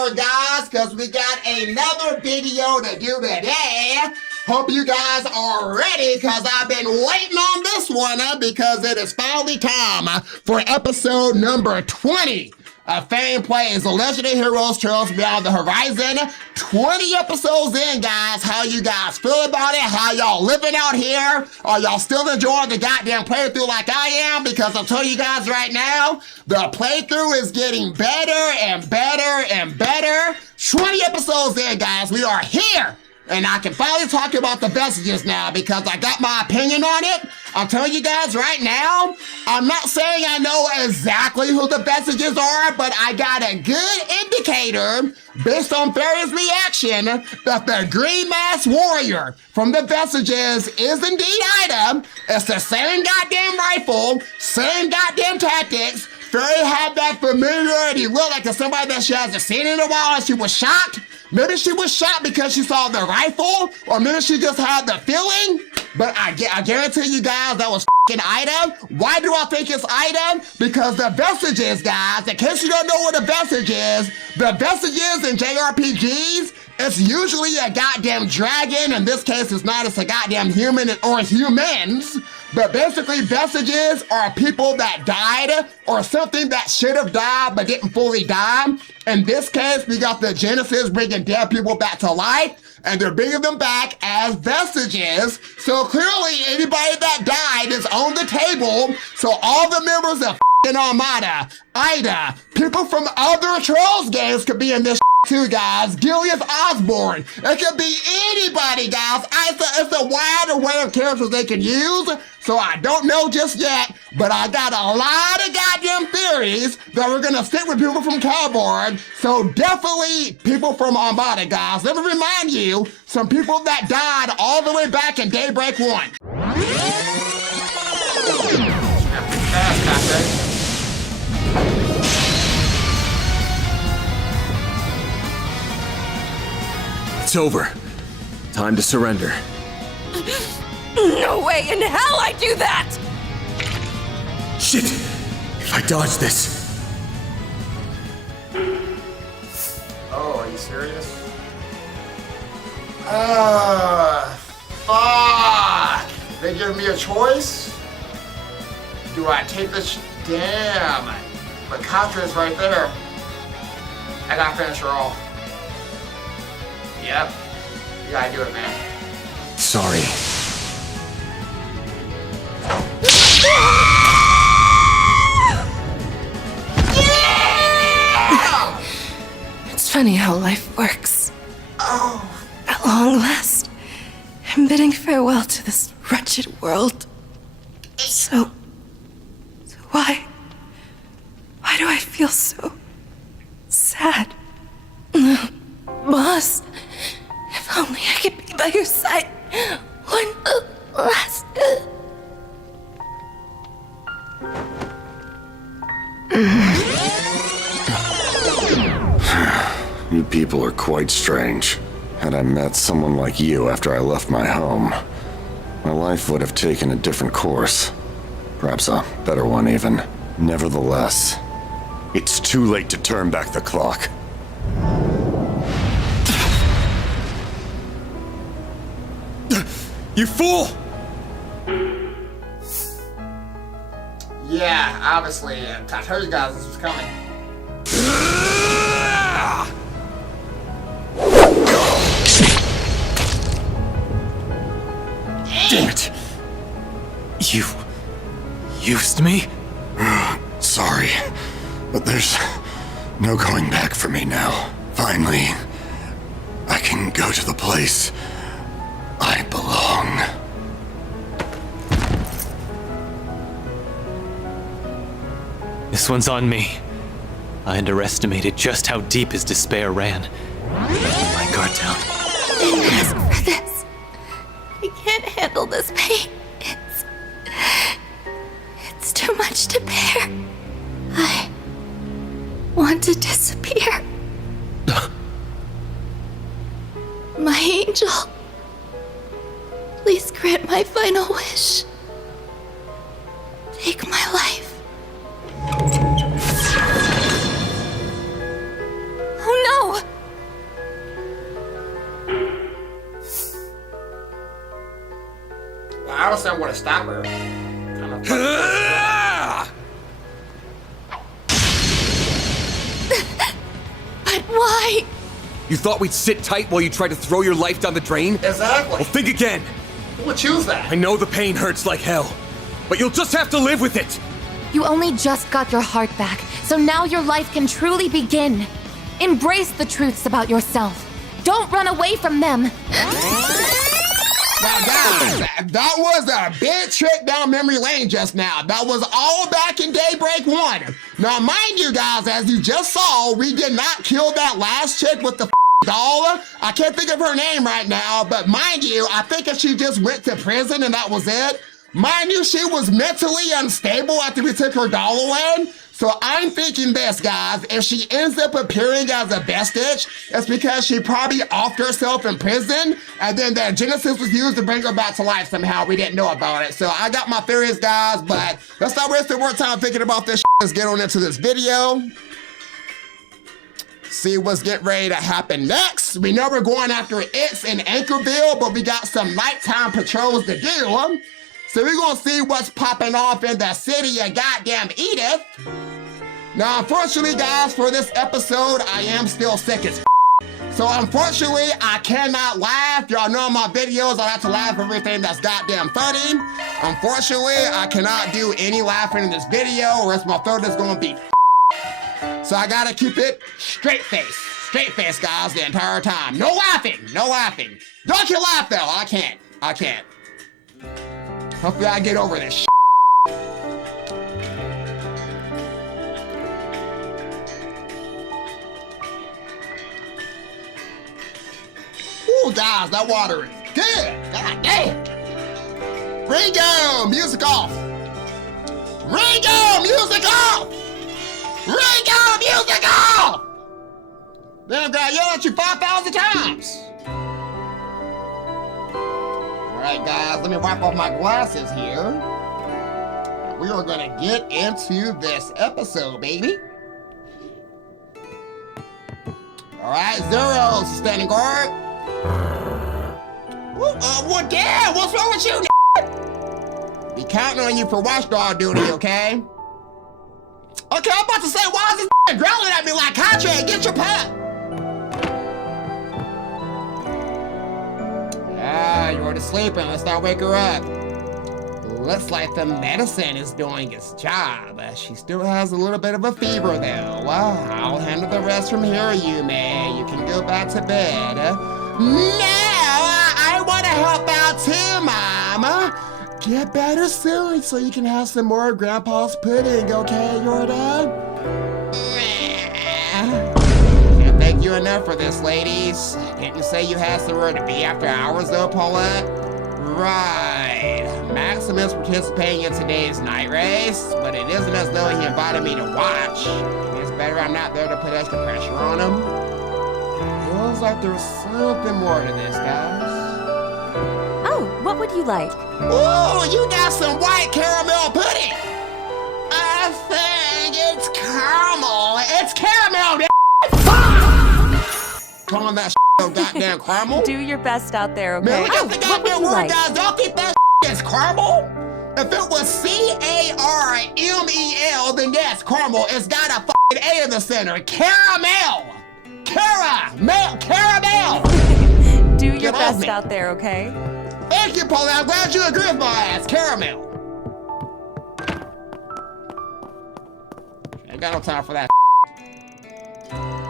here, guys, because we got another video to do today. Hope you guys are ready, because I've been waiting on this one because it is finally time for episode number 20. Fang plays the Legendary Heroes Trails Beyond the Horizon. 20 episodes in, guys. How you guys feel about it? How y'all living out here? Are y'all still enjoying the goddamn playthrough like I am? Because I'll tell you guys right now, the playthrough is getting better and better and better. 20 episodes in, guys. We are here. And I can finally talk about the Vestiges now because I got my opinion on it. I'm telling you guys right now, I'm not saying I know exactly who the Vestiges are, but I got a good indicator based on Fairy's reaction that the Green Masked Warrior from the Vestiges is indeed Ida. It's the same goddamn rifle, same goddamn tactics. Fairy had that familiarity look like to somebody that she hasn't seen in a while and she was shocked. Maybe she was shocked because she saw the rifle, or maybe she just had the feeling, but I guarantee you guys that was f***ing Ida. Why do I think it's Ida? Because the Vestiges, guys, in case you don't know what a Vestige is, the Vestiges in JRPGs, it's usually a goddamn dragon. In this case, it's not, it's a goddamn human or humans. But basically, Vestiges are people that died or something that should have died but didn't fully die. In this case, we got the Genesis bringing dead people back to life, and they're bringing them back as Vestiges. So clearly, anybody that died is on the table. So all the members of Armada, Ida, people from other Trolls games could be in this too, guys. Gilius Osborne. It could be anybody, guys. It's a wide array of characters they can use, so I don't know just yet, but I got a lot of goddamn theories that we're gonna stick with people from Cowboard, so definitely people from Armada, guys. Let me remind you, some people that died all the way back in Daybreak 1. It's over. Time to surrender. No way in hell I do that! Shit! If I dodge this... Oh, are you serious? Fuck! They give me a choice? Do I take this? Damn! But Contra's right there. I gotta finish her off. Yep. You gotta do it, man. Sorry. It's funny how life works. Oh. At long last, I'm bidding farewell to this wretched world. So why do I feel so sad? Boss, if only I could be by your side one last... You people are quite strange. Had I met someone like you after I left my home, my life would have taken a different course. Perhaps a better one, even. Nevertheless, it's too late to turn back the clock. You fool! Yeah, obviously. I told you guys this was coming. Damn it! You... used me? Sorry, but there's no going back for me now. Finally, I can go to the place I belong. This one's on me. I underestimated just how deep his despair ran. I let my guard down. I didn't ask for this. I can't handle this pain. It's too much to bear. I want to disappear. My angel, please grant my final wish. Take my life. Oh no! somewhere to stop her. But why? You thought we'd sit tight while you tried to throw your life down the drain? Exactly. Well, think again. Who would choose that? I know the pain hurts like hell, but you'll just have to live with it. You only just got your heart back, so now your life can truly begin. Embrace the truths about yourself. Don't run away from them. Now, guys, that was a big trip down memory lane just now. That was all back in Daybreak 1. Now, mind you guys, as you just saw, we did not kill that last chick with the doll. I can't think of her name right now, but mind you, I think if she just went to prison and that was it. Mind you, she was mentally unstable after we took her doll away. So I'm thinking this, guys, if she ends up appearing as a vestige, it's because she probably offed herself in prison, and then the Genesis was used to bring her back to life somehow. We didn't know about it. So I got my theories, guys, but let's not waste more time thinking about this. Let's get on into this video. See what's getting ready to happen next. We know we're going after It's in Anchorville, but we got some nighttime patrols to do. So we're gonna see what's popping off in the city of goddamn Edith. Now, unfortunately, guys, for this episode, I am still sick as so unfortunately, I cannot laugh. Y'all know in my videos, I like to laugh at everything that's goddamn funny. Unfortunately, I cannot do any laughing in this video, or else my throat is gonna be so I gotta keep it straight face, guys, the entire time. No laughing, no laughing. Don't you laugh, though. I can't. Hopefully I get over this Ooh, guys, that water is good. God damn. Ringo, music off. Ringo, music off. Ringo, music off. Damn, guy, yell at you 5,000 times. All right, guys, let me wipe off my glasses here. We are gonna get into this episode, baby. All right, Zero, standing guard. What? Damn, what's wrong with you? Be counting on you for watchdog duty, okay? Okay, I'm about to say, why is this growling at me like Contra? Get your pet. You're already sleeping. Let's not wake her up. Looks like the medicine is doing its job. She still has a little bit of a fever, though. I'll handle the rest from here, Yume. You can go back to bed. No, I want to help out too, Mama. Get better soon so you can have some more of Grandpa's pudding, okay, Yorda? Can't thank you enough for this, ladies. Didn't you say you had somewhere to be after hours, though, Paulette? Right. Maximus participating in today's night race, but it isn't as though he invited me to watch. It's better I'm not there to put extra pressure on him. Feels like there's something more to this, guys. Oh, what would you like? Ooh, you got some white caramel pudding. I think it's caramel. It's caramel, calling that goddamn caramel? Do your best out there, okay? Man, look at the what would goddamn you word, like? guys. Don't think that is caramel. If it was C-A-R-M-E-L, then yes, caramel. It's got a fucking A in the center. Caramel. Caramel. Do your best out there, okay? Thank you, Paula. I'm glad you agree with my ass. Caramel. Ain't got no time for that.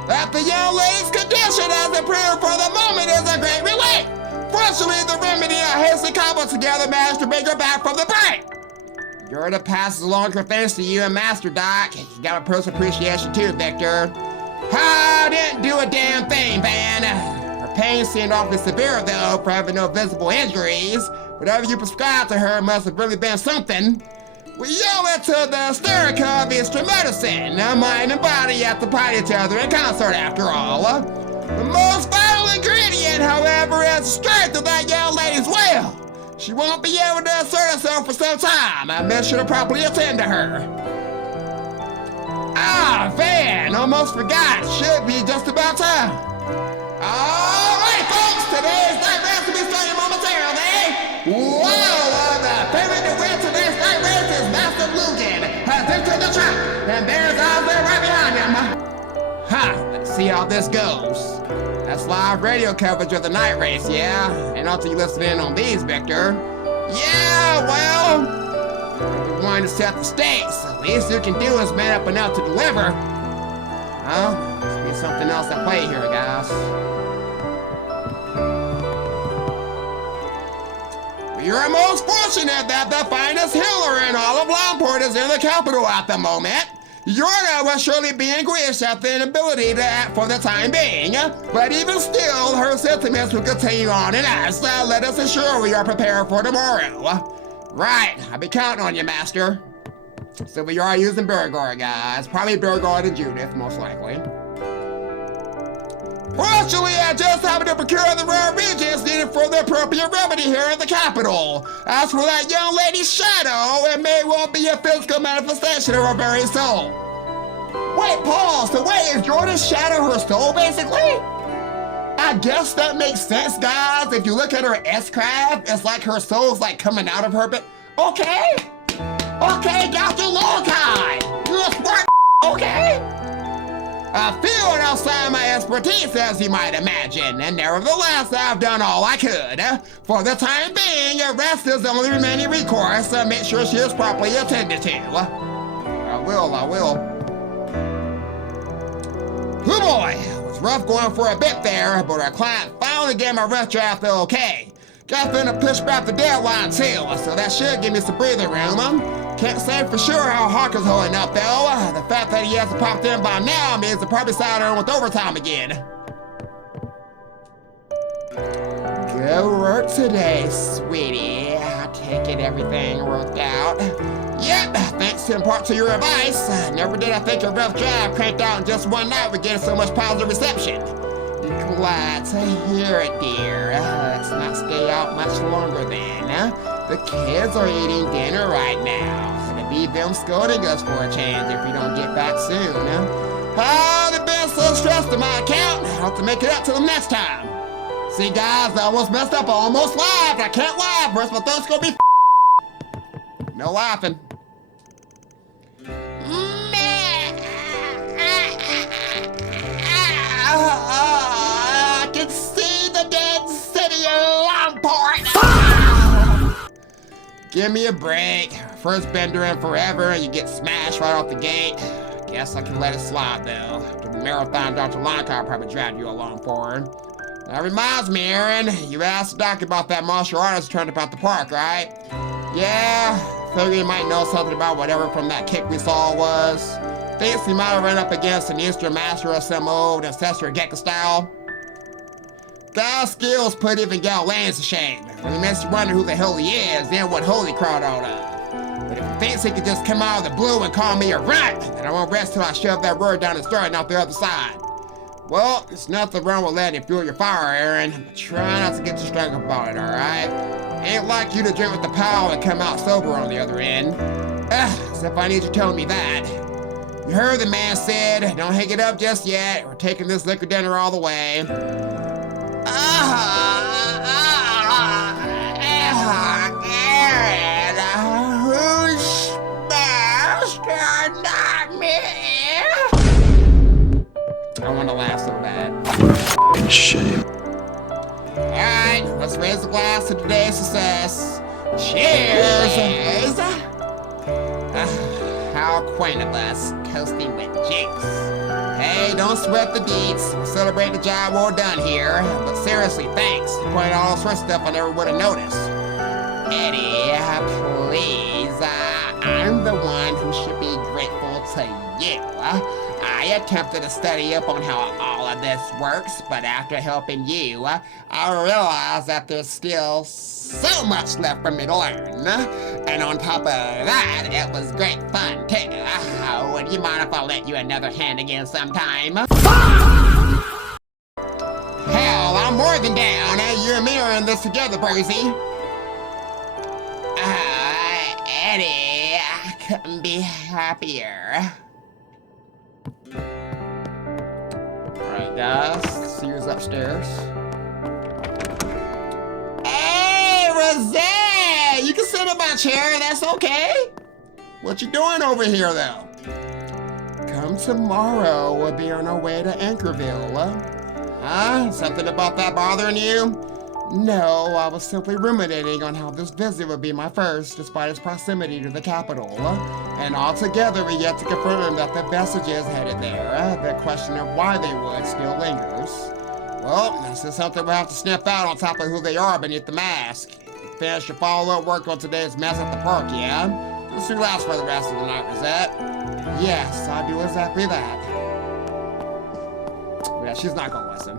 That the young lady's condition as improved for the moment is a great relief. Fortunately, the remedy I hastily cobbled together managed to bring her back from the break. Yorda passes along her thanks to you and Master Doc. You got a personal appreciation too, Victor. I didn't do a damn thing, Van. Her pain seemed awfully severe, though, for having no visible injuries. Whatever you prescribed to her must have really been something. We yell into the Sterica of Eastern medicine. Mind and body have to fight each other in concert, after all. The most vital ingredient, however, is the strength of that young lady's will. She won't be able to assert herself for some time. I make sure to properly attend to her. Ah, Van, almost forgot. Should be just about time. All right, folks, today's night rest will be starting momentarily. Whoa, the And there's Ozzy right behind him. Let's see how this goes. That's live radio coverage of the night race, yeah? And until you listen in on these, Victor. Yeah, well, you're going to set the stakes. The least you can do is man up enough to deliver. Well, must be something else at play here, guys. You're most fortunate that the finest healer in all of Lomport is in the capital at the moment. Yorga will surely be anguished at the inability to act for the time being, but even still, her sentiments will continue on in us. Let us ensure we are prepared for tomorrow. Right, I'll be counting on you, Master. So we are using Burgor, guys. Probably Burgor and Judith, most likely. Fortunately, I just happened to procure the rare reagents needed for the appropriate remedy here at the capital. As for that young lady's shadow, it may well be a physical manifestation of her very soul. Wait, pause. So wait, is Jordan's shadow her soul, basically? I guess that makes sense, guys. If you look at her S-craft, it's like her soul's like coming out of her, but okay. Okay, Dr. Lokai. You're a smart okay? I feel outside my expertise, as you might imagine, and nevertheless, I've done all I could. For the time being, rest is the only remaining recourse, so make sure she is properly attended to. I will. Oh boy, it was rough going for a bit there, but our client finally gave my rough draft the okay. Got them to push back the deadline too, so that should give me some breathing room. Can't say for sure how Harker's holding up though. The fact that he hasn't popped in by now means the probably side on with overtime again. Good work today, sweetie. I take it everything worked out. Yep, thanks in part to your advice. Never did I think a rough drive cranked out in just one night would get so much positive reception. Glad to hear it, dear. Let's not stay out much longer then. The kids are eating dinner right now. It'll be them scolding us for a change if we don't get back soon. They've been so stressed on my account. I'll have to make it up to them next time. See, guys, I almost messed up. I almost laughed. I can't laugh, or else my throat's gonna be no laughing. I can see the dead city of Lomport. Give me a break. First bender in forever and you get smashed right off the gate. Guess I can let it slide though. After the marathon Dr. Lanka probably dragged you along for. That reminds me, Aaron, you asked Doc about that martial artist turned up at the park, right? Yeah, figure you might know something about whatever from that kick we saw was. Thinks he might have run up against an Eastern master of some old ancestral Gekka style. Guy's skills put even Gaulan's to shame. When he makes you wonder who the hell he is, then what hole he crawled out of. But if he thinks he could just come out of the blue and call me a runt, then I won't rest till I shove that word down his throat and out the other side. Well, there's nothing wrong with letting it fuel your fire, Aaron, but try not to get too strung up about it, alright? Ain't like you to drink with the pal and come out sober on the other end. Except I need you telling me that. You heard the man said, don't hang it up just yet. We're taking this liquor dinner all the way. Aaron, who's smashed and not me? I want to laugh so bad. What a shame. Alright, let's raise a glass to today's success. Cheers! How quaint of us, toasting with Jinx. Hey, don't sweat the deeds. We're celebrating the job well done here. But seriously, thanks. You pointed out all sorts of stuff I never would have noticed. Eddie, please. I'm the one who should be grateful to you. I attempted to study up on how all of this works, but after helping you, I realized that there's still so much left for me to learn. And on top of that, it was great fun too. Would you mind if I lent you another hand again sometime? Hell, I'm more than down. You and me are in this together, Percy. Eddie, I couldn't be happier. Alright, guys, see you upstairs. Hey, Rosette! You can sit in my chair, that's okay. What you doing over here, though? come tomorrow, we'll be on our way to Anchorville. Huh? Something about that bothering you? No, I was simply ruminating on how this visit would be my first, despite its proximity to the capital. And altogether, we yet to confirm that the message is headed there. The question of why they would still lingers. Well, this is something we'll have to sniff out on top of who they are beneath the mask. Finish your follow-up work on today's mess at the park, yeah? Let's relax for the rest of the night, Rosette. Yes, I'll do exactly that. Yeah, she's not gonna listen.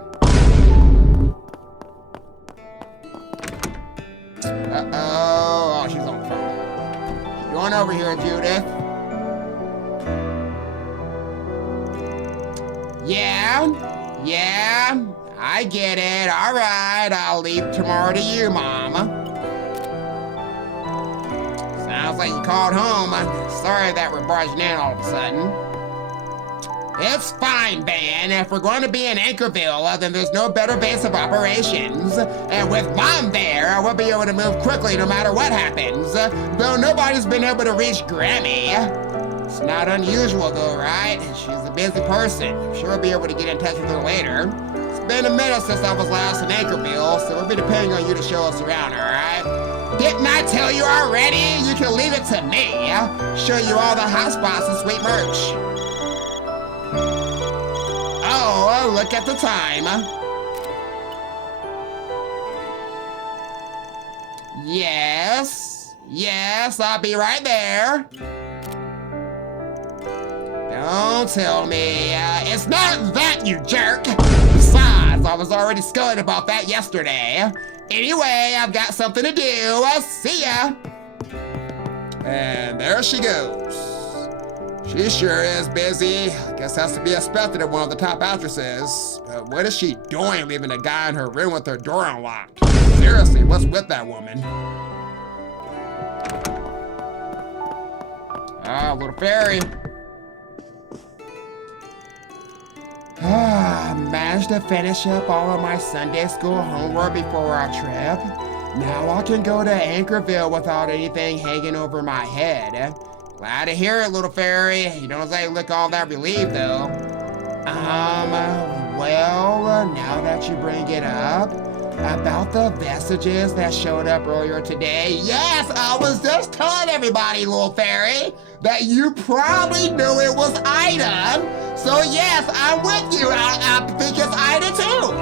Uh-oh, she's on the phone. Keep going over here, Judith. Yeah, I get it. All right, I'll leave tomorrow to you, Mama. Sounds like you called home. Sorry that we're barging in all of a sudden. It's fine, Ben. If we're going to be in Anchorville, then there's no better base of operations. And with Mom there, we'll be able to move quickly no matter what happens. Though nobody's been able to reach Grammy. It's not unusual though, right? She's a busy person. I'm sure we'll be able to get in touch with her later. It's been a minute since I was last in Anchorville, so we'll be depending on you to show us around, alright? Didn't I tell you already? You can leave it to me. Show you all the hot spots and sweet merch. Oh, look at the time. Yes, I'll be right there. Don't tell me. It's not that, you jerk. Besides, I was already scared about that yesterday. Anyway, I've got something to do. I'll see ya. And there she goes. She sure is busy. I guess has to be expected of one of the top actresses. But what is she doing leaving a guy in her room with her door unlocked? Seriously, what's with that woman? Ah, little fairy. Managed to finish up all of my Sunday school homework before our trip. Now I can go to Anchorville without anything hanging over my head. Glad to hear it, little fairy. You don't exactly look all that relieved, though. Well, now that you bring it up, about the vestiges that showed up earlier today, yes, I was just telling everybody, little fairy, that you probably knew it was Ida. So yes, I'm with you. I think it's Ida, too.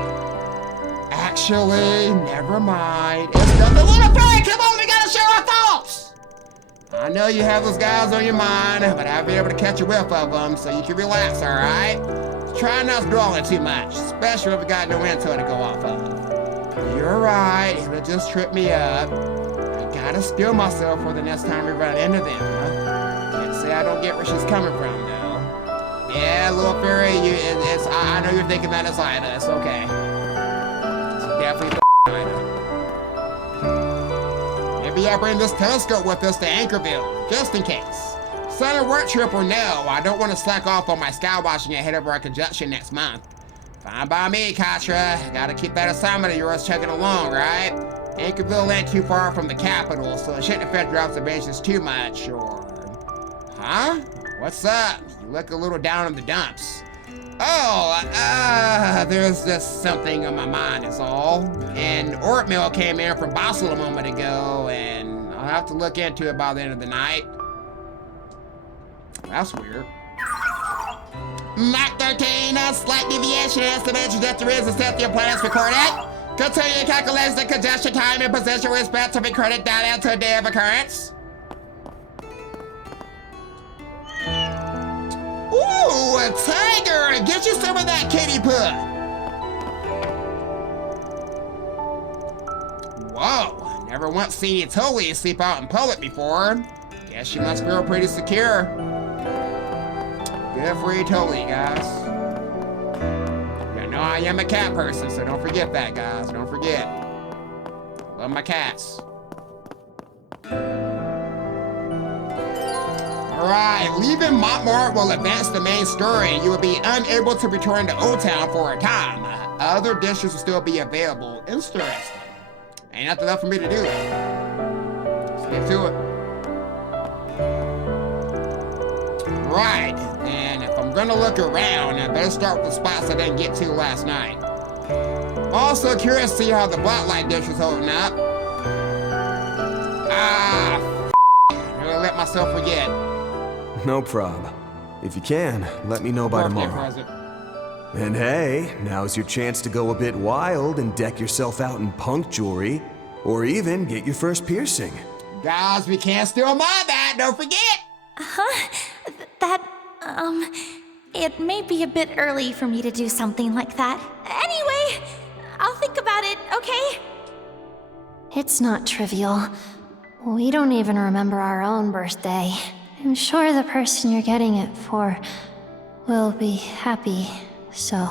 Actually, never mind. It's nothing, little fairy. Come on, we gotta share our thoughts. I know you have those guys on your mind, but I'll be able to catch a whiff of them so you can relax, all right? Try not to dwell on it too much, especially if we got no info to go off of. You're right, it'll just trip me up. I gotta steel myself for the next time we run into them. Can't say I don't get where she's coming from, though. Yeah, little fairy, I know you're thinking that it's Ida, it's okay. It's definitely Ida. Maybe I'll bring this telescope with us to Anchorville, just in case. Sun or work trip or no, I don't want to slack off on my sky watching ahead of our conjunction next month. Fine by me, Katra. Gotta keep that assignment of yours chugging along, right? Anchorville ain't too far from the capital, so it shouldn't affect your observations too much, or... Huh? What's up? You look a little down in the dumps. Oh, there's just something on my mind is all. An ort mail came in from Basel a moment ago, and I'll have to look into it by the end of the night. That's weird. Mach 13, a slight deviation estimated trajectory is set to your planets recorded. Continue calculating the congestion time and position with respect to recorded data to a day of occurrence. Ooh, a tiger! Get you some of that kitty put! Whoa, never once seen Itoli sleep out in public before. Guess she must feel pretty secure. Good for Itoli, guys. You know I am a cat person, so don't forget that, guys. Don't forget. Love my cats. Alright, leaving Montmartre will advance the main story and you will be unable to return to Old Town for a time. Other dishes will still be available. Interesting. Ain't nothing left for me to do. Let's get to it. Right, and if I'm gonna look around, I better start with the spots I didn't get to last night. Also curious to see how the blacklight dish is holding up. I'm gonna let myself forget. No prob. If you can, let me know by Birthday tomorrow. present. And hey, now's your chance to go a bit wild and deck yourself out in punk jewelry, or even get your first piercing. Guys, we can't steal my bat, don't forget! It may be a bit early for me to do something like that. Anyway, I'll think about it, okay? It's not trivial. We don't even remember our own birthday. I'm sure the person you're getting it for will be happy, so...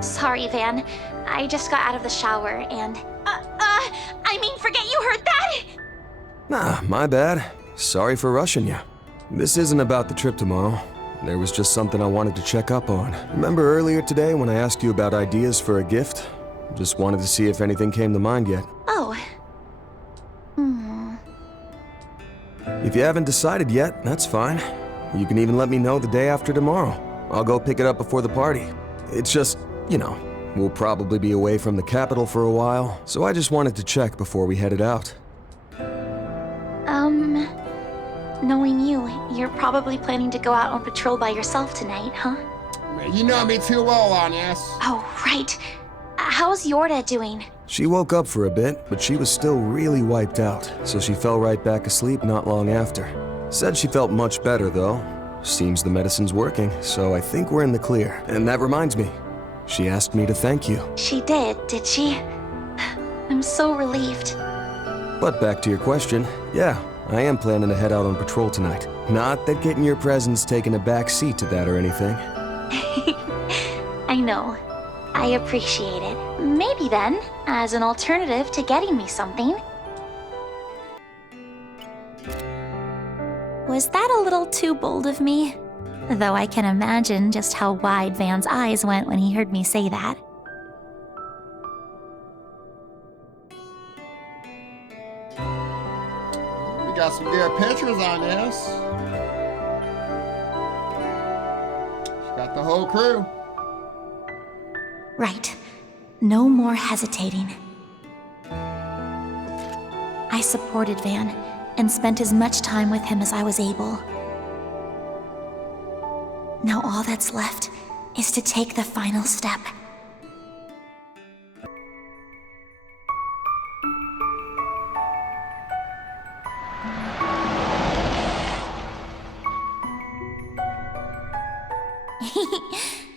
Sorry, Van. I just got out of the shower and... forget you heard that! Nah, my bad. Sorry for rushing you. This isn't about the trip tomorrow. There was just something I wanted to check up on. Remember earlier today when I asked you about ideas for a gift? Just wanted to see if anything came to mind yet. Oh. If you haven't decided yet, that's fine. You can even let me know the day after tomorrow. I'll go pick it up before the party. It's just, you know, we'll probably be away from the capital for a while, so I just wanted to check before we headed out. Knowing you, you're probably planning to go out on patrol by yourself tonight, huh? You know me too well, Agnes. Oh, right. How's Yorda doing? She woke up for a bit, but she was still really wiped out, so she fell right back asleep not long after. Said she felt much better, though. Seems the medicine's working, so I think we're in the clear. And that reminds me, she asked me to thank you. She did she? I'm so relieved. But back to your question, yeah, I am planning to head out on patrol tonight. Not that getting your presents taking a back seat to that or anything. I know. I appreciate it. Maybe then, as an alternative to getting me something. Was that a little too bold of me? Though I can imagine just how wide Van's eyes went when he heard me say that. We got some good pictures on this. Got the whole crew. Right. No more hesitating. I supported Van and spent as much time with him as I was able. Now all that's left is to take the final step.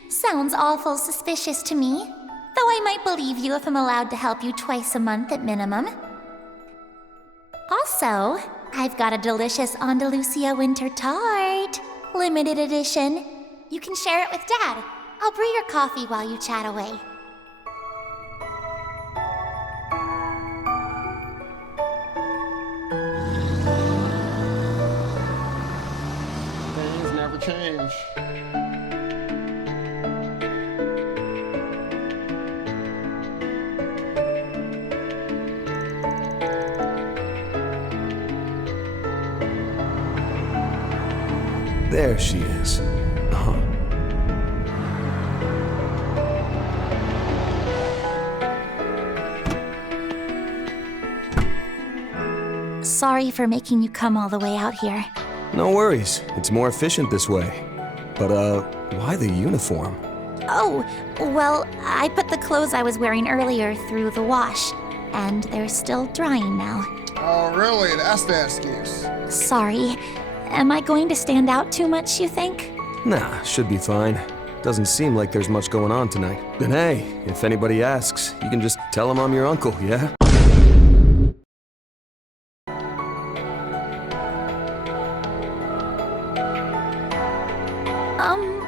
Sounds awful suspicious to me. Though I might believe you if I'm allowed to help you twice a month at minimum. Also, I've got a delicious Andalusia winter tart. Limited edition. You can share it with Dad. I'll brew your coffee while you chat away. Things never change. There she is. Sorry for making you come all the way out here. No worries. It's more efficient this way. But, why the uniform? Oh, well, I put the clothes I was wearing earlier through the wash, and they're still drying now. Oh, really? That's the excuse. Sorry. Am I going to stand out too much, you think? Nah, should be fine. Doesn't seem like there's much going on tonight. And hey, if anybody asks, you can just tell them I'm your uncle, yeah?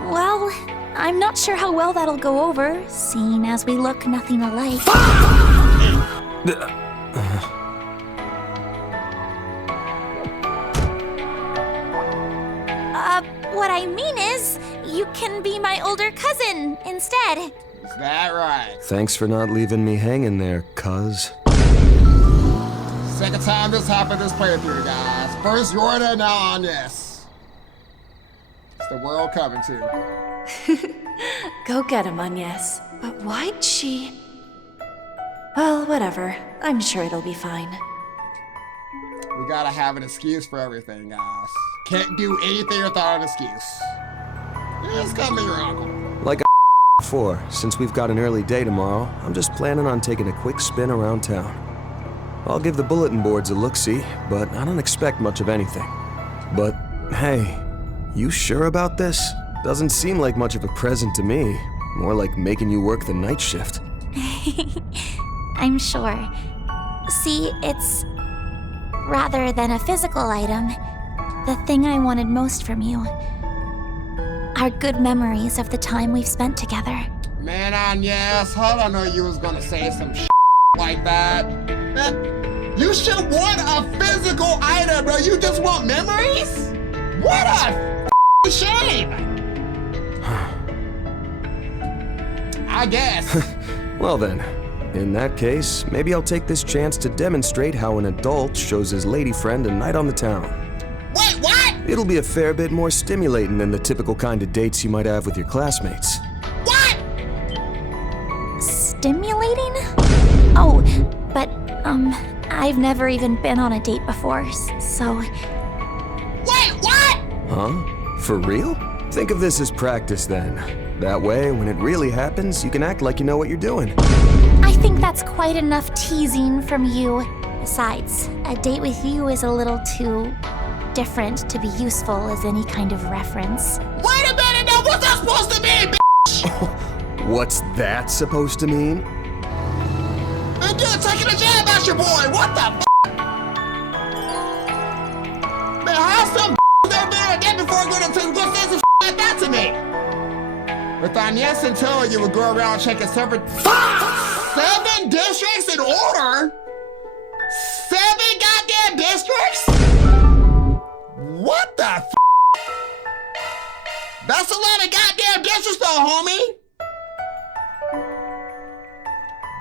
Well, I'm not sure how well that'll go over, seeing as we look nothing alike. What I mean is, you can be my older cousin instead. Is that right? Thanks for not leaving me hanging there, cuz. Second time this happened this playthrough, guys. First Yorda, now Agnes. It's the world coming to. Go get him, Agnes. But why'd she... Well, whatever. I'm sure it'll be fine. We gotta have an excuse for everything, guys. Can't do anything without an excuse. Just come to your uncle. Like before, since we've got an early day tomorrow, I'm just planning on taking a quick spin around town. I'll give the bulletin boards a look-see, but I don't expect much of anything. But, hey, you sure about this? Doesn't seem like much of a present to me. More like making you work the night shift. I'm sure. See, it's... rather than a physical item, the thing I wanted most from you are good memories of the time we've spent together. Man, Agnes, how did I know you was gonna say some like that? You should want a physical item, bro. You just want memories? What a shame! I guess. Well then, in that case, maybe I'll take this chance to demonstrate how an adult shows his lady friend a night on the town. Wait, what? It'll be a fair bit more stimulating than the typical kind of dates you might have with your classmates. What? Stimulating? Oh, but, I've never even been on a date before, so... Wait, what? Huh? For real? Think of this as practice then. That way, when it really happens, you can act like you know what you're doing. I think that's quite enough teasing from you. Besides, a date with you is a little too different to be useful as any kind of reference. Wait a minute, now what's that supposed to mean, bitch? What's that supposed to mean? And you're taking a jab at your boy, what the f***? Man, how some never been on a date before going to say some like that to me? With Agnes and Toa, you would go around checking seven districts in order? 7 goddamn districts? What the f***? That's a lot of goddamn districts though, homie.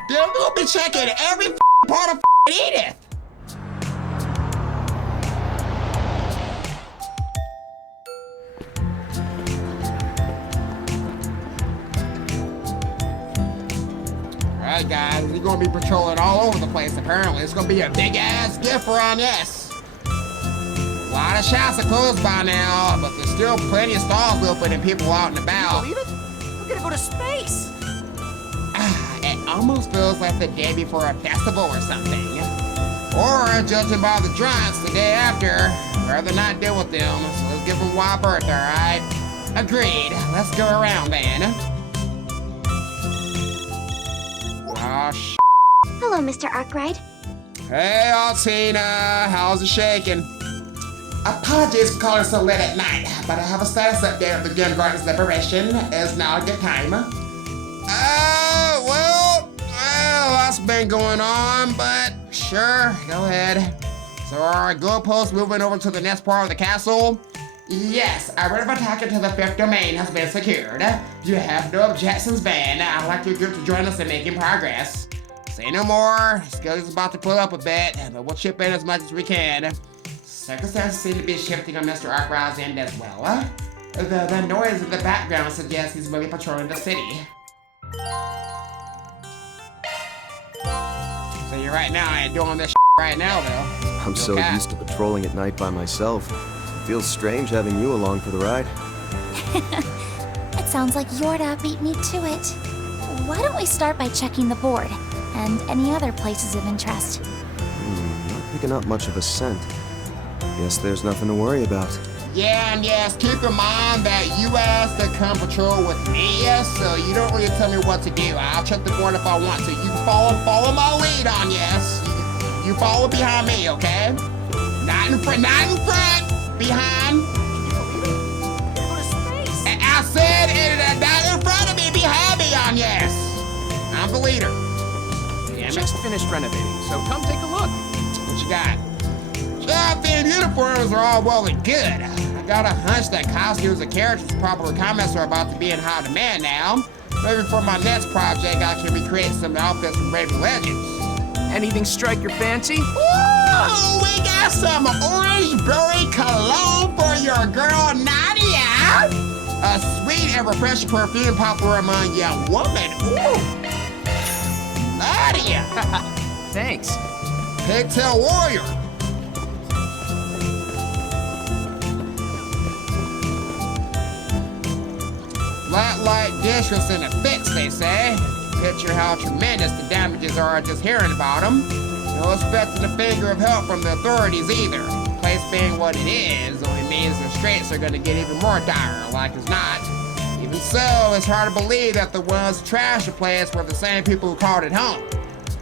They're gonna be checking every part of Edith. Alright guys, we're gonna be patrolling all over the place apparently. It's gonna be a big ass gift for Agnes. A lot of shops are closed by now, but there's still plenty of stalls open and people out and about. Can you believe it? We're gonna go to space! It almost feels like the day before a festival or something. Or, judging by the drunks, the day after. Rather not deal with them, so let's give them a wild berth, alright? Agreed. Let's go around then. Oh, Hello, Mr. Arkwright. Hey, Altina. How's it shaking? Apologies for calling so late at night, but I have a status update of the Gun Garden's liberation. Is now a good time? Well, lots been going on, but sure, go ahead. So are our goalposts moving over to the next part of the castle? Yes, a writ of attack into the 5th domain has been secured. You have no objections, Ben. I'd like your group to join us in making progress. Say no more. Schedule's about to pull up a bit, but we'll chip in as much as we can. Circumstances seem to be shifting on Mr. Arkwright's end as well. The noise in the background suggests he's really patrolling the city. So you're right now, I ain't doing this right now, though. I'm so used to patrolling at night by myself. It feels strange having you along for the ride. It sounds like Yorda beat me to it. Why don't we start by checking the board and any other places of interest? Not picking up much of a scent. Guess there's nothing to worry about. Yeah, and yes, keep in mind that you asked to come patrol with me, so you don't really tell me what to do. I'll check the board if I want to. You follow my lead on yes. You follow behind me, okay? Not in front, behind. And I said not in front of me, behind me on yes. I'm the leader. Damn it. Just finished renovating, so come take a look. What you got? Themed uniforms are all well and good. I got a hunch that costumes and characters with proper comments are about to be in high demand now. Maybe for my next project, I can recreate some outfits from Raven Legends. Anything strike your fancy? Ooh, we got some orange berry cologne for your girl Nadia. A sweet and refreshing perfume popular among young women. Ooh, Nadia. Thanks. Pigtail Warrior. Flat light dish was in a fix, they say. Picture how tremendous the damages are just hearing about them. No expecting a finger of help from the authorities either. The place being what it is only means the straits are gonna get even more dire, like as not. Even so, it's hard to believe that the ones who trashed the place were the same people who called it home.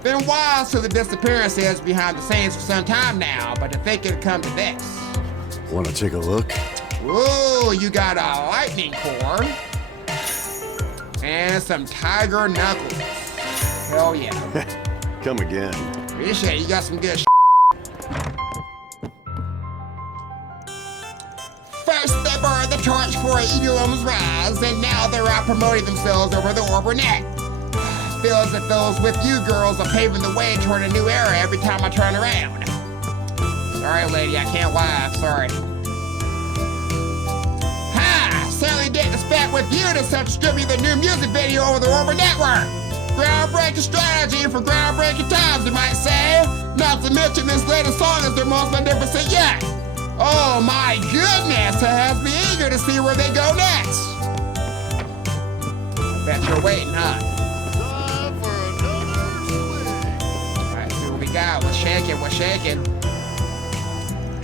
Been a while since the disappearances behind the scenes for some time now, but to think it'd come to this. Want to take a look? Ooh, you got a lightning core. And some tiger knuckles. Hell yeah. Come again. Appreciate it. You got some good First, they burned the torch for Edom's rise, and now they're out promoting themselves over the Orbernet. Feels that those with you girls are paving the way toward a new era every time I turn around. Sorry, lady, I can't laugh. Sorry. Certainly didn't expect with you to distribute the new music video over the Orber Network. Groundbreaking strategy for groundbreaking times, you might say. Not to mention this latest song is their most magnificent yet. Oh my goodness, it has me eager to see where they go next. Bet you're waiting, huh? Time for another swing. Alright, see what we got. We're shaking.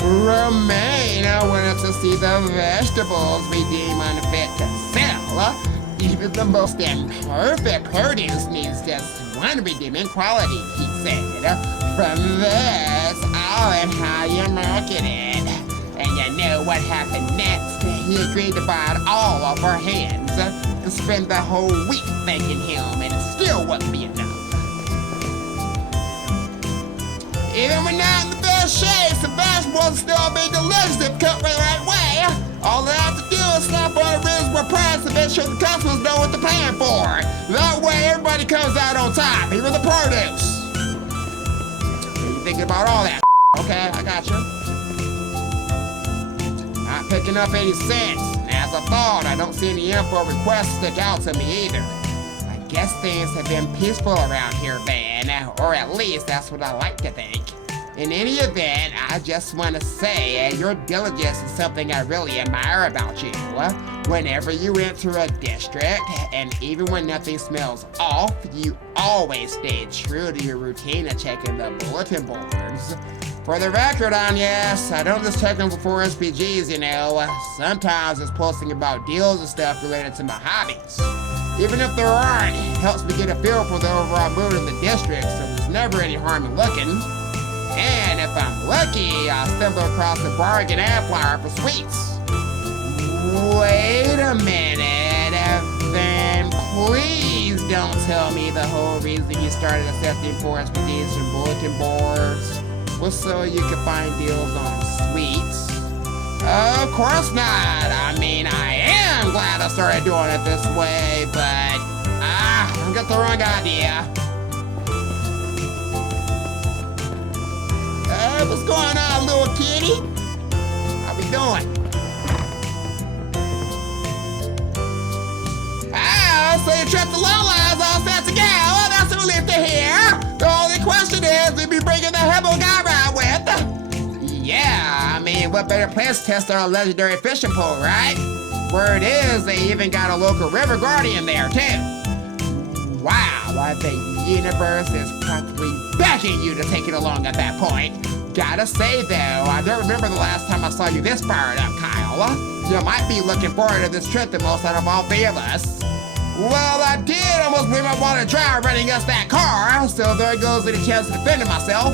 Remain, I wanted to see the vegetables we deem unfit to sell. Even the most imperfect produce needs just one redeeming quality, he said. From this, and how you market it. And you know what happened next? He agreed to buy it all off our hands. To spend the whole week thanking him, and it still wouldn't be enough. Even when not in the best shape, the vegetables still be delicious if cooked the right way. All they have to do is slap on a reasonable price to make sure the customers know what they're paying for. That way, everybody comes out on top, even the produce. You're thinking about all that. Okay, I got you. Not picking up any cents. As I thought, I don't see any info requests stick out to me either. I guess things have been peaceful around here, Van, or at least that's what I like to think. In any event, I just want to say your diligence is something I really admire about you. Whenever you enter a district, and even when nothing smells off, you always stay true to your routine of checking the bulletin boards. For the record, Agnes, I don't just check them before SPGs, you know. Sometimes it's posting about deals and stuff related to my hobbies. Even if there aren't, it helps me get a feel for the overall mood in the district, so there's never any harm in looking. And if I'm lucky, I'll stumble across a bargain ad flyer for sweets. Wait a minute, then please don't tell me the whole reason you started accepting forest PDs from bulletin boards was so you could find deals on sweets. Of course not. I mean, I am glad I started doing it this way, but I got the wrong idea. What's going on, little kitty? How we doing? So you tripped the low lines all set to go. Oh, that's a relief to hear. The only question is, we'll be bringing the Hebel guy around with. Yeah, I mean, what better place to test our legendary fishing pole, right? Word is, they even got a local river guardian there, too. Wow, I bet the universe is practically begging you to take it along at that point. Gotta say, though, I don't remember the last time I saw you this fired up, Kyle. You might be looking forward to this trip the most out of all three of us. Well, I did almost bring my water dry running us that car, so there goes any chance of defending myself.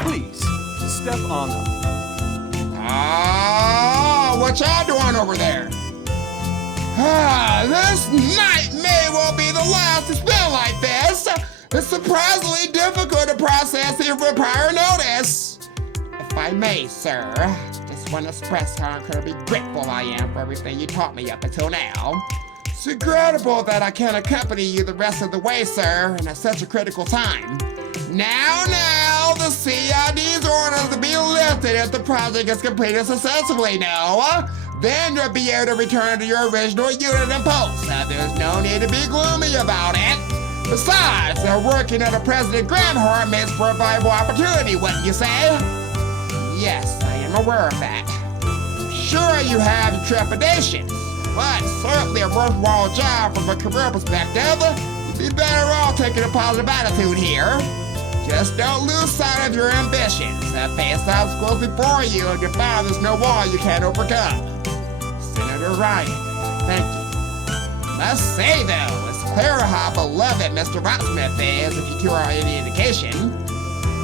Please, step on them. Oh, what y'all doing over there? This night may well be the last to spend like this. It's surprisingly difficult to process even with prior notice. If I may, sir, just want to express how incredibly grateful I am for everything you taught me up until now. It's incredible that I can accompany you the rest of the way, sir, and at such a critical time. Now, the CID's orders to be lifted if the project is completed successfully, no? Then you'll be able to return to your original unit and post. There's no need to be gloomy about it. Besides, working under President Gramhart makes for a valuable opportunity, wouldn't you say? Yes, I am aware of that. Sure, you have your trepidations, but certainly a worthwhile job from a career perspective. You'd be better off taking a positive attitude here. Just don't lose sight of your ambitions. Face obstacles before you and you find there's no wall you can't overcome. Senator Ryan, thank you. Must say though, it's clear how beloved Mr. Rocksmith is if you two are any indication.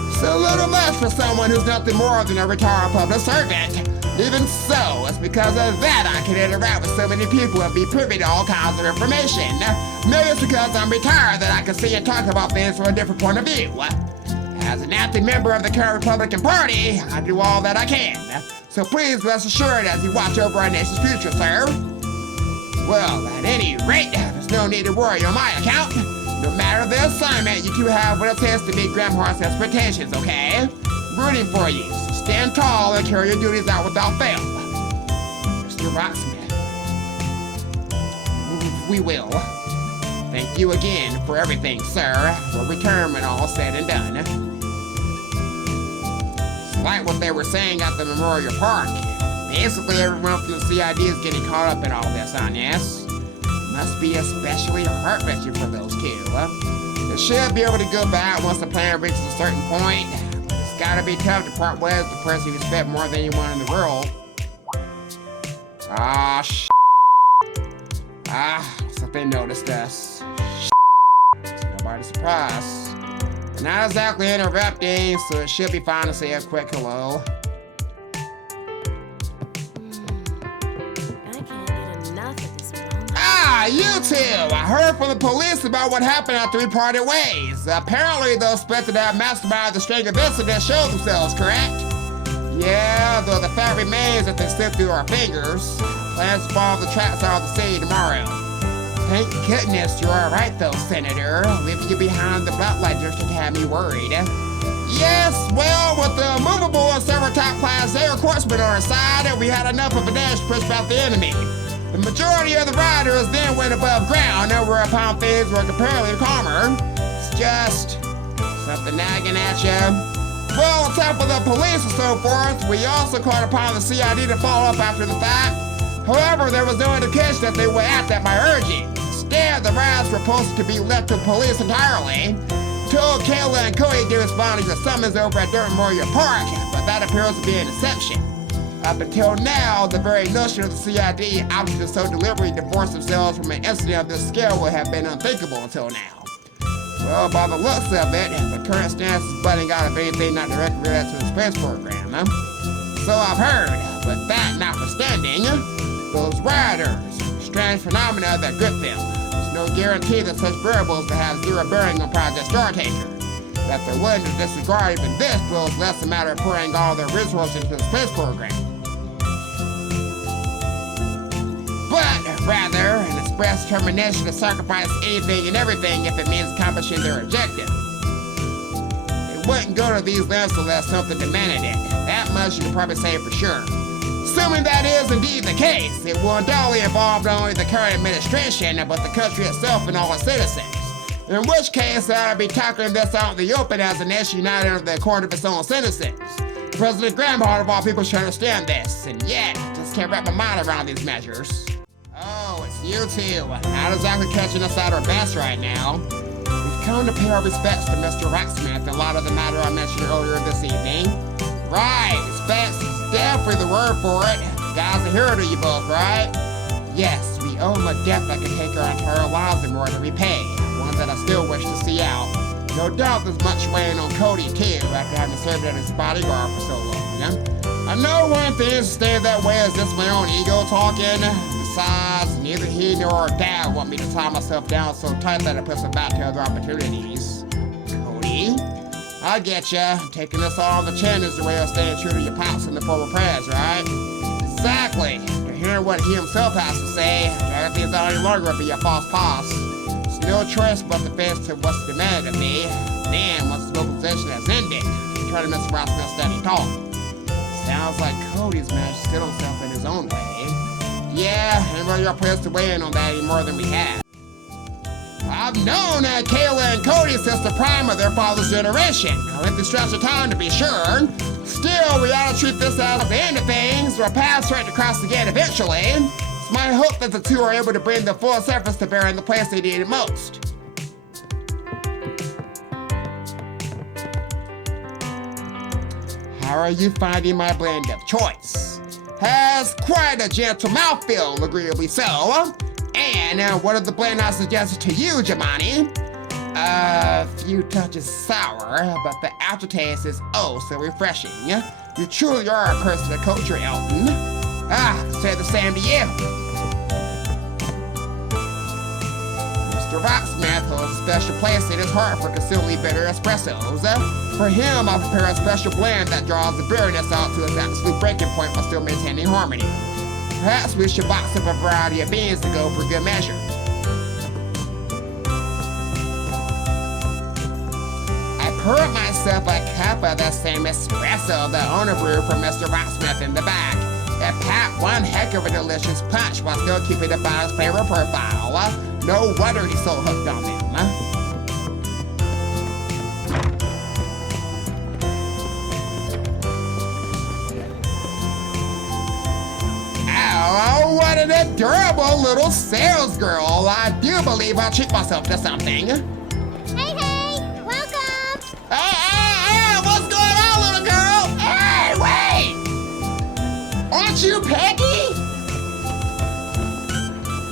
It's a little much for someone who's nothing more than a retired public servant. Even so, it's because of that I can interact with so many people and be privy to all kinds of information. Maybe it's because I'm retired that I can see and talk about things from a different point of view. As an active member of the current Republican Party, I do all that I can. So please rest assured as you watch over our nation's future, sir. Well, at any rate, there's no need to worry on my account. No matter the assignment, you two have what it takes to meet Gramhart's expectations, okay? Rooting for you. So stand tall and carry your duties out without fail. Mr. Rocksmith. We will. Thank you again for everything, sir. We'll return when all's said and done. Like what they were saying at the Memorial Park. Basically, everyone from the CID is getting caught up in all this, Agnes. Must be especially heart-wrenching for those two. They should be able to go back once the plan reaches a certain point. It's gotta be tough to part ways with the person you respect more than anyone in the world. Something noticed us. It's nobody's surprise. We're not exactly interrupting, so it should be fine to say a quick hello. I can't get enough of this moment. You two! I heard from the police about what happened after we parted ways. Apparently, those suspected to have masterminded the string of incidents showed themselves, correct? Yeah, though the fact remains that they slipped through our fingers. Plans to follow the tracks out of the city tomorrow. Thank goodness you're alright though, Senator. Leaving you behind the Blacklight District had me worried. Yes, well, with the movable and several top-class air horsemen on our side, we had enough of a dash to push back the enemy. The majority of the riders then went above ground, whereupon things were comparatively calmer. It's just something nagging at you. Well, on top of the police and so forth, we also called upon the CID to follow up after the fact. However, there was no indication that they would act at my urging. Instead, the riots were posted to be left to the police entirely. Told Kayla and Cody to respond to your summons over at Memorial Park, but that appears to be an exception. Up until now, the very notion of the CID opting to so deliberately divorce themselves from an incident of this scale would have been unthinkable until now. Well, by the looks of it, the current stance is butting out of anything not directly related to the space program. So I've heard, but that notwithstanding, those riders, strange phenomena that grip them. There's no guarantee that such variables will have zero bearing on Project Startaker. That they're willing to disregard even this will is less a matter of pouring all their resources into the space program. But rather, an express determination to sacrifice anything and everything if it means accomplishing their objective. It wouldn't go to these lengths unless something demanded it. That much you can probably say for sure. Assuming that is indeed the case, it will undoubtedly involve not only the current administration, but the country itself and all its citizens. In which case, I'd be tackling this out in the open as a nation united under the accord of its own citizens. President Gramhart of all people should understand this, and yet, just can't wrap my mind around these measures. Oh, it's you two. Not exactly catching us at our best right now. We've come to pay our respects to Mr. Rocksmith in light of the matter I mentioned earlier this evening. Right, respects is definitely the word for it. Guy's a hero to you both, right? Yes, we owe him a debt that can take our entire lives in order to repay. One that I still wish to see out. No doubt there's much weighing on Cody too, after having served as his bodyguard for so long. I know one thing is to stay that way is just my own ego talking. Besides, neither he nor our dad want me to tie myself down so tight that it puts me back to other opportunities. Cody? I get ya. Taking this all on the chin is your way of staying true to your pops in the former prayers, right? Exactly. To hear what he himself has to say, Dorothy's no longer be a false boss. There's no choice but to face to what's demanded of me. Then, once the mobilization has ended, try to Mr. Rossman's steady talk. Sounds like Cody's managed to settle himself in his own way. Yeah, and really are pressed to weigh in on that any more than we have. I've known Kayla and Cody since the prime of their father's generation. I went through stretch of time to be sure. Still, we ought to treat this as the end of things, or paths right to cross again eventually. It's my hope that the two are able to bring the full surface to bear in the place they need it most. How are you finding my blend of choice? Has quite a gentle mouthfeel, agreeably so. And what of the blend I suggested to you, Jemani? A few touches sour, but the aftertaste is oh so refreshing. You truly are a person of culture, Elton. Say the same to you. Mr. Rocksmith holds a special place in his heart for consumably bitter espressos. For him, I prepare a special blend that draws the bitterness out to its absolute breaking point while still maintaining harmony. Perhaps we should box up a variety of beans to go for good measure. I poured myself a cup of the same espresso the owner brewed for Mr. Rocksmith in the back. It packed one heck of a delicious punch while still keeping the body's flavor profile. No wonder he's so hooked on them. Oh, what an adorable little sales girl. I do believe I'll treat myself to something. Hey, welcome. Hey, what's going on, little girl? Hey, wait! Aren't you Peggy?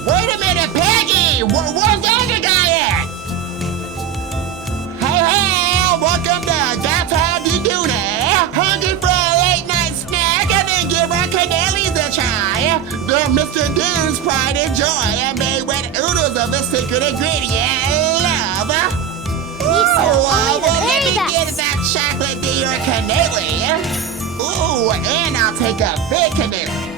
Wait a minute, Peggy! Where's the other guy at? Hey, welcome to That's How You Do That. Hungry for a late night snack and then give our cannelis a try. They're Mr. Dude's pride and joy and made with oodles of the secret ingredient, love. Well, let me get that chocolate to your cannoli. Ooh, and I'll take a big cannoli.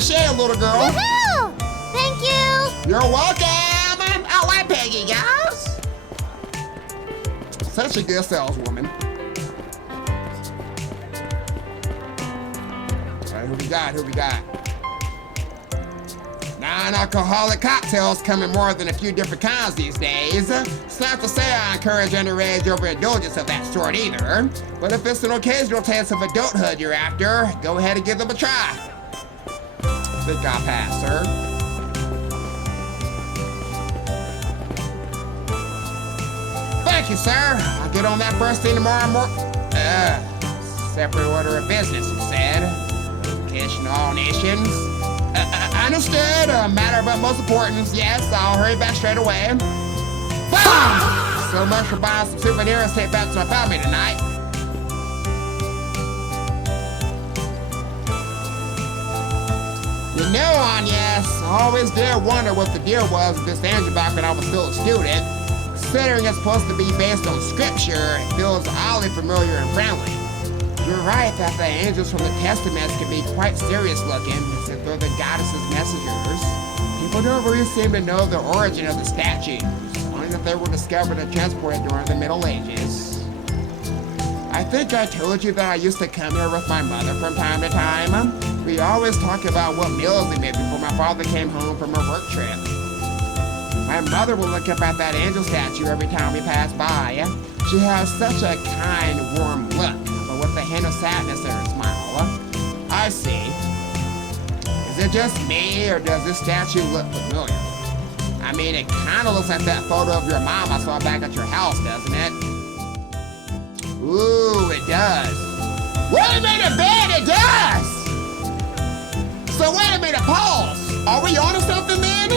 Share, little girl. Woohoo! Thank you. You're welcome. Oh, hi, Peggy, guys. Such a good saleswoman. All right, who we got? Non-alcoholic cocktails come in more than a few different kinds these days. It's not to say I encourage underage overindulgence of that sort either, but if it's an occasional taste of adulthood you're after, go ahead and give them a try. I think I'll pass, sir. Thank you, sir. I'll get on that first thing tomorrow morning. Separate order of business, he said. Cash in all nations. Understood. A matter of utmost importance. Yes, I'll hurry back straight away. Boom! So much for buying some souvenirs to take back to my family tonight. You know, Agnes, I always did wonder what the deal was with this angel back when I was still a student. Considering it's supposed to be based on scripture, it feels oddly familiar and friendly. You're right that the angels from the Testaments can be quite serious looking, as if they're the goddess's messengers. People don't really seem to know the origin of the statues, only that they were discovered and transported during the Middle Ages. I think I told you that I used to come here with my mother from time to time. We always talk about what meals we made before my father came home from a work trip. My mother will look up at that angel statue every time we pass by. She has such a kind, warm look, but with a hint of sadness in her smile. I see. Is it just me, or does this statue look familiar? I mean, it kind of looks like that photo of your mom I saw back at your house, doesn't it? Ooh, it does. Wait a minute, Ben, it does! So wait a minute, pause. Are we on to something, then?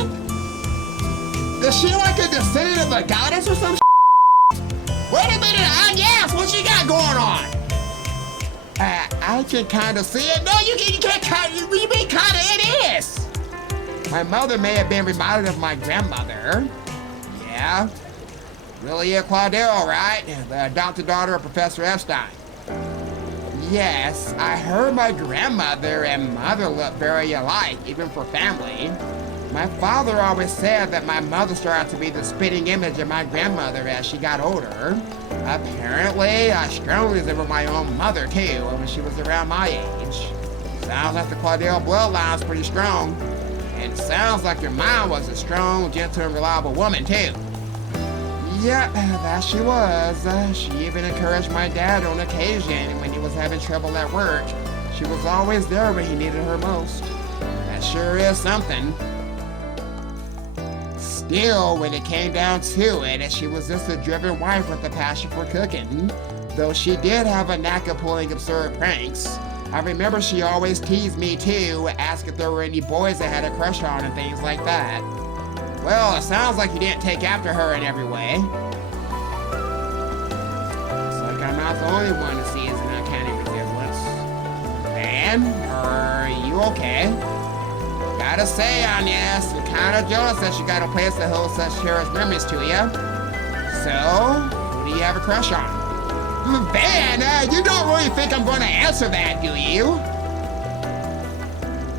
Is she like a descendant of a goddess or some Wait a minute, Agnes, what you got going on? I can kind of see it. No, you can't kind of, you mean kind of it is. My mother may have been reminded of my grandmother. Yeah. Lilia Claudel, right? The adopted daughter of Professor Epstein. Yes, I heard my grandmother and mother look very alike, even for family. My father always said that my mother started to be the spitting image of my grandmother as she got older. Apparently, I strongly resemble my own mother too when she was around my age. Sounds like the Claudel bloodline's pretty strong. And it sounds like your mom was a strong, gentle, and reliable woman too. Yep, that she was. She even encouraged my dad on occasion when he was having trouble at work. She was always there when he needed her most. That sure is something. Still, when it came down to it, she was just a driven wife with a passion for cooking. Though she did have a knack of pulling absurd pranks. I remember she always teased me too, asked if there were any boys that had a crush on and things like that. Well, it sounds like you didn't take after her in every way. Looks like I'm not the only one who sees an uncanny resemblance. Van, are you okay? Gotta say, Agnes, I'm kinda jealous that you got a place that holds such cherished memories to you. So, who do you have a crush on? Van, you don't really think I'm gonna answer that, do you?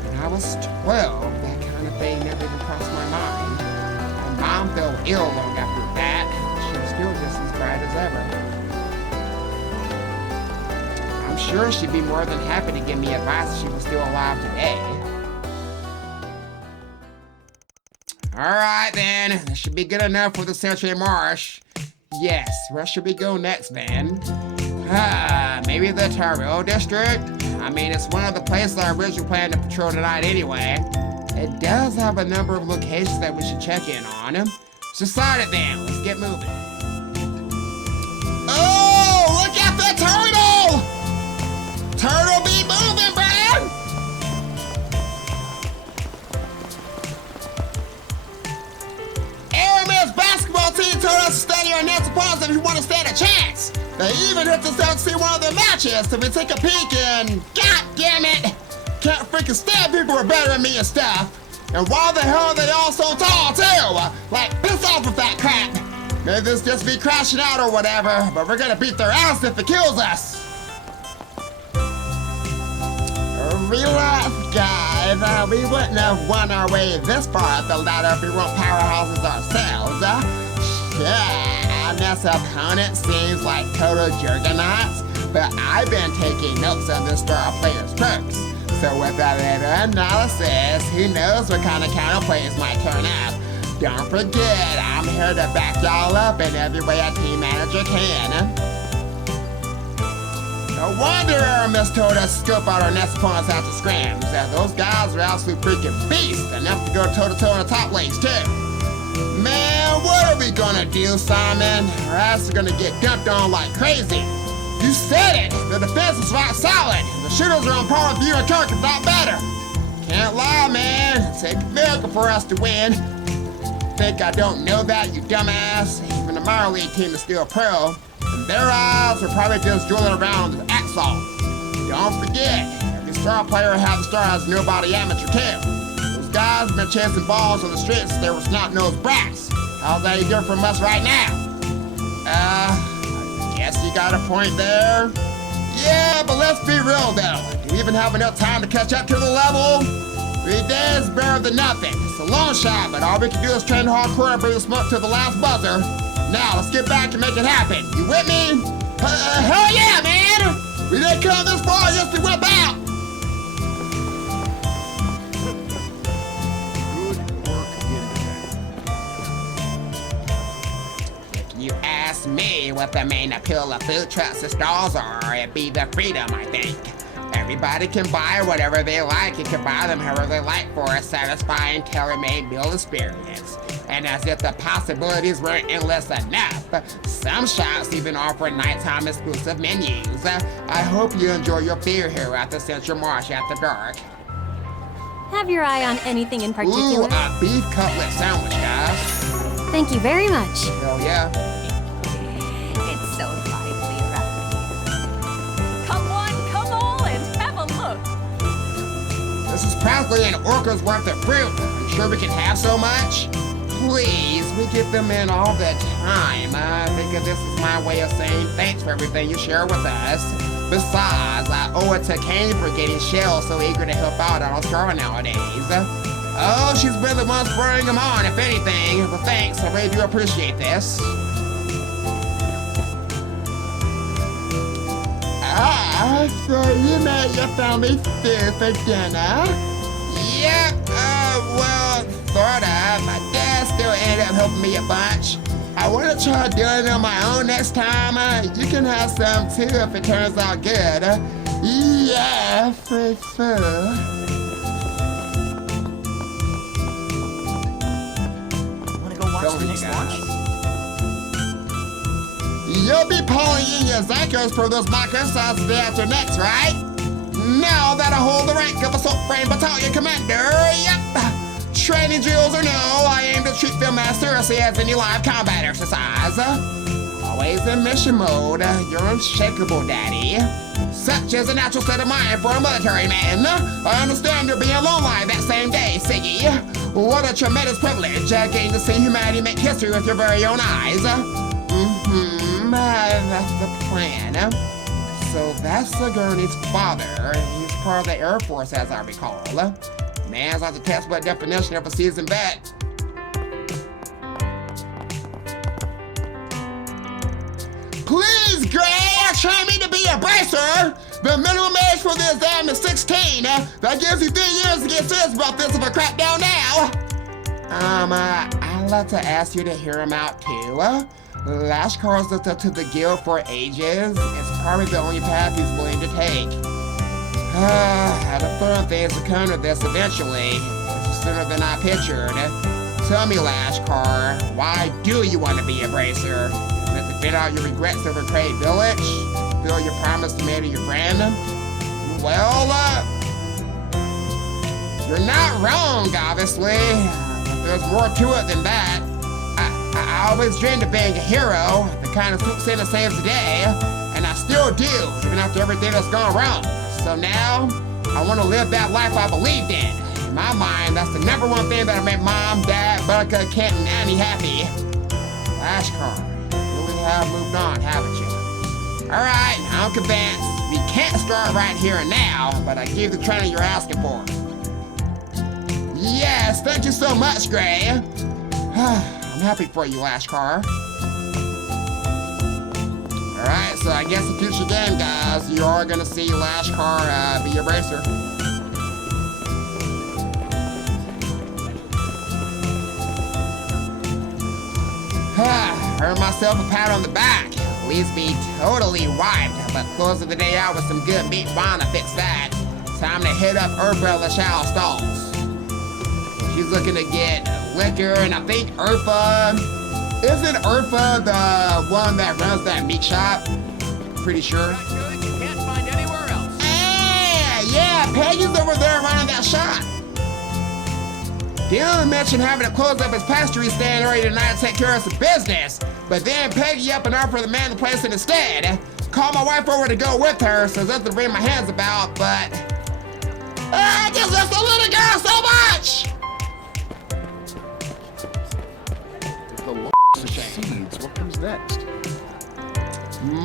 When I was 12, that kind of thing never even crossed my mind. My mom fell ill long after that. She was still just as bright as ever. I'm sure she'd be more than happy to give me advice if she was still alive today. Alright then, that should be good enough for the Century Marsh. Yes, where should we go next then? Maybe the Tyrell District? I mean, it's one of the places I originally planned to patrol tonight anyway. It does have a number of locations that we should check in on. Decided then, let's get moving. Oh, look at the turtle! Turtle be moving, Brad! Airman's basketball team told us to study our next opponents if we want to stand a chance. They even hit us out to see one of their matches, so we take a peek and god damn it! Can't freaking stand people who are better than me and stuff. And why the hell are they all so tall too? Like, piss off with that crap. Maybe this just be crashing out or whatever, but we're gonna beat their ass if it kills us. Relax, guys. We wouldn't have won our way this far up the ladder if we weren't powerhouses ourselves. Yeah, this opponent seems like total juggernauts, but I've been taking notes of the star players' perks. So with a little analysis, who knows what kind of counterplays might turn up. Don't forget, I'm here to back y'all up in every way a team manager can. No wonder Aramis told us to scope out our next opponents after scrims. Those guys are absolute freaking beasts, enough to go toe-to-toe in the top lanes too. Man, what are we gonna do, Simon? Our asses are gonna get dumped on like crazy. You said it! The defense is rock solid. The shooters are on par with you and Kirk, if not better. Can't lie, man. It takes a miracle for us to win. Think I don't know that, you dumbass? Even the minor league team is still pro. In their eyes, we're probably just drilling around with Axol. Don't forget, every star player has the star as nobody amateur too. Those guys have been chasing balls on the streets since they were snot-nosed brats. How's that any different from us right now? Guess you got a point there. Yeah, but let's be real though. Do we even have enough time to catch up to the level? 3 days better than nothing. It's a long shot, but all we can do is train hardcore and bring the smoke to the last buzzer. Now, let's get back and make it happen. You with me? Hell yeah, man! We didn't come this far just to whip out! Good work again today. If you ask me what the main appeal of food trucks and stalls are, it'd be the freedom, I think. Everybody can buy whatever they like and can buy them however they like for a satisfying, tailor-made meal experience. And as if the possibilities weren't endless enough, some shops even offer nighttime exclusive menus. I hope you enjoy your beer here at the Central Marsh after dark. Have your eye on anything in particular? Ooh, a beef cutlet sandwich, guys. Thank you very much. Hell yeah. It's so lively around here. Come all and have a look. This is practically an orca's worth of fruit. Are you sure we can have so much? please, we get them in all the time. I think this is my way of saying thanks for everything you share with us. Besides, I owe it to Kane for getting Shell so eager to help out on Australia nowadays. Oh, she's been the one spurring him on, if anything. But thanks, I really do appreciate this. So you made your family food for dinner? Yep, well, sort of. My dad still ended up helping me a bunch. I want to try doing it on my own next time. You can have some too if it turns out good. Yeah, for sure. Wanna go watch the next launch? You'll be pulling in your Zychos for those mock exercises the day after next, right? Now that I hold the rank of Assault Frame Battalion Commander, yep. Training drills or no, I aim to treat them as seriously as any live combat exercise. Always in mission mode, you're unshakable, Daddy. Such is a natural state of mind for a military man. I understand you're being alone that same day, Siggy. What a tremendous privilege, getting to see humanity make history with your very own eyes. That's the plan. So that's Sigourney's father. He's part of the Air Force, as I recall. Man's like the textbook definition of a seasoned vet. Please, Gray, train me to be a bracer. The minimum age for the exam is 16. That gives you 3 years to get serious about this if I crack down now. I'd like to ask you to hear him out too. Lashkar's looked up to the guild for ages. It's probably the only path he's willing to take. I'd have thought things would come to this eventually, sooner than I pictured. Tell me, Lashkar, why do you want to be a bracer? Is it to fit out your regrets over Crate Village? Fulfill your promise to me to your friend? Well, you're not wrong, obviously. There's more to it than that. I always dreamed of being a hero, the kind of swoops in and saves the day, and I still do, even after everything that's gone wrong. So now, I want to live that life I believed in. In my mind, that's the number one thing that'll make Mom, Dad, Buttercup, Kent, and Annie happy. Lashkar, you really have moved on, haven't you? Alright, I'm convinced. We can't start right here and now, but I give you the training you're asking for. Yes, thank you so much, Gray. I'm happy for you, Lashkar. Alright, so I guess the future game, guys, you are gonna see Lashkar be a bracer. Earned myself a pat on the back. At least be totally wiped, but closing the day out with some good meat wine to fix that. Time to hit up Urfa Lachal stalls. She's looking to get liquor, and I think isn't Urfa the one that runs that meat shop? Pretty sure. Good, you can't find anywhere else. Yeah, Peggy's over there running that shop. Dylan mentioned having to close up his pastry stand in order to not take care of some business, but then Peggy up and offered the man the place instead. Called my wife over to go with her, so there's nothing to bring my hands about, but I just love the little girl so much! Succeeds. What comes next?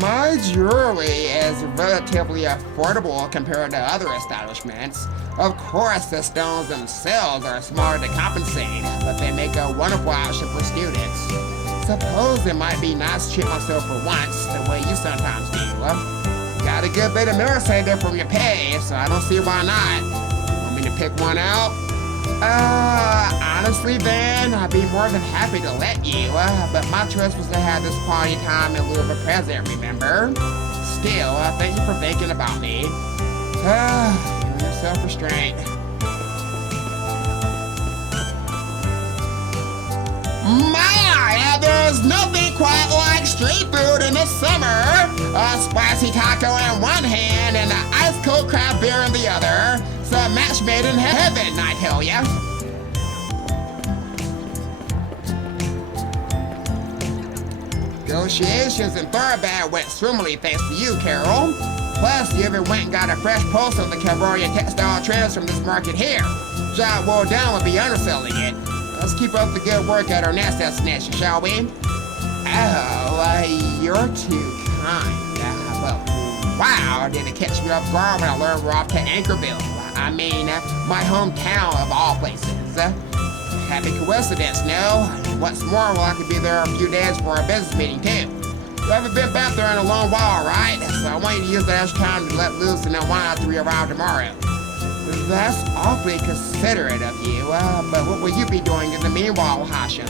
My jewelry is relatively affordable compared to other establishments. Of course, the stones themselves are smaller to compensate, but they make a wonderful option for students. Suppose it might be nice to treat myself for once, the way you sometimes do. Got a good bit of mirror saved from your pay, so I don't see why not. Want me to pick one out? Honestly, Van, I'd be more than happy to let you, but my choice was to have this quality time in lieu of a present, remember? Still, thank you for thinking about me. Your self-restraint. There's nothing quite like street food in the summer. A spicy taco in one hand and an ice-cold craft beer in the other. It's a match made in heaven, I tell ya. Negotiations in Thoroughbad went swimmingly thanks to you, Carol. Plus, you even went and got a fresh pulse on the Camborian textile trends from this market here. Job well done would be underselling it. let's keep up the good work at our next destination, shall we? Oh, you're too kind. But wow, did it catch me off guard when I learned we're off to Anchorville. I mean, my hometown of all places. Happy coincidence, no? What's more, well, I could be there a few days for a business meeting, too. You haven't been back there in a long while, right? So I want you to use that extra time to let loose and then why not to arrive tomorrow. That's awfully considerate of you, but what will you be doing in the meanwhile, Hashem?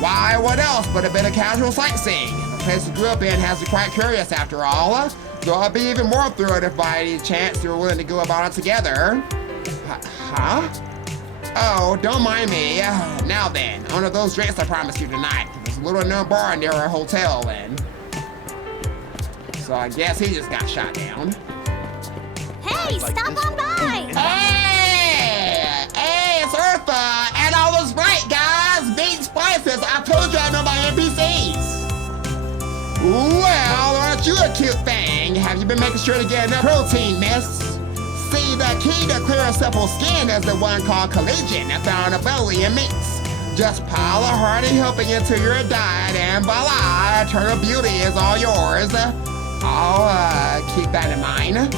Why, what else but a bit of casual sightseeing? The place you grew up in has you quite curious after all, so I'll be even more thrilled if by any chance you're willing to go about it together. Huh? Oh, don't mind me. Now then, one of those drinks I promised you tonight. There's a little known bar near our hotel, and so I guess he just got shot down. Hey, stop on by! Hey! Hey, it's Eartha! And I was right, guys! Beat spices! I told you I know my NPCs! Well, aren't you a cute thing? Have you been making sure to get enough protein, miss? See, the key to clear a supple skin is the one called collagen found in belly and meats. Just pile a hearty helping into your diet and voila, eternal beauty is all yours. I'll keep that in mind.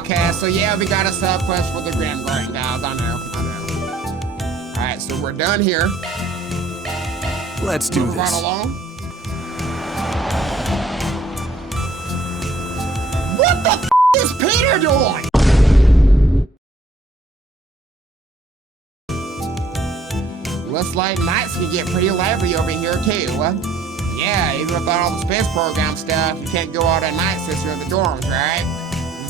Okay, so yeah, we got a sub quest for the Grim Growing, guys. I know. Alright, so we're done here. Let's do Move this. right along. What the f is Peter doing? Looks like nights can get pretty lively over here too. Yeah, even with all the space program stuff, you can't go out at night since you're in the dorms, right?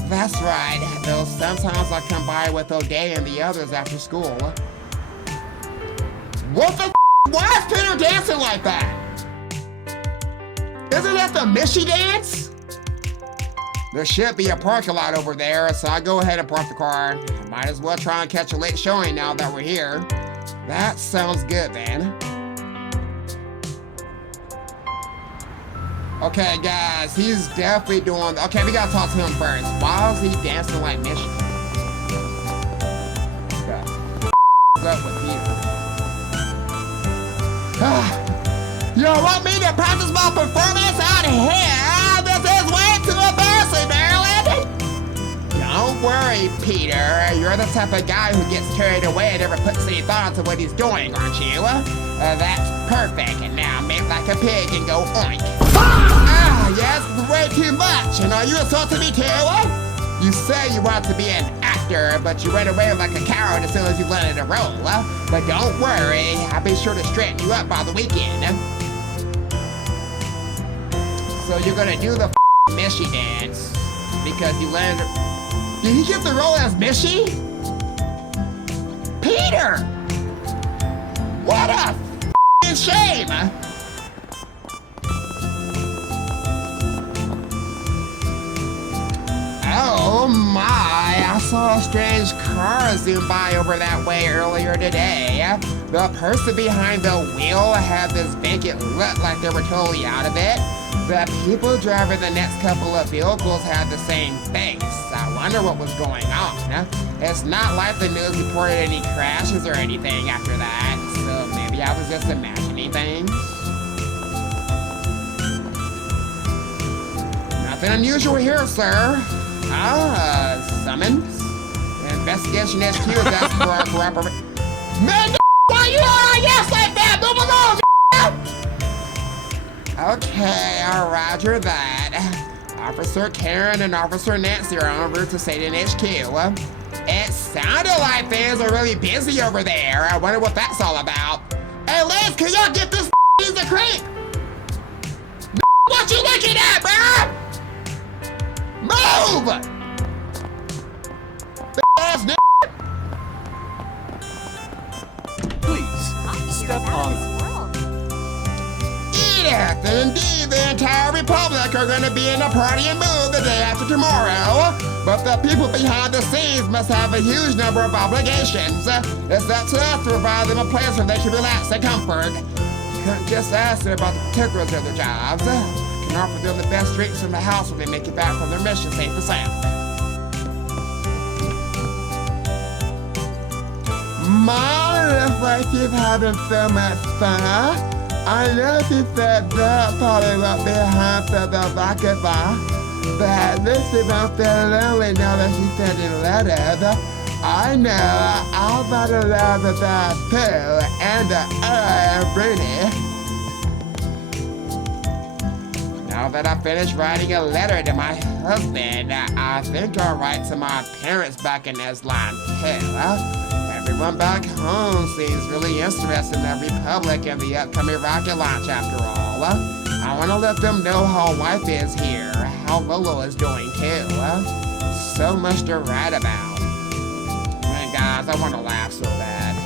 That's right, though sometimes I come by with O'Day and the others after school. What the f? Why is Peter dancing like that? Isn't that the Mishy dance? There should be a parking lot over there, so I go ahead and park the car. Might as well try and catch a late showing now that we're here. That sounds good, man. Okay, guys, he's definitely doing... Okay, we gotta talk to him first. Why is he dancing like Mishy? What's up with Peter? You want me to practice my performance out here? This is way too embarrassing, Marilyn! Don't worry, Peter. You're the type of guy who gets carried away and never puts any thought into what he's doing, aren't you? That's perfect. And now make like a pig and go oink. Yes, way too much. And are you insulting me too? You say you want to be an actor, but you ran away like a coward as soon as you landed a role. But don't worry, I'll be sure to straighten you up by the weekend. So you're gonna do the Mishy dance because you landed... Did he get the role as Mishy? Peter! What a shame! Oh my, I saw a strange car zoom by over that way earlier today. The person behind the wheel had this vacant look like they were totally out of it. The people driving the next couple of vehicles had the same face. I wonder what was going on. It's not like the news reported any crashes or anything after that, so maybe I was just imagining things. Nothing unusual here, sir. Summons? Investigation HQ is asking for our cooperation. Man, why you all yes like that? Move along, Okay, roger that. Officer Karen and Officer Nancy are en route to Satan HQ. It sounded like things are really busy over there. I wonder what that's all about. Hey, Liz, can y'all get this piece of creep? What you looking at, bro? Move! Ass n***. Please, step on. Edith, indeed, the entire Republic are going to be in a party and mood the day after tomorrow. But the people behind the scenes must have a huge number of obligations. It's up to us to provide them a place where they can relax and comfort. Couldn't just ask them about the particulars of their jobs. I can offer them the best drinks in the house when they make it back from their mission safe and sound. Mom, looks like you're having so much fun. I noticed that probably won't be hard for the bucket bar. But this is not so lonely now that she's sending letters. I know I'll better love about Pooh and Bruni. Now that I finished writing a letter to my husband, I think I'll write to my parents back in Islam too. Everyone back home seems really interested in the Republic and the upcoming rocket launch after all. I want to let them know how life is here, how Lolo is doing too. So much to write about. Man, guys, I want to laugh so bad.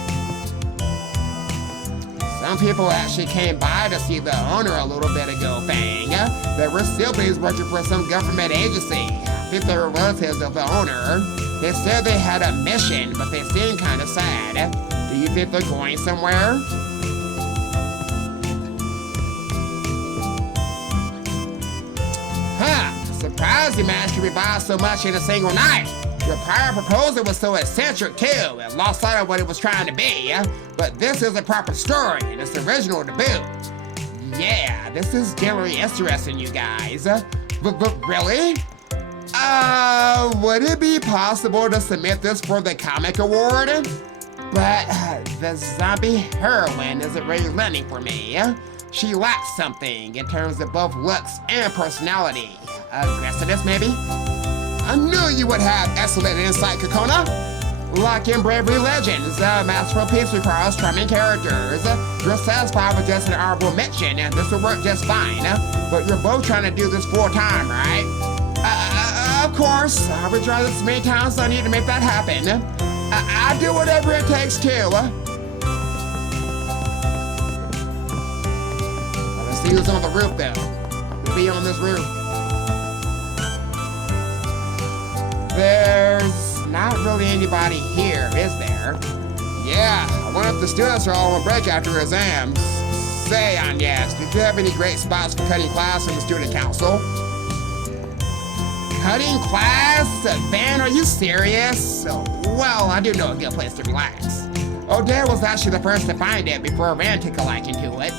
Some people actually came by to see the owner a little bit ago, Fang. They were siblings working for some government agency. I think they were relatives of the owner. They said they had a mission, but they seemed kind of sad. Do you think they're going somewhere? Surprised you managed to revive so much in a single night. Your prior proposal was so eccentric too, and lost sight of what it was trying to be. But this is a proper story, and it's original to boot. Yeah, this is generally interesting, you guys. But really? Would it be possible to submit this for the comic award? But the zombie heroine isn't really lending for me. She lacks something in terms of both looks and personality. Aggressiveness, maybe? I knew you would have excellent insight, Kokona. Like in Bravery Legends, Masterful Peace requires charming characters. You're satisfied with just an honorable mention, and this will work just fine. But you're both trying to do this full-time, right? Of course. I've been trying this many times, so I need to make that happen. I'll do whatever it takes to. Let's see who's on the roof, though. We'll be on this roof. There's not really anybody here, is there? Yeah, I wonder if the students are all on break after exams. Say, Agnes, did you have any great spots for cutting class from the student council? Cutting class? Van, are you serious? Well, I do know a good place to relax. Odette was actually the first to find it before Van took a liking to it.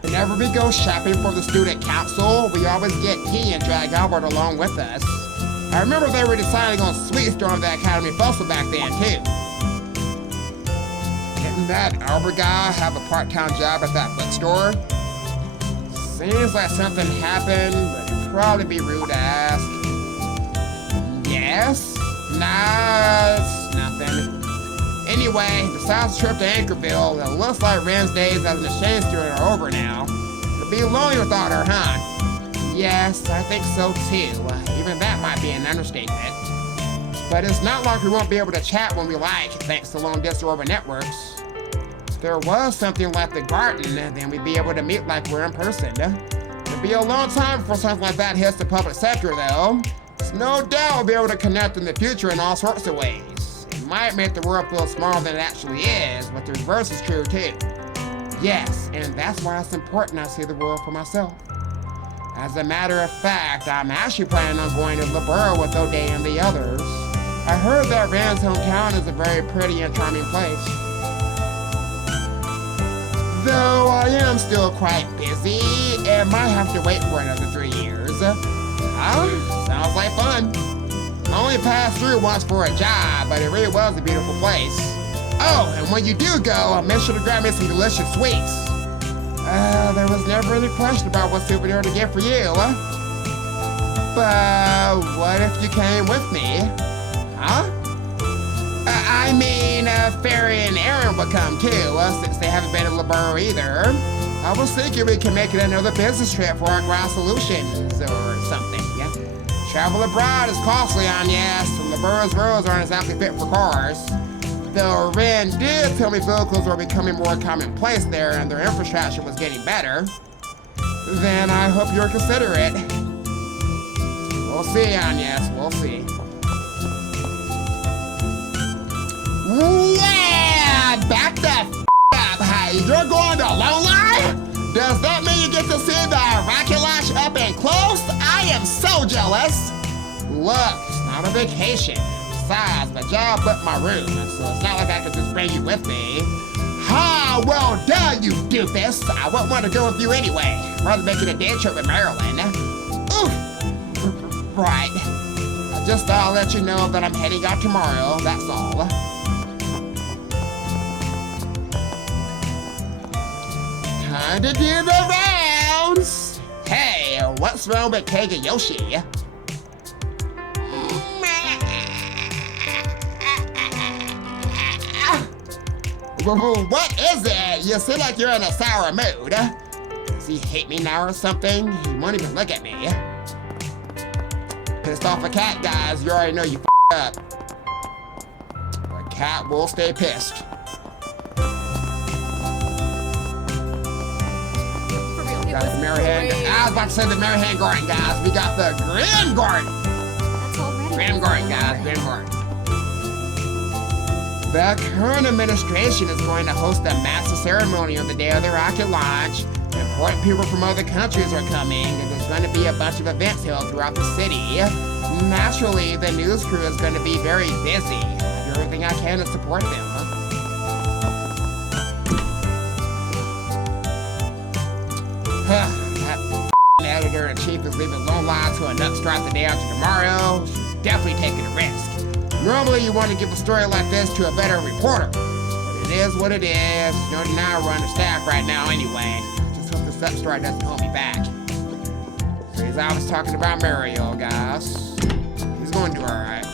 Whenever we go shopping for the student council, we always get tea and drag Albert along with us. I remember they were deciding on sweets during the Academy Festival back then, too. Didn't that Albert guy have a part-time job at that bookstore? Seems like something happened, but it'd probably be rude to ask. Yes? Nah, it's nothing. Anyway, besides the trip to Anchorville, it looks like Ren's days as an exchange student are over now. It'll be lonely without her, huh? Yes, I think so too. Even that might be an understatement. But it's not like we won't be able to chat when we like, thanks to long-distance urban networks. If there was something like the garden, then we'd be able to meet like we're in person. It'll be a long time before something like that hits the public sector, though. It's no doubt we'll be able to connect in the future in all sorts of ways. It might make the world feel smaller than it actually is, but the reverse is true too. Yes, and that's why it's important I see the world for myself. As a matter of fact, I'm actually planning on going to Laburo with O'Day and the others. I heard that Ren's hometown is a very pretty and charming place. Though I am still quite busy, and might have to wait for another 3 years. Huh? Sounds like fun. I only passed through once for a job, but it really was a beautiful place. Oh, and when you do go, make sure to grab me some delicious sweets. There was never any question about what souvenir to get for you. But what if you came with me? Huh? I mean, Fairy and Aaron would come too, since they haven't been to Laburo either. I was thinking we can make it another business trip for our Grass Solutions or something. Travel abroad is costly, Agnes, and Laburo's roads aren't exactly fit for cars. Though Ren did tell me vehicles were becoming more commonplace there and their infrastructure was getting better, then I hope you'll consider it. We'll see, Agnes, we'll see. Yeah! Back the up! Hey, you're going to Lowline? Does that mean you get to see the rocket launch up and close? I am so jealous. Look, it's not a vacation. Besides, my job booked my room, so it's not like I could just bring you with me. Ha! Well done, you doofus. I wouldn't want to go with you anyway. Rather make it a day trip with Maryland. Oof. Right. I just thought I'll let you know that I'm heading out tomorrow, that's all. Time to do the rounds. Hey, what's wrong with Kagayoshi? What is it? You seem like you're in a sour mood. Does he hate me now or something? He won't even look at me. Pissed off a cat, guys. You already know you up. A cat will stay pissed. Got the Maryland. I was about to say the Maryland Garden, guys. We got the Grand Garden. That's already Grand Garden, guys. Grand Garden. The current administration is going to host a massive ceremony on the day of the rocket launch. Important people from other countries are coming, and there's going to be a bunch of events held throughout the city. Naturally, the news crew is going to be very busy. I do everything I can to support them. That editor-in-chief is leaving low line to a nut strike the day after tomorrow. She's definitely taking a risk. Normally, you want to give a story like this to a better reporter. But it is what it is. No denying we're understaffed right now anyway. Just hope this up story doesn't hold me back. So he's always talking about Mario, guys. He's going to do alright.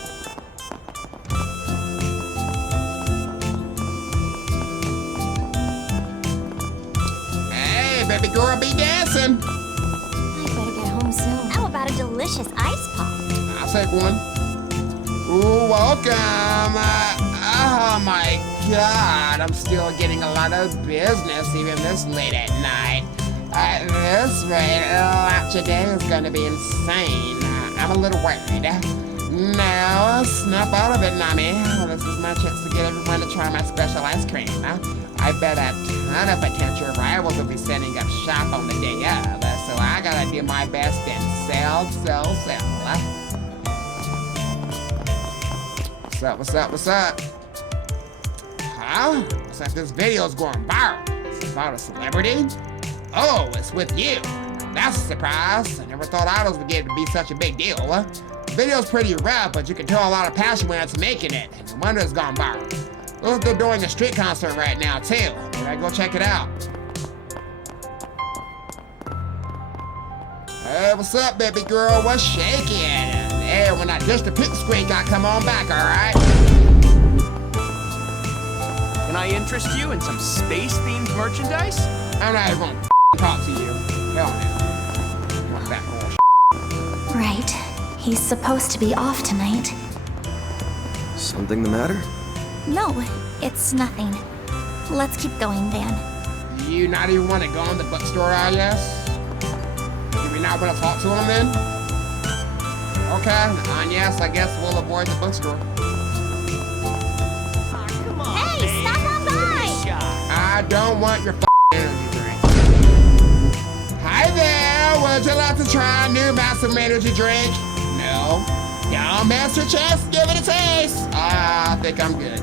Hey, baby girl, be dancing. I better get home soon. How about a delicious ice pop? I'll take one. Ooh, welcome. Oh my god, I'm still getting a lot of business even this late at night. At this rate, today is gonna be insane. I'm a little worried. Now, snap out of it, Nami. This is my chance to get everyone to try my special ice cream. I bet a ton of potential rivals will be setting up shop on the day of, so I gotta do my best and sell. What's up? Huh? Looks like this video's going viral. It's about a celebrity? Oh, it's with you. That's a surprise. I never thought idols would get to be such a big deal. The video's pretty rough, but you can tell a lot of passion when it's making it. And no wonder it's gone viral. Looks like they're doing a street concert right now, too. Maybe I go check it out. Hey, what's up, baby girl? What's shaking? Hey, when I dish the pit squeak, I come on back, alright? Can I interest you in some space-themed merchandise? I'm not even gonna talk to you. Hell no. Want that bullshit. Right. He's supposed to be off tonight. Something the matter? No, it's nothing. Let's keep going, Van. You not even want to go in the bookstore, I guess? Do we not want to talk to him then? Okay, yes, I guess we'll avoid the bookstore. Come on, Hey, babe. stop on by! I don't want your energy drink. Hi there, would you like to try a new massive energy drink? No. Don't mess your chest, give it a taste. I think I'm good.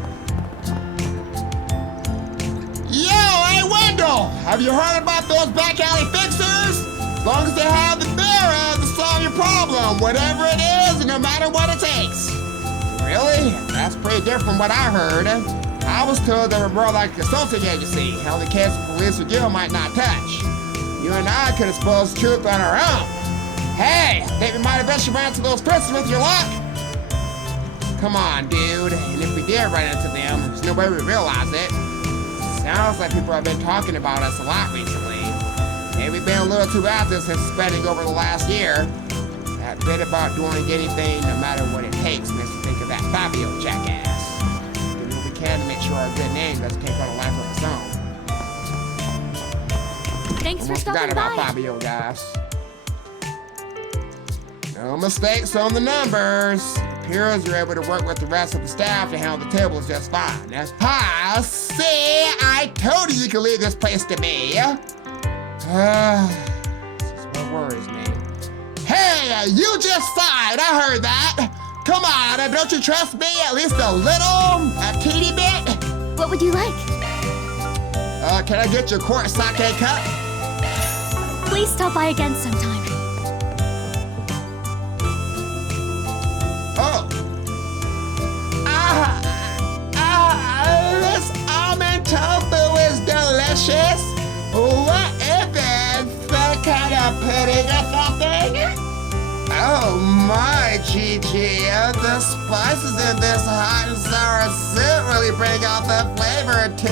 Yo, hey Wendell, have you heard about those back alley fixers? As long as they have the beer to solve your problem, whatever it is, no matter what it takes. Really? That's pretty different from what I heard. I was told they were more like a consulting agency, held in case the police or jail might not touch. You and I could expose truth on our own. Hey, think we might eventually run into those crystals with your luck? Come on, dude. And if we did run into them, there's no way we realize it. Sounds like people have been talking about us a lot recently. Maybe we've been a little too active since spending over the last year. That bit about doing anything, no matter what it takes, makes me think of that Fabio jackass. We do what we can to make sure our good name doesn't take on a life of its own. Thanks for Almost forgot stopping about by. Fabio, guys. No mistakes on the numbers. It appears you're able to work with the rest of the staff to handle the tables just fine. Hi, see, I told you could leave this place to me. This is what worries me. Hey, you just sighed. I heard that. Come on, don't you trust me at least a little? A teeny bit? What would you like? Can I get your quart sake cup? Please stop by again sometime. Oh. This almond tofu is delicious. What is this? Some kind of pudding or something? Oh my, Gigi. The spices in this hot and sour soup really bring out the flavor too.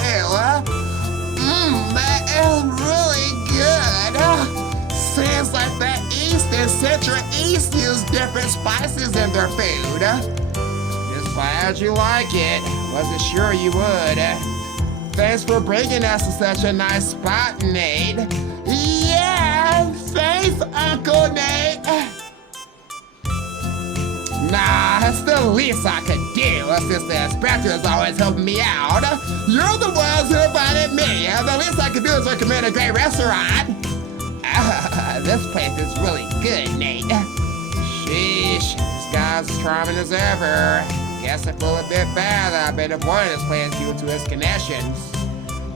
That is really good. Seems like the East and Central East use different spices in their food. Just glad you like it. Wasn't sure you would. Thanks for bringing us to such a nice spot, Nate. Yeah, thanks, Uncle Nate. Nah, that's the least I could do, since the inspector is always helping me out. You're the ones who invited me. The least I could do is recommend a great restaurant. This place is really good, Nate. Sheesh, this guy's as charming as ever. Guess I feel a bit bad that I've been avoiding this place due to his connections.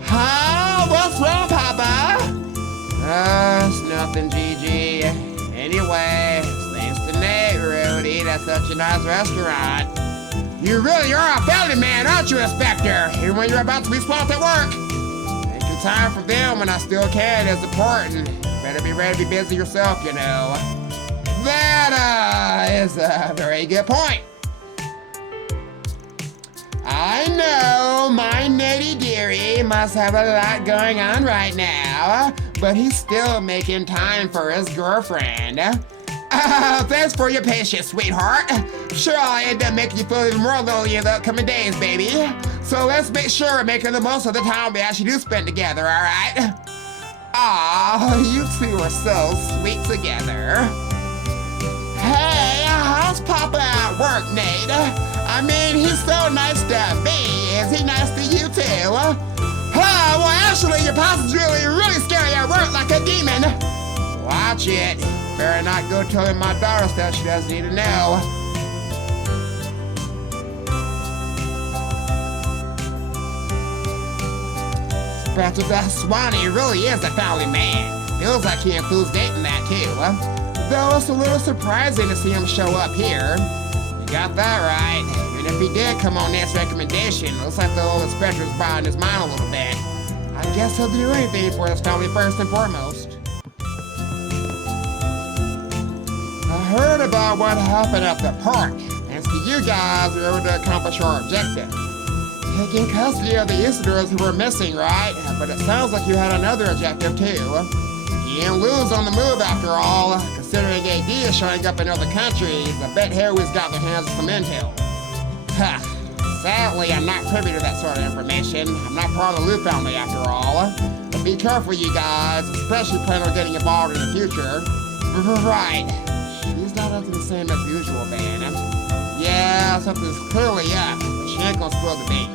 Huh? What's wrong, Papa? It's nothing, Gigi. Anyway, thanks to Nate, we were able to eat at such a nice restaurant. You really are a family man, aren't you, Inspector? Even when you're about to be swamped at work. Making time for them when I still can is important. Better be ready to be busy yourself, you know. That is a very good point. I know my Natey dearie must have a lot going on right now, but he's still making time for his girlfriend. Thanks for your patience, sweetheart. Sure, I'll end up making you feel even more lonely in the upcoming days, baby. So let's make sure we're making the most of the time we actually do spend together, all right? Aw, you two are so sweet together. Hey, how's Papa at work, Nate? I mean, he's so nice to me. Is he nice to you too? Well, actually, your Papa's really scary at work like a demon. Watch it. Better not go telling my daughter stuff she doesn't need to know. Inspector Swanee really is a family man. Feels like he includes dating that too. Though it's a little surprising to see him show up here. You got that right. Even if he did come on Nate's recommendation, looks like the old inspector's buying his mind a little bit. I guess he'll do anything for his family first and foremost. I heard about what happened at the park. Thanks to you guys, we were able to accomplish our objective. Taking custody of the Isidores who were missing, right? But it sounds like you had another objective too. You didn't lose on the move after all. Considering AD is showing up in other countries, I bet Harry's got their hands on some intel. Sadly, I'm not privy to that sort of information. I'm not part of the Lu family after all. But be careful, you guys, especially planning on getting involved in the future. Right. She's not up to the same as usual, man. Yeah, something's clearly up, but she ain't gonna spill the beans.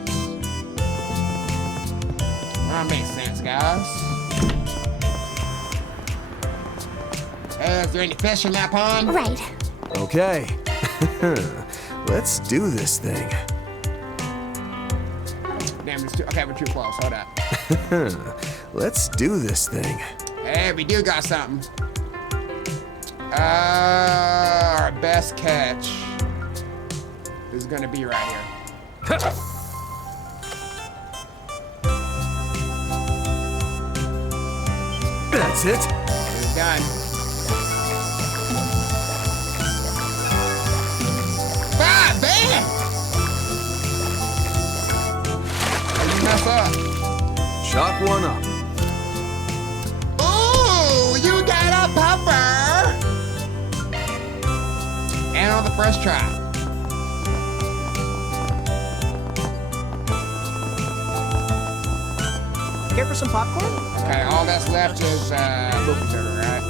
That makes sense, guys. Hey, is there any fish in that pond? Right. Okay. Let's do this thing. Damn, it's too, okay, we're too close. Hold up. Let's do this thing. Hey, we do got something. Our best catch is gonna be right here. That's it. It's done. Ah, bam! How'd you mess up? Chalk one up. Ooh, you got a puffer! And on the first try. Care for some popcorn? Okay, all that's left is movie theater, right?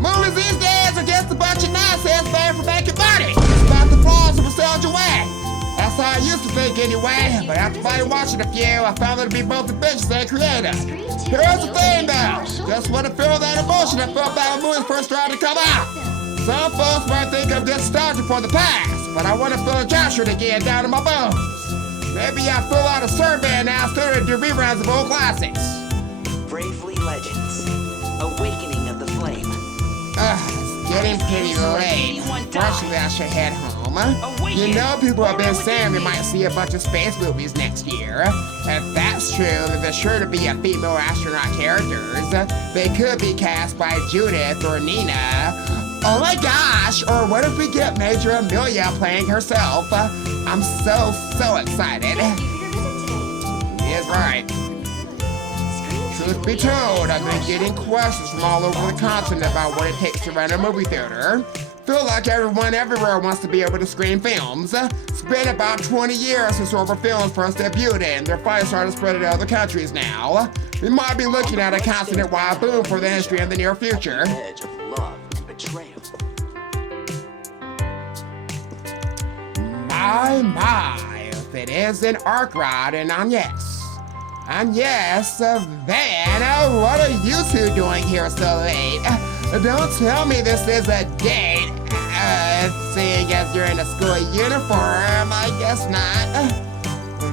Movies these days are just a bunch of nonsense made for making money. It's about the flaws of a soldier way. That's how I used to think anyway, but after watching a few, I found it to be both ambitious and creative. Here's the thing though, just want to feel that emotion I felt back when movies first started to come out. Some folks might think I'm nostalgic for the past, but I want to feel it captured again down in my bones. Maybe I fill out a survey and now started to do reruns of old classics. Bravely Legends, Awakening of the Flame. It's getting pretty late. Fortunately, I should head home. You know, people have been saying we might see a bunch of space movies next year. If that's true, then there's sure to be a female astronaut characters. They could be cast by Judith or Nina. Oh my gosh, or what if we get Major Amelia playing herself? I'm so excited. He is right. Truth be told, I've been getting questions from all over the continent about what it takes to run a movie theater. Feel like everyone everywhere wants to be able to screen films. It's been about 20 years since Orville Films first debuted, and they're finally starting to spread it to other countries now. We might be looking at a continent-wide boom for the industry in the near future. Edge of love and betrayal. My, if it isn't Arkrod and Agnes. Agnes, Van, what are you two doing here so late? Don't tell me this is a date. Seeing as you're in a school uniform, I guess not.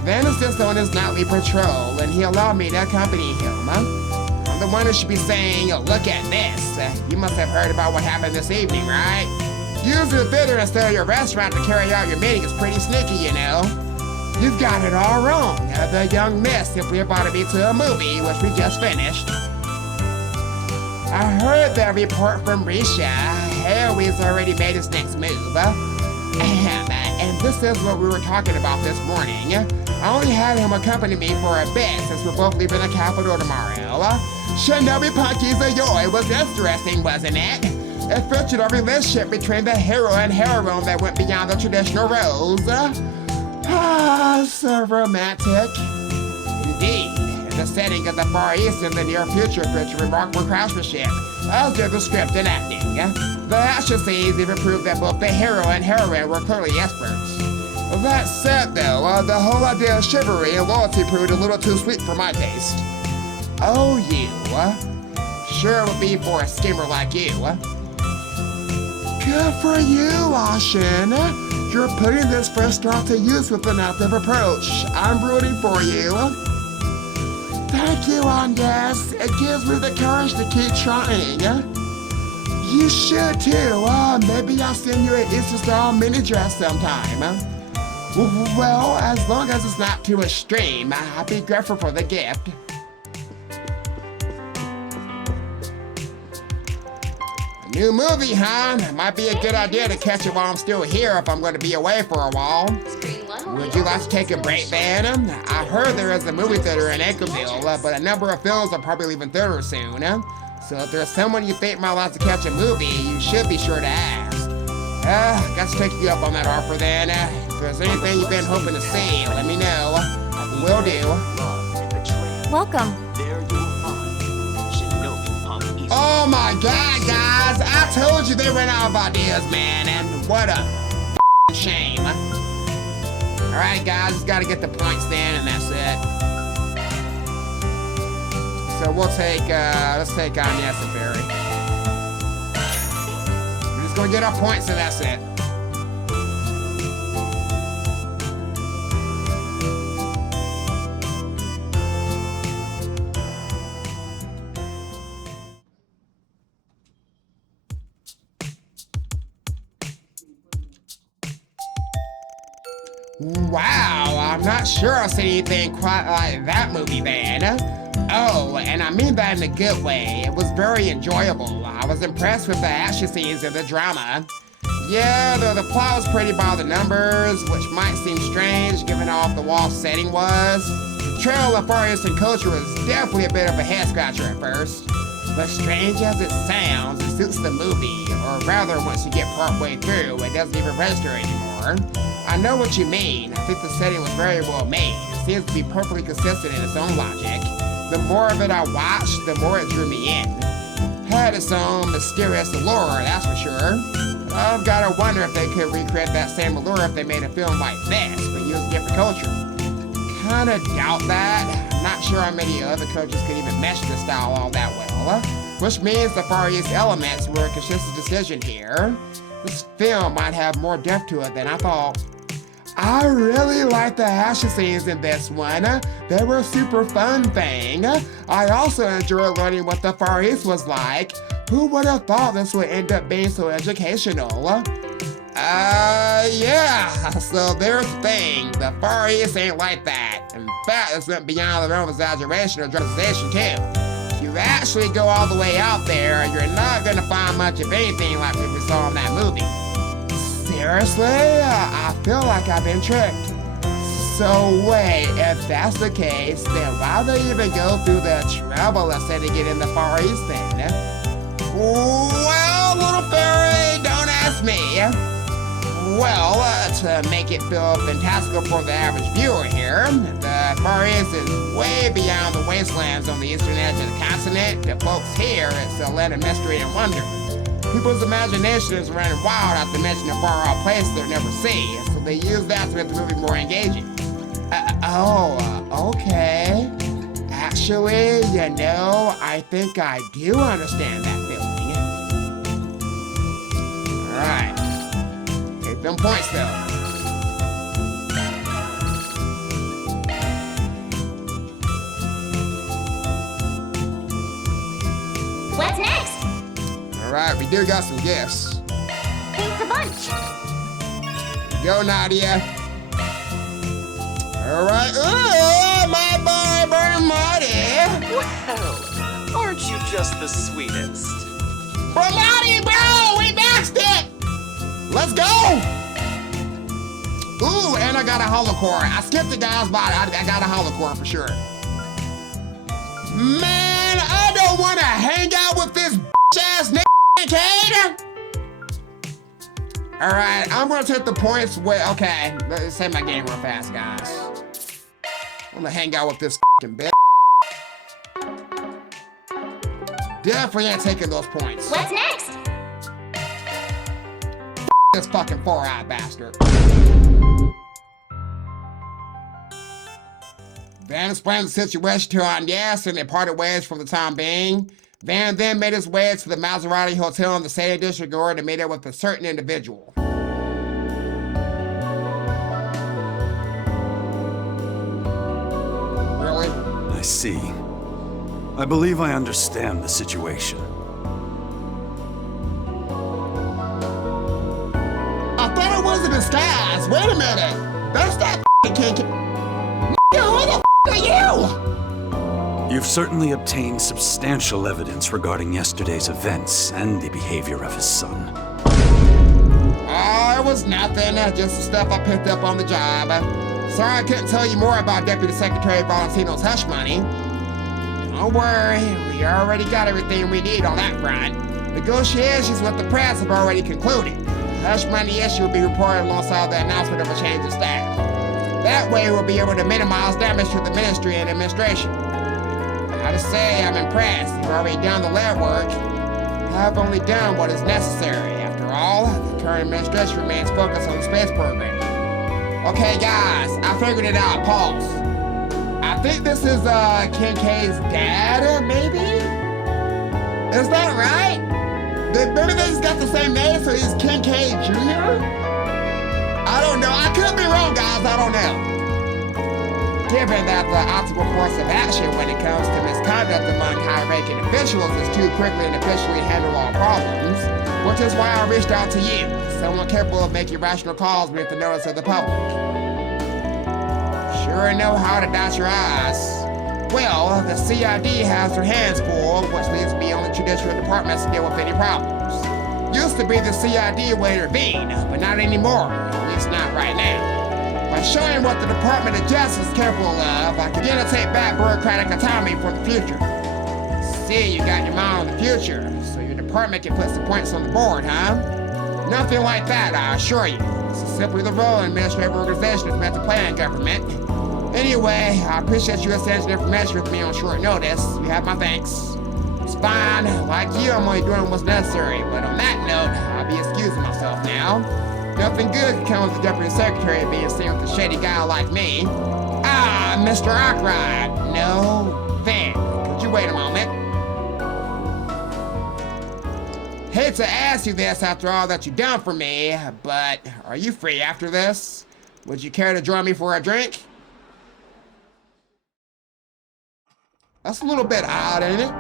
Van is just on his nightly patrol, and he allowed me to accompany him. I'm the one who should be saying, look at this. You must have heard about what happened this evening, right? Using the theater instead of your restaurant to carry out your meeting is pretty sneaky, you know. You've got it all wrong. The young miss simply invited me to a movie, which we just finished. I heard the report from Risha. Harry's already made his next move. And this is what we were talking about this morning. I only had him accompany me for a bit since we're both leaving the capital tomorrow. Shinobi Punky's Ayoi was interesting, wasn't it? It featured a relationship between the hero and heroine that went beyond the traditional roles. So romantic. Indeed. The setting of the Far East in the near future featured remarkable craftsmanship, as did the script and acting. The action scenes even proved that both the hero and heroine were clearly experts. That said, though, the whole idea of chivalry and loyalty proved a little too sweet for my taste. Oh, you. Sure it would be for a schemer like you. Good for you, Ashin. You're putting this first thought to use with an active approach. I'm rooting for you. Thank you, Agnes. It gives me the courage to keep trying. You should too. Maybe I'll send you an Easter style mini dress sometime. Well, as long as it's not too extreme, I'll be grateful for the gift. A new movie, huh? Might be a good idea to catch it while I'm still here if I'm going to be away for a while. Would you like to take a break, Van? I heard there is a movie theater in Anchorville, but a number of films are probably leaving theaters soon. So if there's someone you think might like to catch a movie, you should be sure to ask. Got to take you up on that offer then. If there's anything you've been hoping to see, let me know. Will do. Welcome. Oh my god, guys! I told you they ran out of ideas, man, and what a shame. Alright guys, just gotta get the points then, and that's it. So we'll take, let's take Agnes and Barry. We're just gonna get our points and that's it. Wow, I'm not sure I've seen anything quite like that movie, Van. Oh, and I mean that in a good way. It was very enjoyable. I was impressed with the action scenes and the drama. Yeah, though the plot was pretty by the numbers, which might seem strange given how off-the-wall setting was. The trail of Far Eastern culture was definitely a bit of a head-scratcher at first. But strange as it sounds, it suits the movie, or rather once you get partway through, it doesn't even register anymore. I know what you mean. I think the setting was very well made. It seems to be perfectly consistent in its own logic. The more of it I watched, the more it drew me in. Had its own mysterious allure, that's for sure. I've gotta wonder if they could recreate that same allure if they made a film like this, but used different culture. Kinda doubt that. I'm not sure how many other cultures could even mesh this style all that well. Which means the Far East elements were a conscious decision here. This film might have more depth to it than I thought. I really like the action scenes in this one. They were super fun thing. I also enjoyed learning what the Far East was like. Who would have thought this would end up being so educational? Yeah, so there's the thing. The Far East ain't like that. In fact, this went beyond the realm of exaggeration or dramatization too. If you actually go all the way out there, you're not gonna find much of anything like what we saw in that movie. Seriously? I feel like I've been tricked. So wait, if that's the case, then why they even go through the trouble let's say to get in the Far East then? Well, little fairy, don't ask me. Well, to make it feel fantastical for the average viewer here, the Far East is way beyond the wastelands on the eastern edge of the continent. To folks here, it's a land of mystery and wonder. People's imaginations running wild after mentioning a far-off place they'll never see, so they use that to make the movie more engaging. Okay. Actually, you know, I think I do understand that feeling. Alright. Take them points, though. What's next? Alright, we do got some gifts. Thanks a bunch. Go, Nadia. Alright. Oh, my boy, Marty. Well, aren't you just the sweetest? Marty, bro, we maxed it. Let's go. Ooh, and I got a holocore. I skipped the guys, but I got a holocore for sure. Man, I don't want to hang out with this bitch-ass nigga. Alright, I'm gonna take the points with, okay, let's say my game real fast, guys. I'm gonna hang out with this f***ing bitch. Definitely ain't taking those points. What's next? This fucking four-eyed bastard. Van explained the situation to Agnes and they parted ways for the time being. Van then made his way to the Maserati Hotel in the same district in order to meet up with a certain individual. Really? I see. I believe I understand the situation. I thought it was a disguise. Wait a minute. That's that f***ing kid. Who the f*** are you? You've certainly obtained substantial evidence regarding yesterday's events and the behavior of his son. Oh, it was nothing. Just the stuff I picked up on the job. Sorry I couldn't tell you more about Deputy Secretary Valentino's hush money. Don't worry, we already got everything we need on that front. Negotiations with the press have already concluded. The hush money issue will be reported alongside the announcement of a change of staff. That way we'll be able to minimize damage to the ministry and administration. I gotta say, I'm impressed. You've already done the legwork. I've only done what is necessary. After all, the current administration remains focused on the space program. Okay, guys, I figured it out. Pause. I think this is Kincaid's dad, maybe? Is that right? Maybe they just got the same name, so he's Kincaid Jr.? I don't know. I could be wrong, guys. I don't know. Given that the optimal course of action when it comes to misconduct among high-ranking officials is to quickly and efficiently handle all problems, which is why I reached out to you, someone capable of making rational calls beneath the notice of the public. Sure know how to dot your I's. Well, the CID has their hands full, which leaves me on the judicial departments to deal with any problems. Used to be the CID would intervene, but not anymore, at least not right now. By showing what the Department of Justice is capable of, I can begin to take back bureaucratic autonomy for the future. See, you got your mind on the future, so your department can put some points on the board, huh? Nothing like that, I assure you. This is simply the role an administrative organization is meant to play in government. Anyway, I appreciate you exchanging information with me on short notice. You have my thanks. It's fine. Like you, I'm only doing what's necessary, but on that note, I'll be excusing myself now. Nothing good can come with the deputy secretary being seen with a shady guy like me. Ah, Mr. Arkwright. No, Fang, could you wait a moment? Hate to ask you this after all that you've done for me, but are you free after this? Would you care to join me for a drink? That's a little bit odd, ain't it?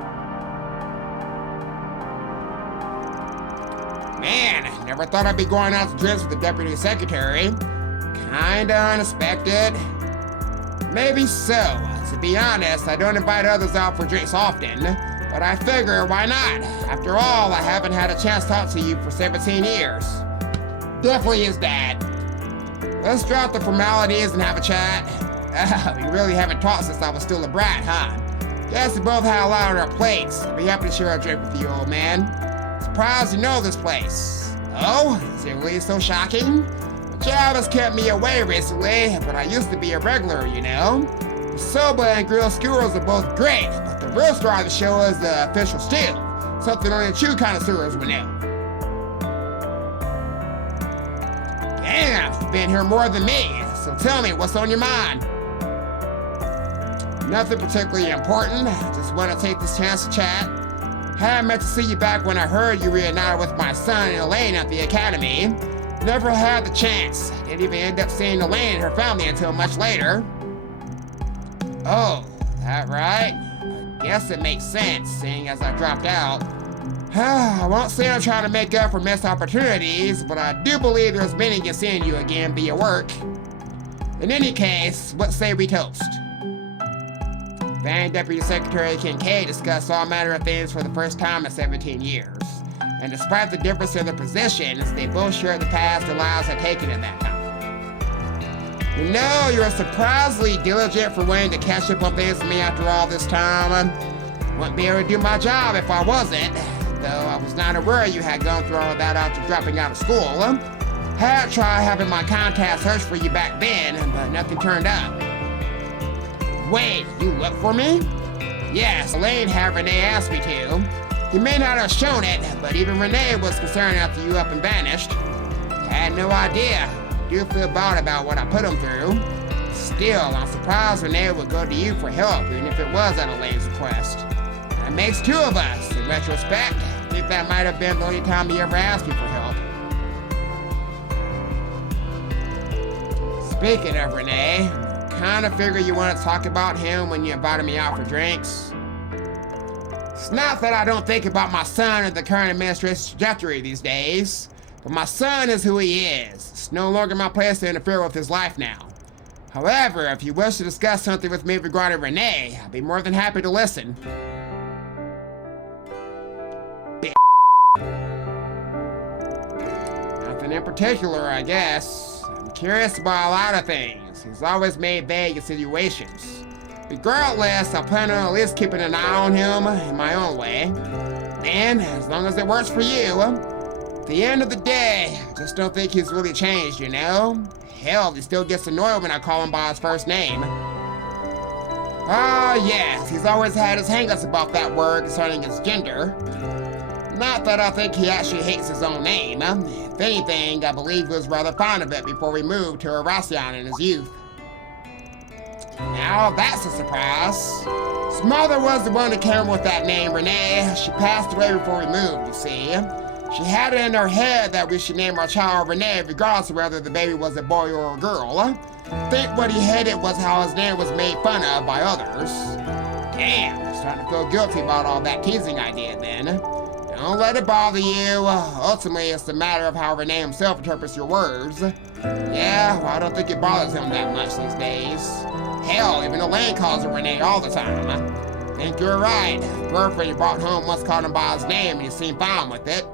Man, never thought I'd be going out to drinks with the deputy secretary. Kinda unexpected. Maybe so. To be honest, I don't invite others out for drinks often, but I figure, why not? After all, I haven't had a chance to talk to you for 17 years. Definitely is that. Let's drop the formalities and have a chat. We really haven't talked since I was still a brat, huh? Guess we both had a lot on our plates. I'd be happy to share a drink with you, old man. Surprised you know this place. Oh, is it really so shocking? The job has kept me away recently, but I used to be a regular, you know? The soba and grilled skewers are both great, but the real star of the show is the official stew. Something only the true connoisseurs would know. Damn, you've been here more than me, so tell me, what's on your mind? Nothing particularly important, just want to take this chance to chat. Hadn't meant to see you back when I heard you reunited with my son and Elaine at the academy. Never had the chance. Didn't even end up seeing Elaine and her family until much later. Oh, that right? I guess it makes sense, seeing as I dropped out. I won't say I'm trying to make up for missed opportunities, but I do believe there's meaning in seeing you again via work. In any case, what say we toast? Fang Deputy Secretary Kincaid discussed all manner of things for the first time in 17 years. And despite the difference in their positions, they both shared the paths their lives had taken in that time. You know, you're surprisingly diligent for wanting to catch up on things with me after all this time. Wouldn't be able to do my job if I wasn't, though I was not aware you had gone through all of that after dropping out of school. Had tried having my contact search for you back then, but nothing turned up. Wait, you looked for me? Yes, Elaine had Renee ask me to. You may not have shown it, but even Renee was concerned after you up and vanished. Had no idea. Do feel bad about what I put him through. Still, I'm surprised Renee would go to you for help, even if it was at Elaine's request. That makes two of us. In retrospect, I think that might have been the only time he ever asked me for help. Speaking of Renee, kinda figure you want to talk about him when you invited me out for drinks. It's not that I don't think about my son and the current administration's trajectory these days, but my son is who he is. It's no longer my place to interfere with his life now. However, if you wish to discuss something with me regarding Renee, I'd be more than happy to listen. Nothing in particular, I guess. I'm curious about a lot of things. He's always made vague insinuations. Regardless, I plan on at least keeping an eye on him in my own way. And as long as it works for you, at the end of the day, I just don't think he's really changed, you know? Hell, he still gets annoyed when I call him by his first name. Oh yes, he's always had his hang-ups about that word concerning his gender. Not that I think he actually hates his own name. If anything, I believe he was rather fond of it before we moved to Erasion in his youth. Now that's a surprise. His mother was the one who came up with that name, Renee. She passed away before we moved, you see. She had it in her head that we should name our child Renee regardless of whether the baby was a boy or a girl. I think what he hated was how his name was made fun of by others. Damn, I'm starting to feel guilty about all that teasing I did then. Don't let it bother you. Ultimately, it's a matter of how Renee himself interprets your words. Yeah, well, I don't think it bothers him that much these days. Hell, even Elaine calls her Renee all the time. I think you're right. The girlfriend you brought home once called him by his name and he seemed fine with it.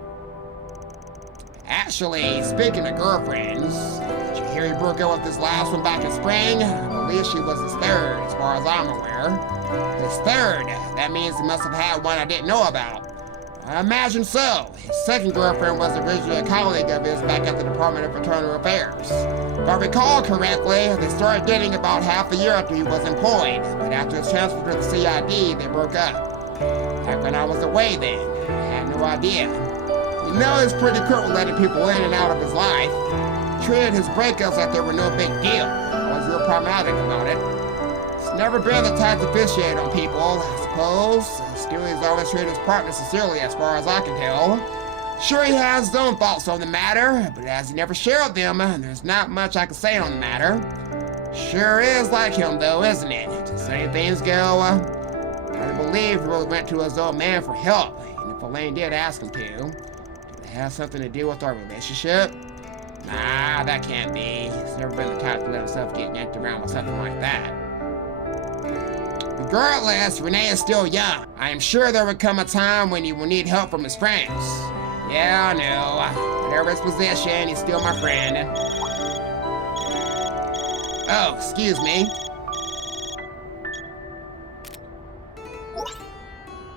Actually, speaking of girlfriends, did you hear he broke up with his last one back in spring? I believe she was his third, as far as I'm aware. His third? That means he must have had one I didn't know about. I imagine so. His second girlfriend was originally a colleague of his back at the Department of Fraternal Affairs. If I recall correctly, they started dating about half a year after he was employed, but after his transfer to the CID, they broke up. Back when I was away then, I had no idea. You know he's pretty quick with letting people in and out of his life. Treated his breakups like they were no big deal. Always real pragmatic about it. He's never been the type to vitiate on people, I suppose. Still, he's always treated his partner sincerely as far as I can tell. Sure, he has his own thoughts on the matter, but as he never shared them, there's not much I can say on the matter. Sure is like him though, isn't it? To say things go, I believe he really went to his old man for help, and if Elaine did ask him to. Did it have something to do with our relationship? Nah, that can't be. He's never been the type to let himself get yanked around with something like that. Regardless, Renee is still young. I am sure there would come a time when he will need help from his friends. Yeah, I know. Whatever his position, he's still my friend. Oh, excuse me.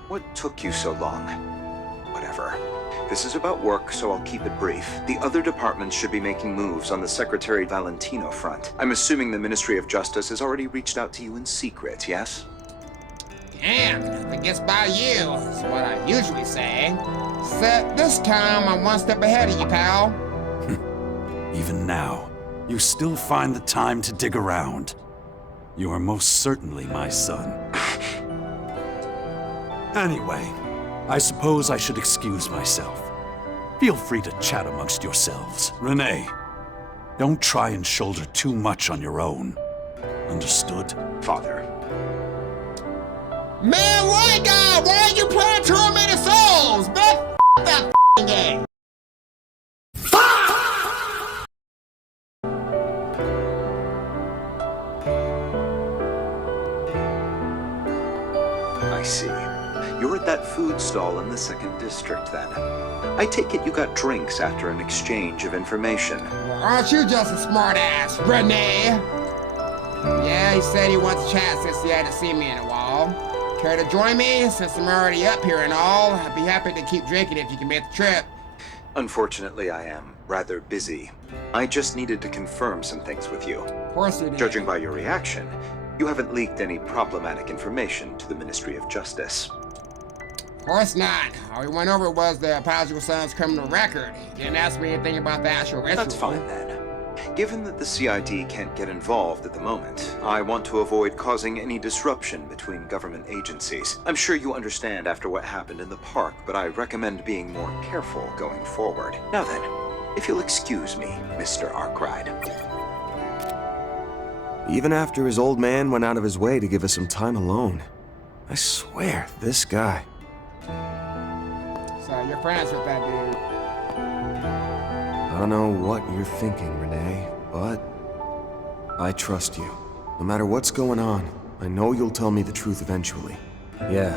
What took you so long? Whatever. This is about work, so I'll keep it brief. The other departments should be making moves on the Secretary Valentino front. I'm assuming the Ministry of Justice has already reached out to you in secret, yes? Damn, nothing gets by you, is what I usually say. Except this time, I'm one step ahead of you, pal. Even now, you still find the time to dig around. You are most certainly my son. Anyway, I suppose I should excuse myself. Feel free to chat amongst yourselves. Renee, don't try and shoulder too much on your own. Understood? Father. Man, white guy, why are you playing too many souls? Man, that game. I see. You're at that food stall in the 2nd District, then. I take it you got drinks after an exchange of information. Well, aren't you just a smart-ass, Renee? Yeah, he said he wants to chat since he hadn't seen me in a while. Care to join me? Since I'm already up here and all, I'd be happy to keep drinking if you can make the trip. Unfortunately, I am rather busy. I just needed to confirm some things with you. Of course you did. Judging by your reaction, you haven't leaked any problematic information to the Ministry of Justice. Of course not. All we went over was the Prodigal Son's criminal record. He didn't ask me anything about the actual ritual. That's fine then. Given that the CID can't get involved at the moment, I want to avoid causing any disruption between government agencies. I'm sure you understand after what happened in the park, but I recommend being more careful going forward. Now then, if you'll excuse me, Mr. Arkwright. Even after his old man went out of his way to give us some time alone. I swear, this guy. So you're friends with that dude. I don't know what you're thinking, Renee, but I trust you. No matter what's going on, I know you'll tell me the truth eventually. Yeah,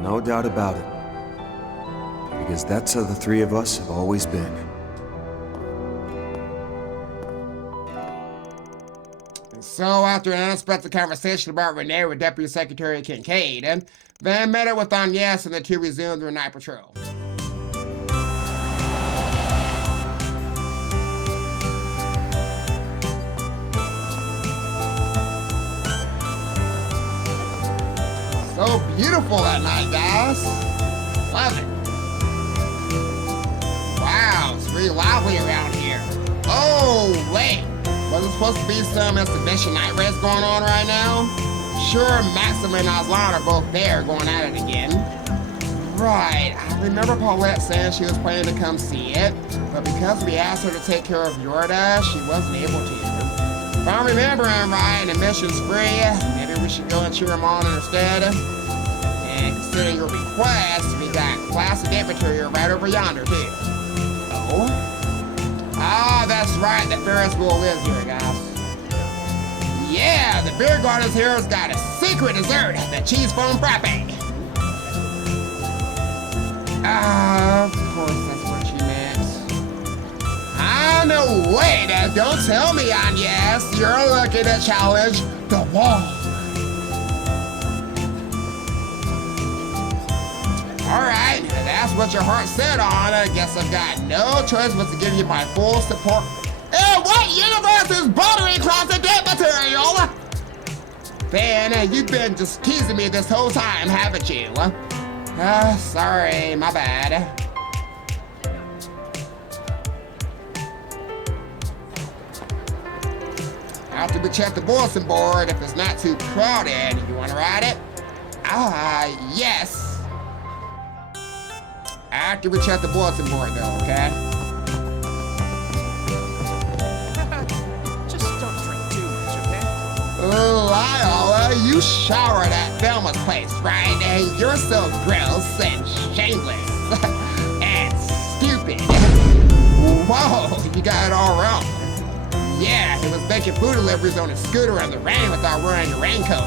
no doubt about it. Because that's how the three of us have always been. And so after an unexpected conversation about Renee with Deputy Secretary Kincaid, Van met up with Agnes and the two resumed their night patrol. So beautiful that night, guys. Love it. Wow, it's really lively around here. Oh, wait. Was it supposed to be some exhibition night race going on right now? Sure, Maxim and Aslan are both there going at it again. Right, I remember Paulette saying she was planning to come see it, but because we asked her to take care of Yorda, she wasn't able to. If I'm remembering right, and admission's free, maybe we should go and cheer them on instead. And considering your request, we got class and material right over yonder, too. Oh? Ah, that's right, the Ferris wheel lives here, guys. Yeah, the beer garden's here has got a secret dessert, the cheese foam frappe. Ah, of course that's what she meant. Ah, no, wait, don't tell me, Agnes. You're looking to challenge the wall. Alright, that's what your heart set on. I guess I've got no choice but to give you my full support. Hey, what universe is buttering across the date material? Fan, you've been just teasing me this whole time, haven't you? Sorry, my bad. After we check the bulletin board, if it's not too crowded, you wanna ride it? Yes. After we check the bulletin board though, okay? Just don't drink too much, okay? Lyle, you showered at Velma's place, right? And you're so gross and shameless and stupid. Whoa, you got it all wrong. Yeah, he was making food deliveries on a scooter in the rain without wearing a raincoat.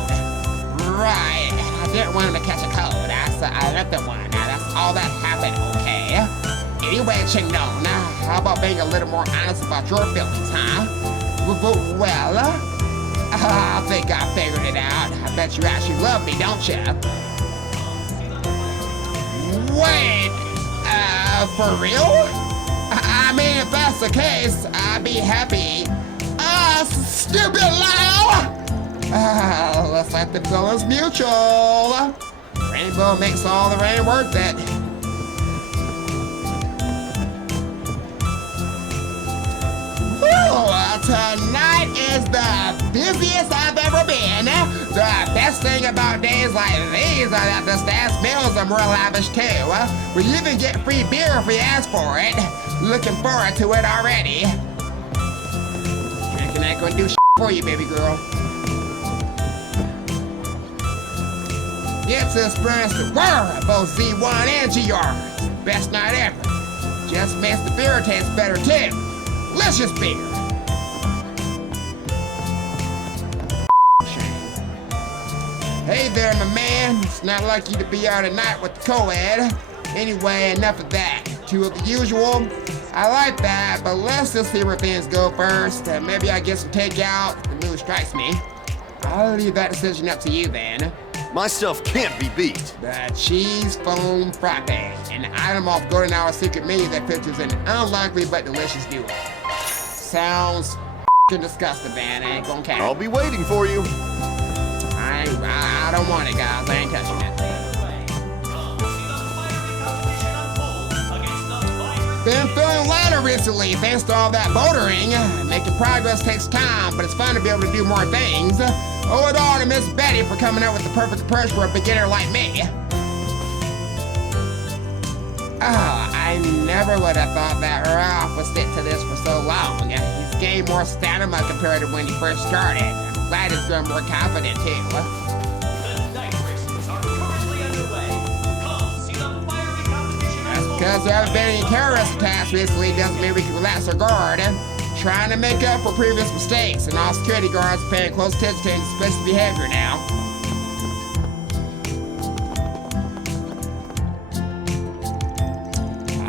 Right, I didn't want him to catch a cold, so I left the one. Now that's all that happened, okay? Anyway, Chignon, how about being a little more honest about your feelings, huh? Well, I think I figured it out. I bet you actually love me, don't you? Wait, for real? I mean, if that's the case, I'd be happy. Stupid Lyle! Let's let the feelings mutual. Rainbow makes all the rain worth it. Tonight is the busiest I've ever been. The best thing about days like these are that the staff's meals are more lavish too. We even get free beer if we ask for it. Looking forward to it already. Drinking ain't gonna do shit for you, baby girl. Get to experience the world of both Z1 and GR. Best night ever. Just makes the beer taste better too. Delicious beer. Hey there, my man. It's not like you to be out at night with the co-ed. Anyway, enough of that. Two of the usual. I like that, but let's just see where things go first. Maybe I get some takeout if the mood strikes me. I'll leave that decision up to you then. My stuff can't be beat. The cheese foam frappe, an item off Golden Hour secret menu that features an unlikely but delicious duo. Sounds f***ing disgusting, man. I ain't gonna count. I'll be waiting for you. I don't want it, guys. I ain't touching it. Been feeling lighter recently thanks to all that bouldering. Making progress takes time, but it's fun to be able to do more things. Owe it all to Miss Betty for coming up with the perfect approach for a beginner like me. Oh, I never would have thought that Ralph would stick to this for so long. He's gained more stamina compared to when he first started. I'm glad he's grown more confident too. Because there haven't been any terrorist attacks recently doesn't mean we can relax our guard. Trying to make up for previous mistakes, and all security guards paying close attention to suspicious behavior now.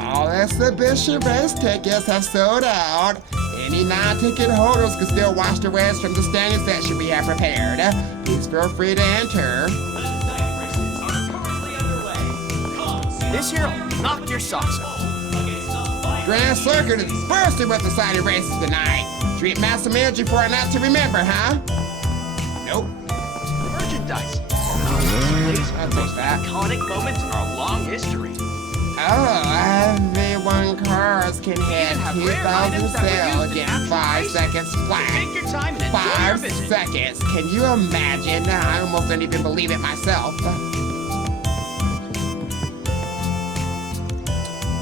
All exhibition race tickets have sold out. Any non-ticket holders can still watch the race from the standing section we have prepared. Please feel free to enter. This here will knock your socks off. Grand Circuit is bursting with exciting races tonight. Treat massive energy for a night to remember, huh? Nope. Merchandise. I'll take that. Iconic moments in our long history. Oh, V1 cars can hit 2,000 sales in 5 seconds flat. Take your time and enjoy your 5 visit. seconds. Can you imagine? I almost didn't even believe it myself.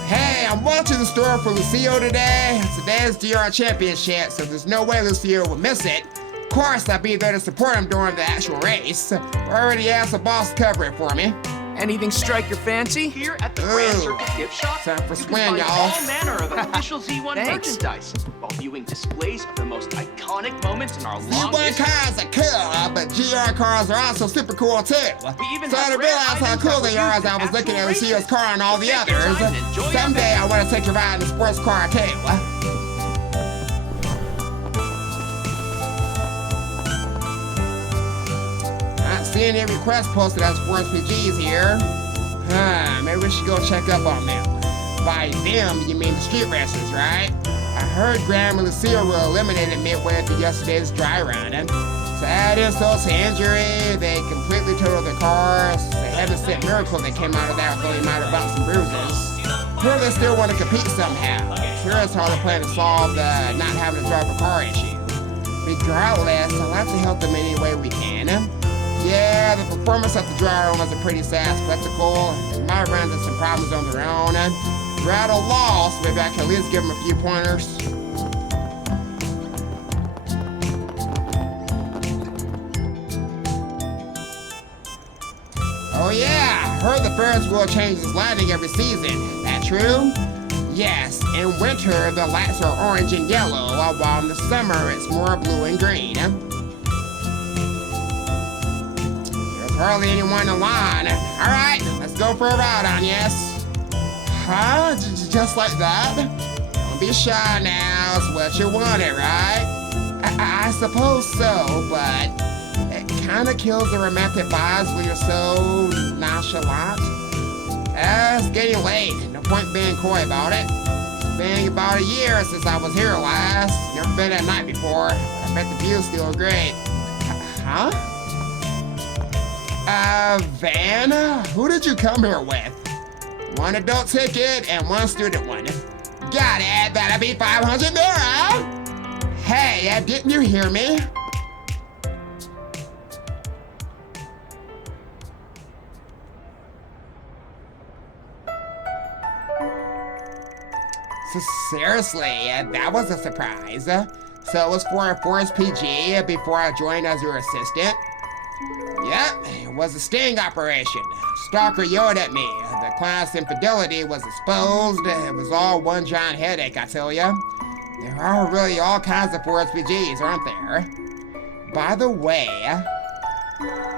Hey, I'm watching the store for Lucio today. Today's GR Championship, so there's no way Lucio will miss it. Of course, I'll be there to support him during the actual race. Already asked the boss to cover it for me. Anything strike your fancy? Here at the Grand Circle Gift Shop, time for you swing, can find y'all. all manner of official Z1 Thanks. merchandise, while viewing displays of the most iconic moments in our long Z1 history. cars are cool, but GR cars are also super cool too. We even So I have didn't rare realize how items cool that they were are used as I in was looking at actual Lucio's races. car and all the Take your others. time and enjoy your Someday I want to take a ride in the sports car too. Not seeing any requests posted as Sports PGs here. Maybe we should go check up on them. By them, you mean the street racers, right? I heard Graham and Lucille were eliminated midway through yesterday's dry run. To add insult to injury, they completely totaled their cars. It's a heaven-sent miracle they came out of that with only minor bumps and bruises. Sure, they still want to compete somehow. Curious how they plan to solve the not having to drive a car issue. Regardless, I'd like to help them any way we can. Yeah, the performance at the dry room was a pretty sad spectacle. They might run into some problems on their own. They're at a loss, maybe I can at least give them a few pointers. Oh yeah, heard the Ferris wheel changes lighting every season. That true? Yes, in winter the lights are orange and yellow, while in the summer it's more blue and green. There's hardly anyone in line. Alright, let's go for a ride, Agnes. Huh? Just like that? Don't be shy now, it's what you wanted, right? I suppose so, but it kinda kills the romantic vibes when you're so nonchalant. It's getting late, no point being coy about it. It's been about a year since I was here last. Never been at night before, but I bet the view's still great. Huh? Van? Who did you come here with? One adult ticket and one student one. Got it, that'll be 500 lira! Hey, didn't you hear me? Seriously, that was a surprise. So it was for a Forest PG before I joined as your assistant? Yep, it was a sting operation. Stalker yelled at me. The class infidelity was exposed. It was all one giant headache, I tell ya. There are really all kinds of Forest PGs, aren't there? By the way,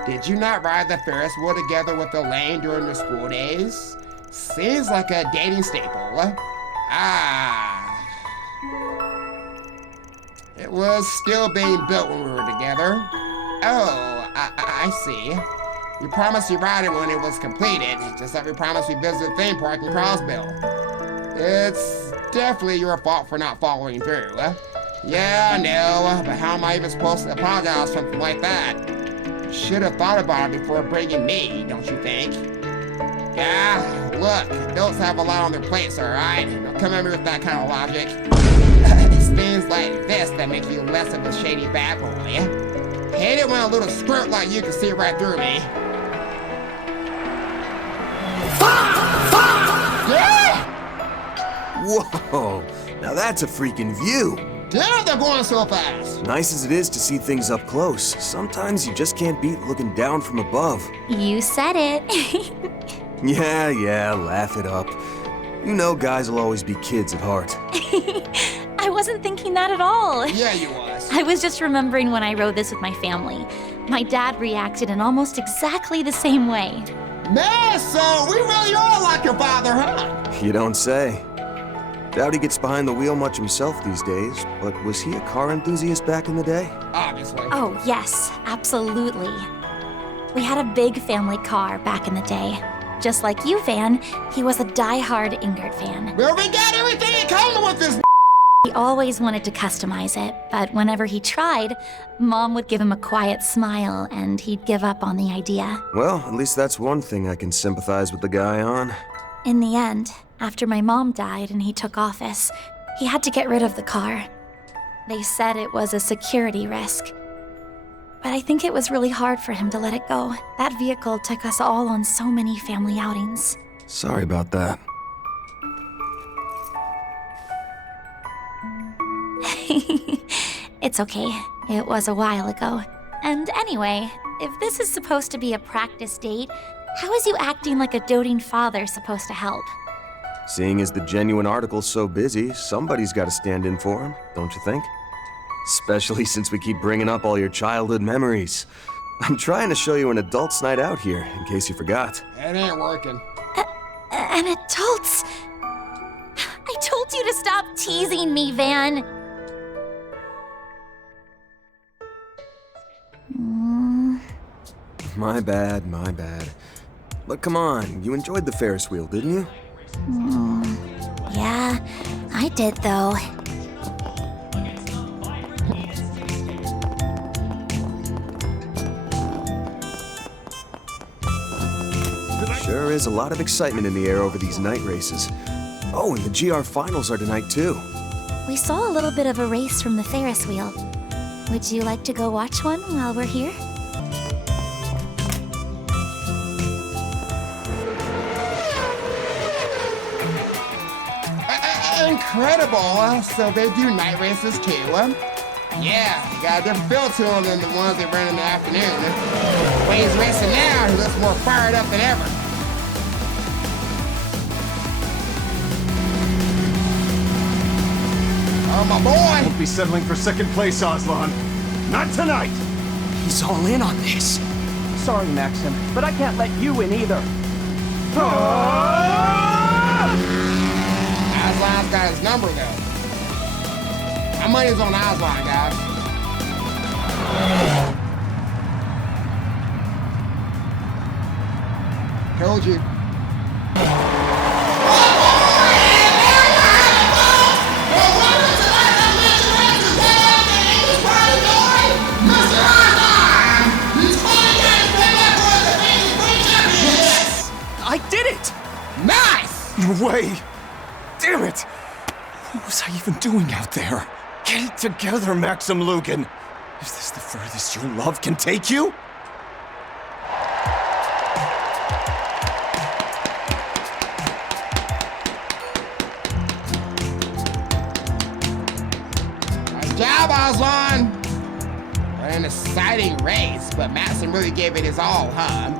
did you not ride the Ferris wheel together with Elaine during your school days? Seems like a dating staple. Ah. It was still being built when we were together. Oh, I see. You promised you'd ride it when it was completed, just like we promised we'd visit the theme park in Crosville. It's definitely your fault for not following through. Yeah, I know, but how am I even supposed to apologize for something like that? You should have thought about it before bringing me, don't you think? Yeah, look, adults have a lot on their plates, alright? Don't come at me with that kind of logic. It's things like this that make you less of a shady bad boy. Hate it when a little squirt like you can see right through me. Yeah! Whoa, now that's a freaking view. Damn, they're going so fast. Nice as it is to see things up close, sometimes you just can't beat looking down from above. You said it. Yeah, laugh it up. You know guys will always be kids at heart. I wasn't thinking that at all. Yeah, you was. I was just remembering when I rode this with my family. My dad reacted in almost exactly the same way. Man, so we really are like your father, huh? You don't say. Doubt he gets behind the wheel much himself these days, but was he a car enthusiast back in the day? Obviously. Oh, yes, absolutely. We had a big family car back in the day. Just like you, Van, he was a die-hard Ingrid fan. Well, we got everything in common with this. He always wanted to customize it, but whenever he tried, Mom would give him a quiet smile and he'd give up on the idea. Well, at least that's one thing I can sympathize with the guy on. In the end, after my mom died and he took office, he had to get rid of the car. They said it was a security risk. But I think it was really hard for him to let it go. That vehicle took us all on so many family outings. Sorry about that. It's okay. It was a while ago. And anyway, if this is supposed to be a practice date, how is you acting like a doting father supposed to help? Seeing as the genuine article's so busy, somebody's got to stand in for him, don't you think? Especially since we keep bringing up all your childhood memories. I'm trying to show you an adult's night out here, in case you forgot. It ain't working. An adult's? I told you to stop teasing me, Van. My bad. But come on, you enjoyed the Ferris wheel, didn't you? Yeah, I did though. Sure is a lot of excitement in the air over these night races. Oh, and the GR finals are tonight too. We saw a little bit of a race from the Ferris wheel. Would you like to go watch one while we're here? Incredible. So they do night races too. Yeah, got a different feel to them than the ones they run in the afternoon. The way he's racing now, he looks more fired up than ever. Oh, my boy! Won't be settling for second place, Aslan. Not tonight! He's all in on this. Sorry, Maxim, but I can't let you in either. Aslan's got his number, though. My money's on Aslan, guys. Told you. I did it! Nice! No way! Damn it! What was I even doing out there? Get it together, Maxim Lugan! Is this the furthest your love can take you? Nice job, Aslan! An exciting race, but Maxim really gave it his all, huh?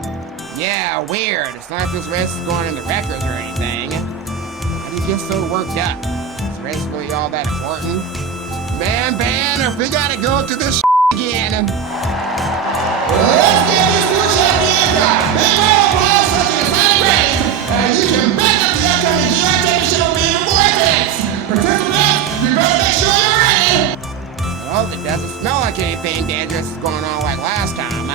Yeah, weird. It's not like this race is going in the records or anything. How do you get so worked up? Is race really all that important? Man, if we gotta go to this again. Let's get this new champion right. Big round of applause for the exciting race. And you can back up the upcoming GR championship will be in the vortex. Participants, you better make sure you're ready. Well, it doesn't smell like anything dangerous is going on like last time.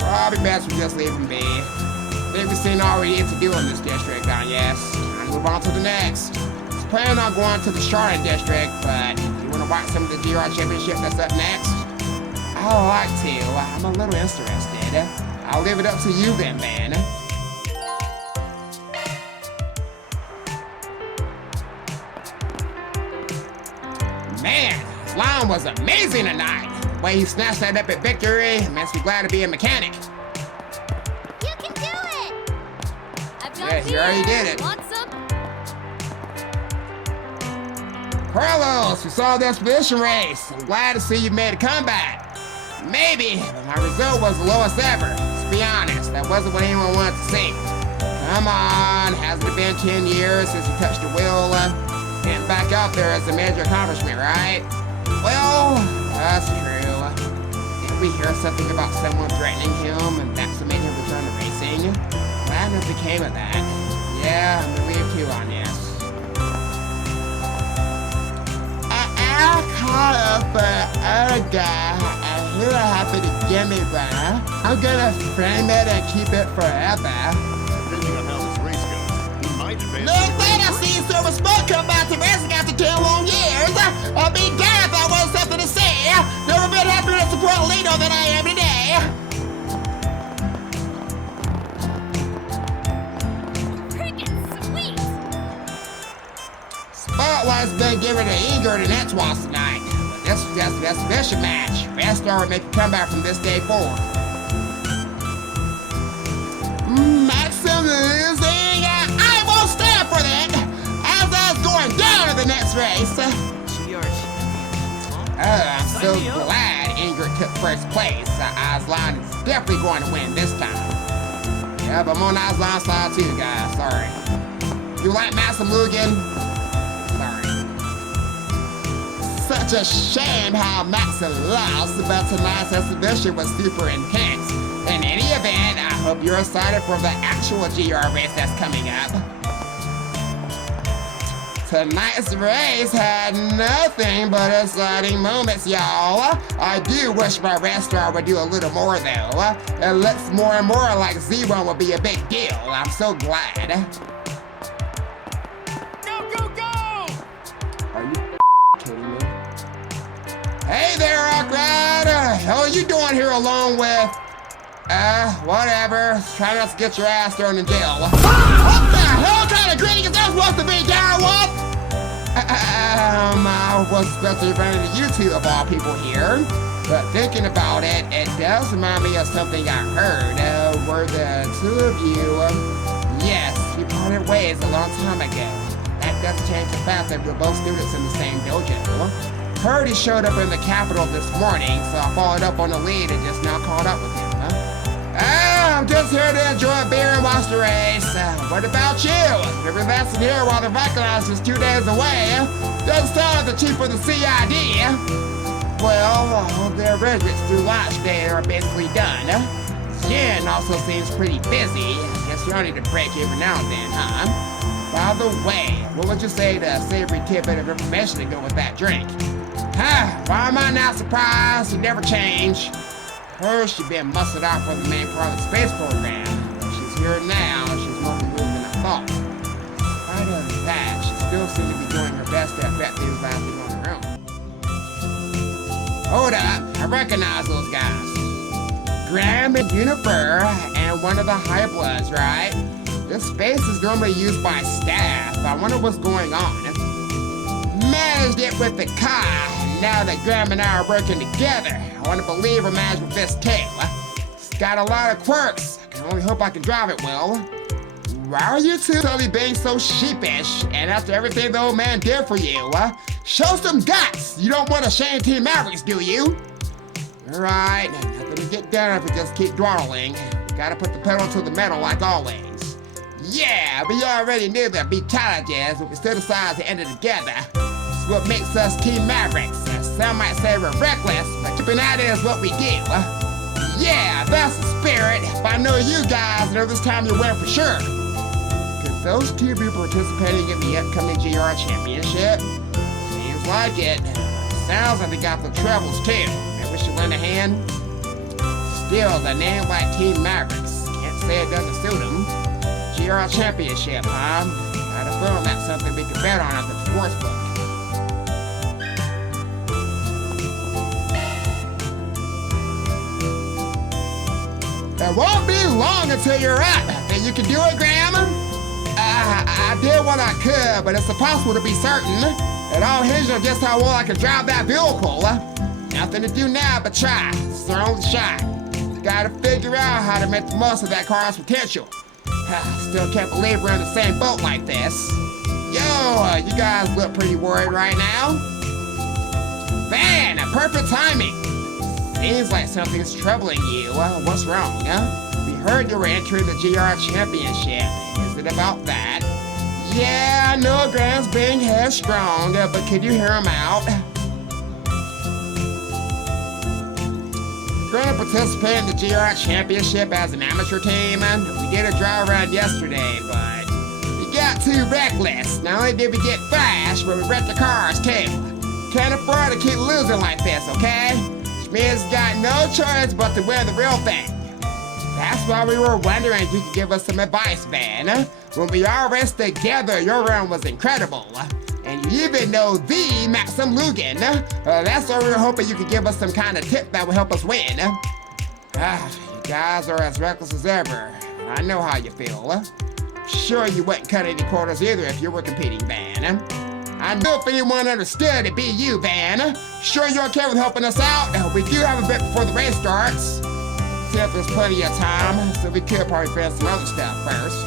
Probably best we just leave him be. I think we've seen all we need to do in this district, yes. Time to move on to the next. I was planning on going to the Charlotte district, but if you want to watch some of the GR championship that's up next, I would like to. I'm a little interested. I'll leave it up to you then, man. Man, his line was amazing tonight. The way he snatched that epic victory makes me glad to be a mechanic. You can do it! I've got Yeah, he already did it. Want some? Carlos, we saw the expedition race. I'm glad to see you made a comeback. Maybe, but my result was the lowest ever. Let's be honest, that wasn't what anyone wanted to see. Come on, hasn't it been 10 years since he touched the wheel? Getting back up there is a major accomplishment, right? Well, that's true. Did we hear something about someone threatening him and that's what made him return to racing? What became of that? Yeah, I'm relieved too on this. I caught up a guy who happened to give me that. I'm gonna frame it and keep it forever. Depending on how this race goes, we might advance. Look, man, I see Silver Smoke come back to racing after 10 long years. I'll be damned if I want something to say. Never been happier to support Lino than I am today. Freaking sweet! Spotlight's been given to Igor and Etwas tonight. But this was just the exhibition match. Best star will make a comeback from this day forward. Maxim losing. I won't stand for that. Aslan's going down in the next race. I'm so glad Ingrid took first place. Aslan is definitely going to win this time. Yeah, but I'm on Aslan's side too, guys. Sorry. You like Maxim Lugan? Sorry. Such a shame how Maxim lost, but tonight's exhibition was super intense. In any event, I hope you're excited for the actual GR race that's coming up. Tonight's race had nothing but exciting moments, y'all. I do wish my race star would do a little more, though. It looks more and more like Zero would be a big deal. I'm so glad. Go, go, go! Are you kidding me? Hey there, Agnes! How are you doing here along with... whatever. Try not to get your ass thrown in jail. What the hell kind of greeting is that supposed to be, Darwin? I was supposed to run into you two of all people here. But thinking about it, it does remind me of something I heard, where the two of you, yes, you parted ways a long time ago. That does change the fact that we're both students in the same dojo. Heard he showed up in the capital this morning, so I followed up on the lead and just now caught up with him, I'm just here to enjoy a beer and watch the race. What about you? You're relaxing here while the Recognize is 2 days away. Doesn't sound like the chief of the CID. Well, the arrangements through launch day are basically done. Jen also seems pretty busy. Guess you'll need a break every now and then, huh? By the way, what would you say to a savory tidbit of information to go with that drink? Why am I not surprised? You never change. Her, she's been muscled out for the main part of the space program. She's here now. She's more removed than I thought. In spite of that, she still seems to be doing her best to affect things lasting on her own. Hold up, I recognize those guys. Graham and Juniper and one of the High Bloods, right? This space is normally used by staff. I wonder what's going on. Managed it with the car. Now that Graham and I are working together, I want to believe we're managed with this too. It's got a lot of quirks. I can only hope I can drive it well. Why are you two suddenly being so sheepish? And after everything the old man did for you, show some guts. You don't want to shame Team Mavericks, do you? Alright, nothing to get done if we just keep dawdling. Gotta put the pedal to the metal like always. Yeah, we already knew there'd be challenges, but we still decided to end it together. It's what makes us Team Mavericks. Some might say we're reckless, but keeping at it is what we do. Yeah, that's the spirit. If I know you guys, I know this time you win for sure. Could those two be participating in the upcoming GR Championship? Seems like it. Sounds like they got the troubles too. Maybe we should lend a hand? Still, the name like Team Mavericks. Can't say it doesn't suit them. GR Championship, huh? Got a feeling that's something we can bet on at the sportsbook. It won't be long until you're up. Think you can do it, Graham? I did what I could, but it's impossible to be certain. It all hinges on just how well I can drive that vehicle. Nothing to do now but try. It's our only shot. Gotta figure out how to make the most of that car's potential. Still can't believe we're in the same boat like this. Yo, you guys look pretty worried right now. Man, perfect timing. Seems like something's troubling you. What's wrong, We heard you were entering the GR Championship. Is it about that? Yeah, I know Graham's being headstrong, but could you hear him out? You're gonna participate in the GR Championship as an amateur team. We did a drive around yesterday, but we got too reckless. Not only did we get fast, but we wrecked the cars too. Can't afford to keep losing like this, okay? Means got no choice but to wear the real thing. That's why we were wondering if you could give us some advice, man. When we all raced together, your run was incredible. And you even know the Maxim Lugan. That's why we were hoping you could give us some kind of tip that would help us win. You guys are as reckless as ever. I know how you feel. Sure you wouldn't cut any corners either if you were competing, Van. I know if anyone understood, it'd be you, Van. Sure you're okay with helping us out? We do have a bit before the race starts. See if there's plenty of time, so we could probably finish some other stuff first.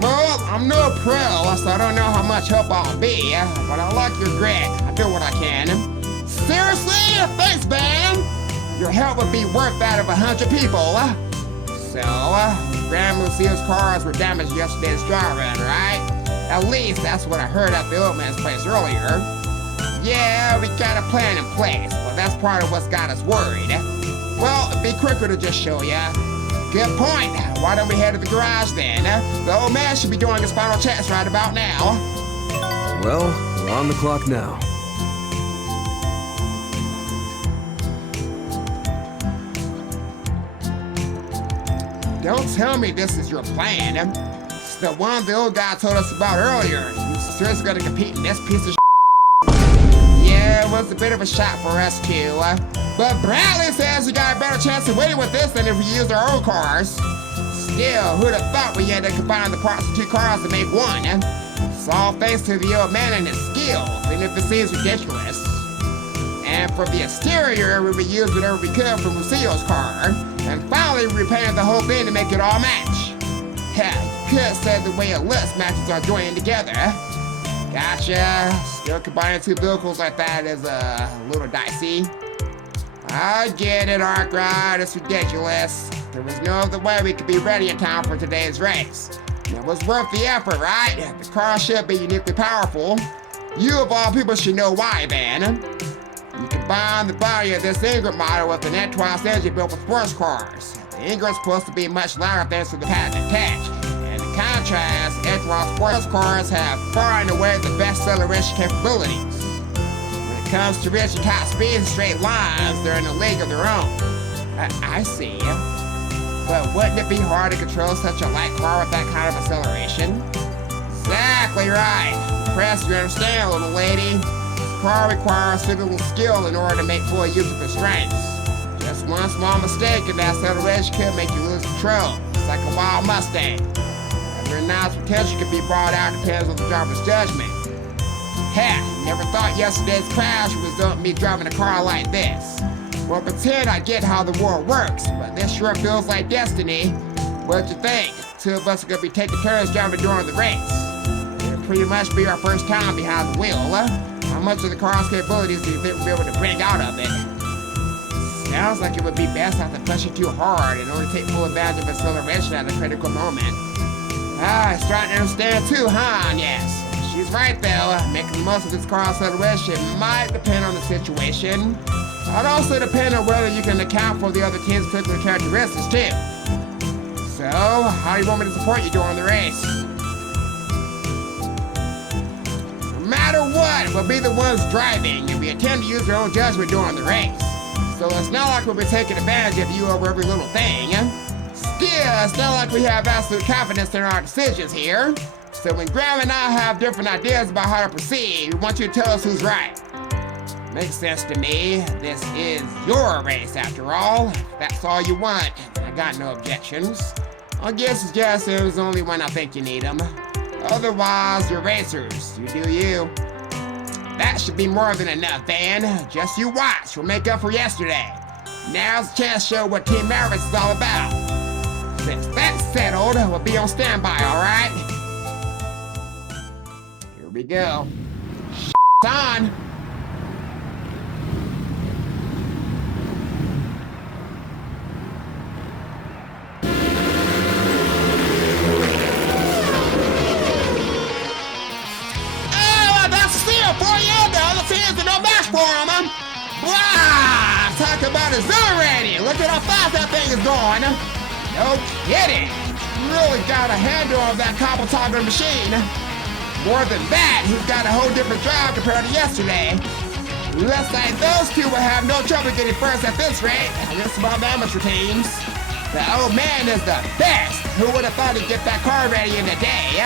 Well, I'm no pro, so I don't know how much help I'll be, but I like your grit. I do what I can. Seriously? Thanks, Van. Your help would be worth that of 100 people. So, Graham Lucille's cars were damaged yesterday's drive run, right? At least that's what I heard at the old man's place earlier. Yeah, we got a plan in place, but that's part of what's got us worried. Well, it'd be quicker to just show ya. Good point. Why don't we head to the garage then? The old man should be doing his final checks right about now. Well, we're on the clock now. Don't tell me this is your plan. It's the one the old guy told us about earlier. You seriously gonna compete in this piece of Yeah, it was a bit of a shot for us too. But Bradley says we got a better chance of winning with this than if we used our own cars. Still, who'd have thought we had to combine the parts of two cars to make one? It's all thanks to the old man and his skill. wheels, even if it seems ridiculous. And for the exterior, we reused whatever we could from Lucille's car, and finally we repainted the whole thing to make it all match. Yeah, you could say the way it looks matches our joining together. Gotcha. Still combining two vehicles like that is a little dicey. I get it, Arkrod, it's ridiculous. There was no other way we could be ready in time for today's race. It was worth the effort, right? The car should be uniquely powerful. You of all people should know why, then. You combine the body of this Ingram model with an N-Twice engine built for sports cars. The Ingram's supposed to be much louder thanks to the patent attached. And in contrast, N-Twice sports cars have far and away the best acceleration capabilities. When it comes to reaching top speeds and straight lines, they're in a league of their own. I see. But wouldn't it be hard to control such a light car with that kind of acceleration? Exactly right. Impressed you understand, little lady. This car requires considerable skill in order to make full use of its strengths. Just one small mistake in that acceleration could make you lose control. It's like a wild Mustang. Every notch potential can be brought out depends on the driver's judgment. Heck, never thought yesterday's crash would result in me driving a car like this. Well, pretend I get how the world works, but this sure feels like destiny. What'd you think? Two of us are gonna be taking turns driving during the race. It'll pretty much be our first time behind the wheel. How much of the car's capabilities do you think we'll be able to bring out of it? Sounds like it would be best not to push it too hard and only take full advantage of acceleration at a critical moment. I'm starting to understand too, huh? Yes. She's right though. Making the most of this car acceleration might depend on the situation. It also depend on whether you can account for the other team's particular characteristics too. So, how do you want me to support you during the race? No matter what, we'll be the ones driving, and we intend to use our own judgment during the race. So it's not like we'll be taking advantage of you over every little thing. Still, it's not like we have absolute confidence in our decisions here. So when Graham and I have different ideas about how to proceed, we want you to tell us who's right. Makes sense to me. This is your race, after all. If that's all you want, I got no objections. I guess it's just it was only when I think you need them. Otherwise, you're racers. You do you. That should be more than enough, Van. Just you watch. We'll make up for yesterday. Now's the chance to show what Team Mavericks is all about. Since that's settled, we'll be on standby, alright? Here we go. On! For you, the other teams are no match for them. Blah! Talk about exhilarating. Look at how fast that thing is going. No kidding. Really got a handle on that cobble toggle machine. More than that, he's got a whole different drive compared to yesterday. Looks like those two will have no trouble getting first at this rate. Just about the amateur teams. The old man is the best. Who would have thought he'd get that car ready in a day?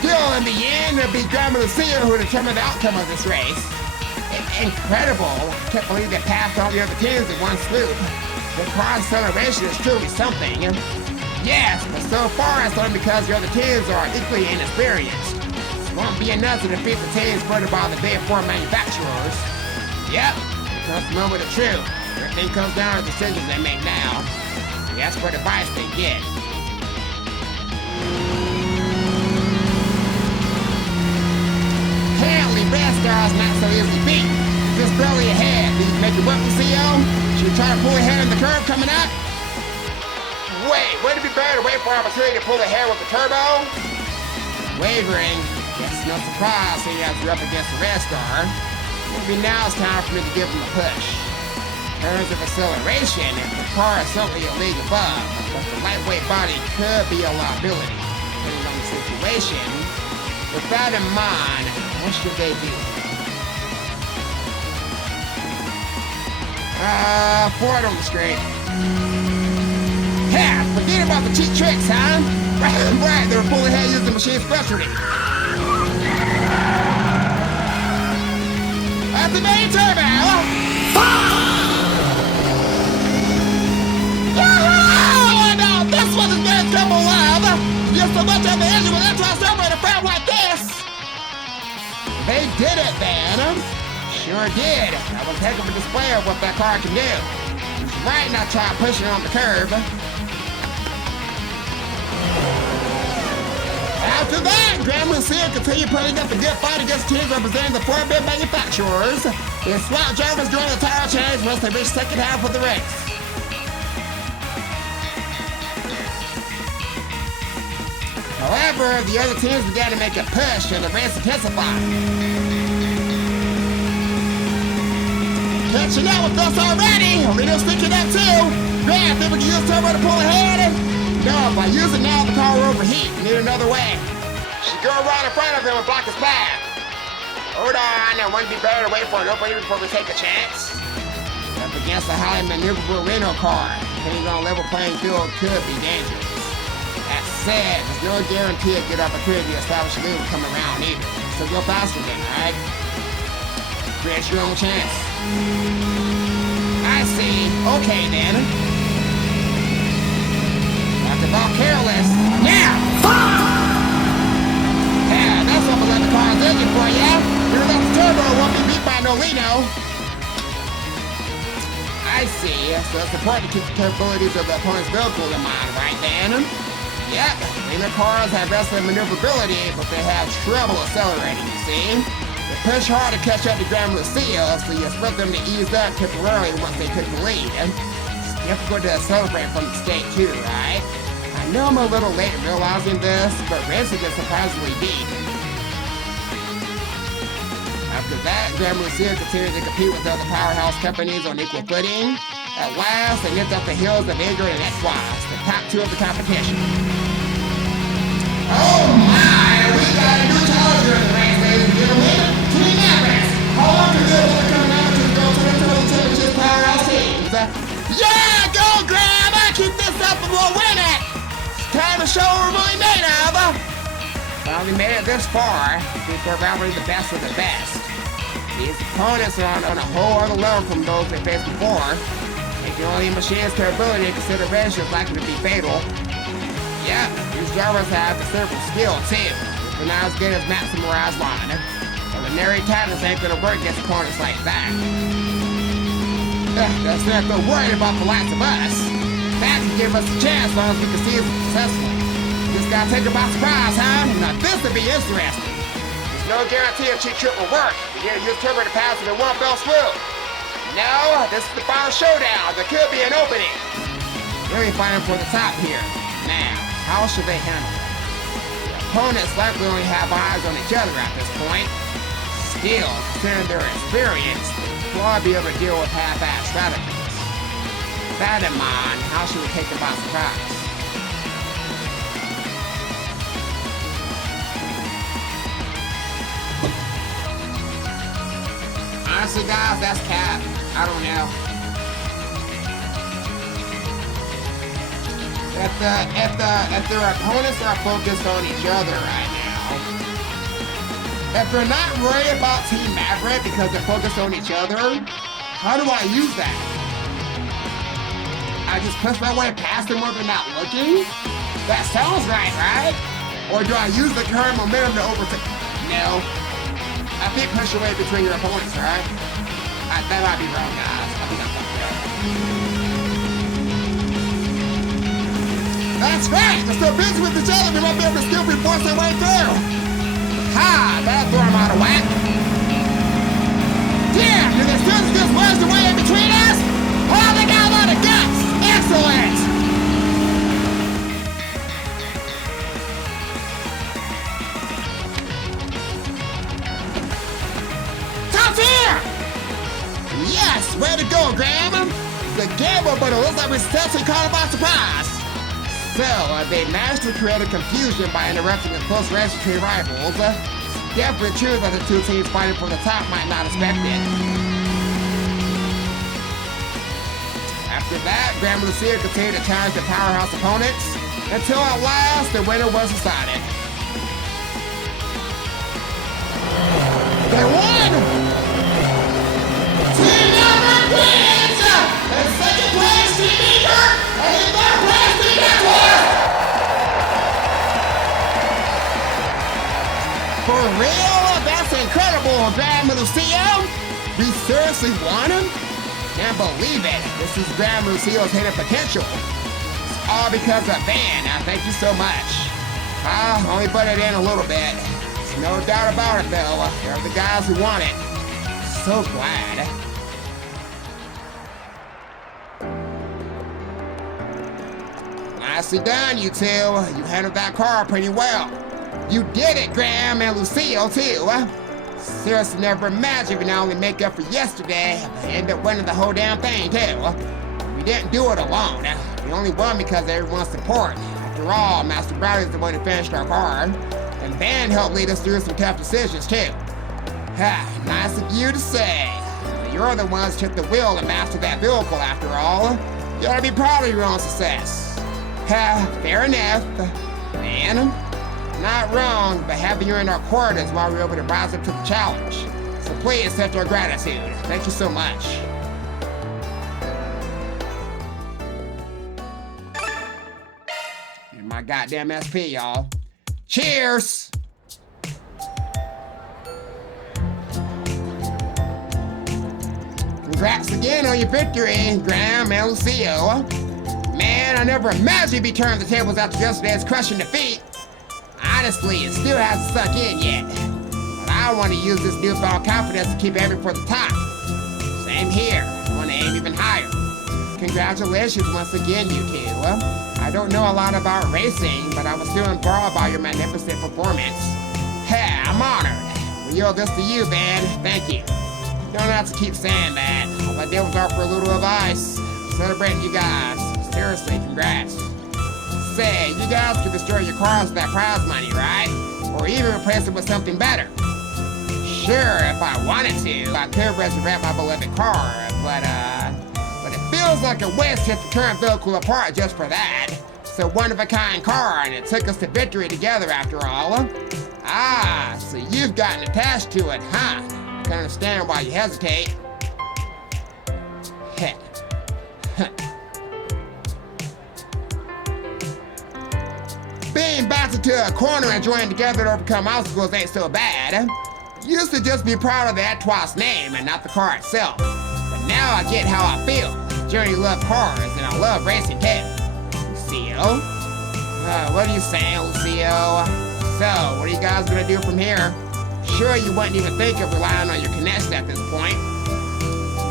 Still, in the end, it'll be Graham and Lucia who determine the outcome of this race. Incredible. I can't believe they passed all the other teams in one swoop. The car acceleration is truly something. Yes, but so far it's only because the other teams are equally inexperienced. It won't be enough to defeat the teams furthered by the big four manufacturers. Yep, that's the moment of truth. Everything comes down to the decisions they make now. That's what advice they get. Apparently, Red Star's not so easily beat. Just barely ahead. Did you make it work with CO? Should we try to pull ahead in the curve coming up? Wait, would it be better to wait for an opportunity to pull ahead with the turbo? Wavering. Guess no surprise seeing as you're up against the Red Star. Maybe now it's time for me to give him a push. In terms of acceleration, the car is certainly a league above, but the lightweight body could be a liability, depending on the situation. With that in mind, what should they do? Forward on the straight. Yeah, forget about the cheap tricks, huh? Right, they were pulling ahead using the machine's specialty. That's the main turbo! No, this one is very trouble alive. Just so much of the engine with N-Twice turbo in a frame like this. They did it, man. Sure did. I was heck of a display of what that car can do. It's right not try pushing on the curb. After that, Grand Lucia continued putting up a good fight against teams representing the 4-bit manufacturers. The SWAT drivers during the tire change once they reached second half of the race. However, the other teams began to make a push and the race intensified. Catching up with us already! Reno's thinking that too! Grant, think we can use turbo to pull ahead? No, by using now, the car will overheat. Need another way. Should go around in front of him and block his path. Hold on, it wouldn't be better to wait for an opening before we take a chance? Up against a highly maneuverable Reno car, depending on level playing field, could be dangerous. That said, there's no guarantee a good opportunity to establish a lead will come around either. So go faster then, alright? Create your own chance. I see. Okay then. After all careless. Now! Yeah, that's what the car's engine for ya. Your left turbo won't be beat by no Lino. I see. So it's important to keep the capabilities of the opponent's vehicle in mind, right then? Yep, Lino cars have excellent maneuverability, but they have trouble accelerating, you see? They push hard to catch up to Grand Lucia, so you expect them to ease up temporarily once they took the lead. It's difficult to accelerate from the state too, right? I know I'm a little late realizing this, but racing is surprisingly deep. After that, Grand Lucia continued to compete with other powerhouse companies on equal footing. At last, they nipped up the heels of Ingrid and X-Wise, the top two of the competition. Oh my! We got a new challenger in the race, ladies and gentlemen! Team Agnes! How long ago will it come out to go to the Total Championship powerhouse teams? Yeah! Go, Graham! Keep this up and we'll win it! It's time to show what we're really made of! Finally made it this far. I think they're probably the best of the best. These opponents are on a whole other level from those they faced before. Taking all the machine's capability into consideration is likely to be fatal. Yeah, these drivers have considerable skill too. They're not as good as Maximum Rise Line. Ordinary tactics ain't gonna work against opponents like that. That's not so worried about the likes of us. That can give us a chance as long as we can see it's successful. Just gotta take it by surprise, huh? Now this would be interesting. There's no guarantee a cheat trick will work. You gotta use turbo to pass it in one fell swoop. No, this is the final showdown. There could be an opening. Really fighting for the top here. Now, how should they handle it? The opponents likely only have eyes on each other at this point. Still, considering their experience, they'll probably be able to deal with half-assed strategies. With that in mind, how should we take them by surprise? Honestly, guys, that's cap. I don't know. If their opponents are focused on each other right now, if they're not worried about Team Maverick because they're focused on each other, how do I use that? I just push my way past them where they're not looking? That sounds right? Or do I use the current momentum to overtake? No. I think push your way between your opponents, right? That might be wrong, guys. I think I'm fucked up. That's right! They're so busy with each other, we won't be able to skillfully force their way through! Ha! That'll throw them out of whack! Damn! Do they still just wedge the way in between us? Oh, they got a lot of guts! Excellent! Top tier! Yes! Way to go, Graham! The gamble, but it looks like we successfully caught them by surprise! So, they managed to create a confusion by interrupting a close race between rivals. Definitely true that the two teams fighting for the top might not expect it. After that, Grand Lucia continued to challenge the powerhouse opponents, until at last the winner was decided. They won! Team Maverick wins! In second place, Team Eager! And in third place, Team Network! For real? That's incredible! Graham and Lucio? We seriously want him? Can't believe it. This is Graham and Lucio's hidden potential. It's all because of Van. Thank you so much. Only put it in a little bit. There's no doubt about it, though. They're the guys who want it. So glad. Nicely done, you two. You handled that car pretty well. You did it, Graham and Lucio, too. Seriously, never imagined we not only make up for yesterday, but end up winning the whole damn thing, too. We didn't do it alone. We only won because of everyone's support. After all, Master Bradley's the one who finished our car, and Van helped lead us through some tough decisions, too. Nice of you to say. You're the ones who took the wheel and mastered that vehicle, after all. You ought to be proud of your own success. Fair enough. Man, not wrong, but having you in our quarters while we were able to rise up to the challenge. So please accept our gratitude. Thank you so much. You're my goddamn SP, y'all. Cheers! Congrats again on your victory, Graham and Lucio. Man, I never imagined you'd be turning the tables after yesterday's crushing defeat. Honestly, it still hasn't sunk in yet. But I want to use this newfound confidence to keep aiming for the top. Same here. I want to aim even higher. Congratulations once again, you two. I don't know a lot about racing, but I was still enthralled by your magnificent performance. I'm honored. We owe this to you, man. Thank you. You don't have to keep saying that. All I did was offer a little advice. Celebrating you guys. Seriously, congrats. Say, you guys could destroy your cars with that prize money, right? Or even replace it with something better. Sure, if I wanted to, I could resurrect my beloved car, but it feels like a waste to hit the current vehicle apart just for that. It's a one-of-a-kind car, and it took us to victory together after all. So you've gotten attached to it, huh? I can understand why you hesitate. Heh. Being backed into a corner and joining together to overcome obstacles ain't so bad. Used to just be proud of the Etoile's name and not the car itself. But now I get how I feel. Journey love cars and I love racing too. Lucio? What are you saying, Lucio? So, what are you guys gonna do from here? Sure, you wouldn't even think of relying on your connection at this point.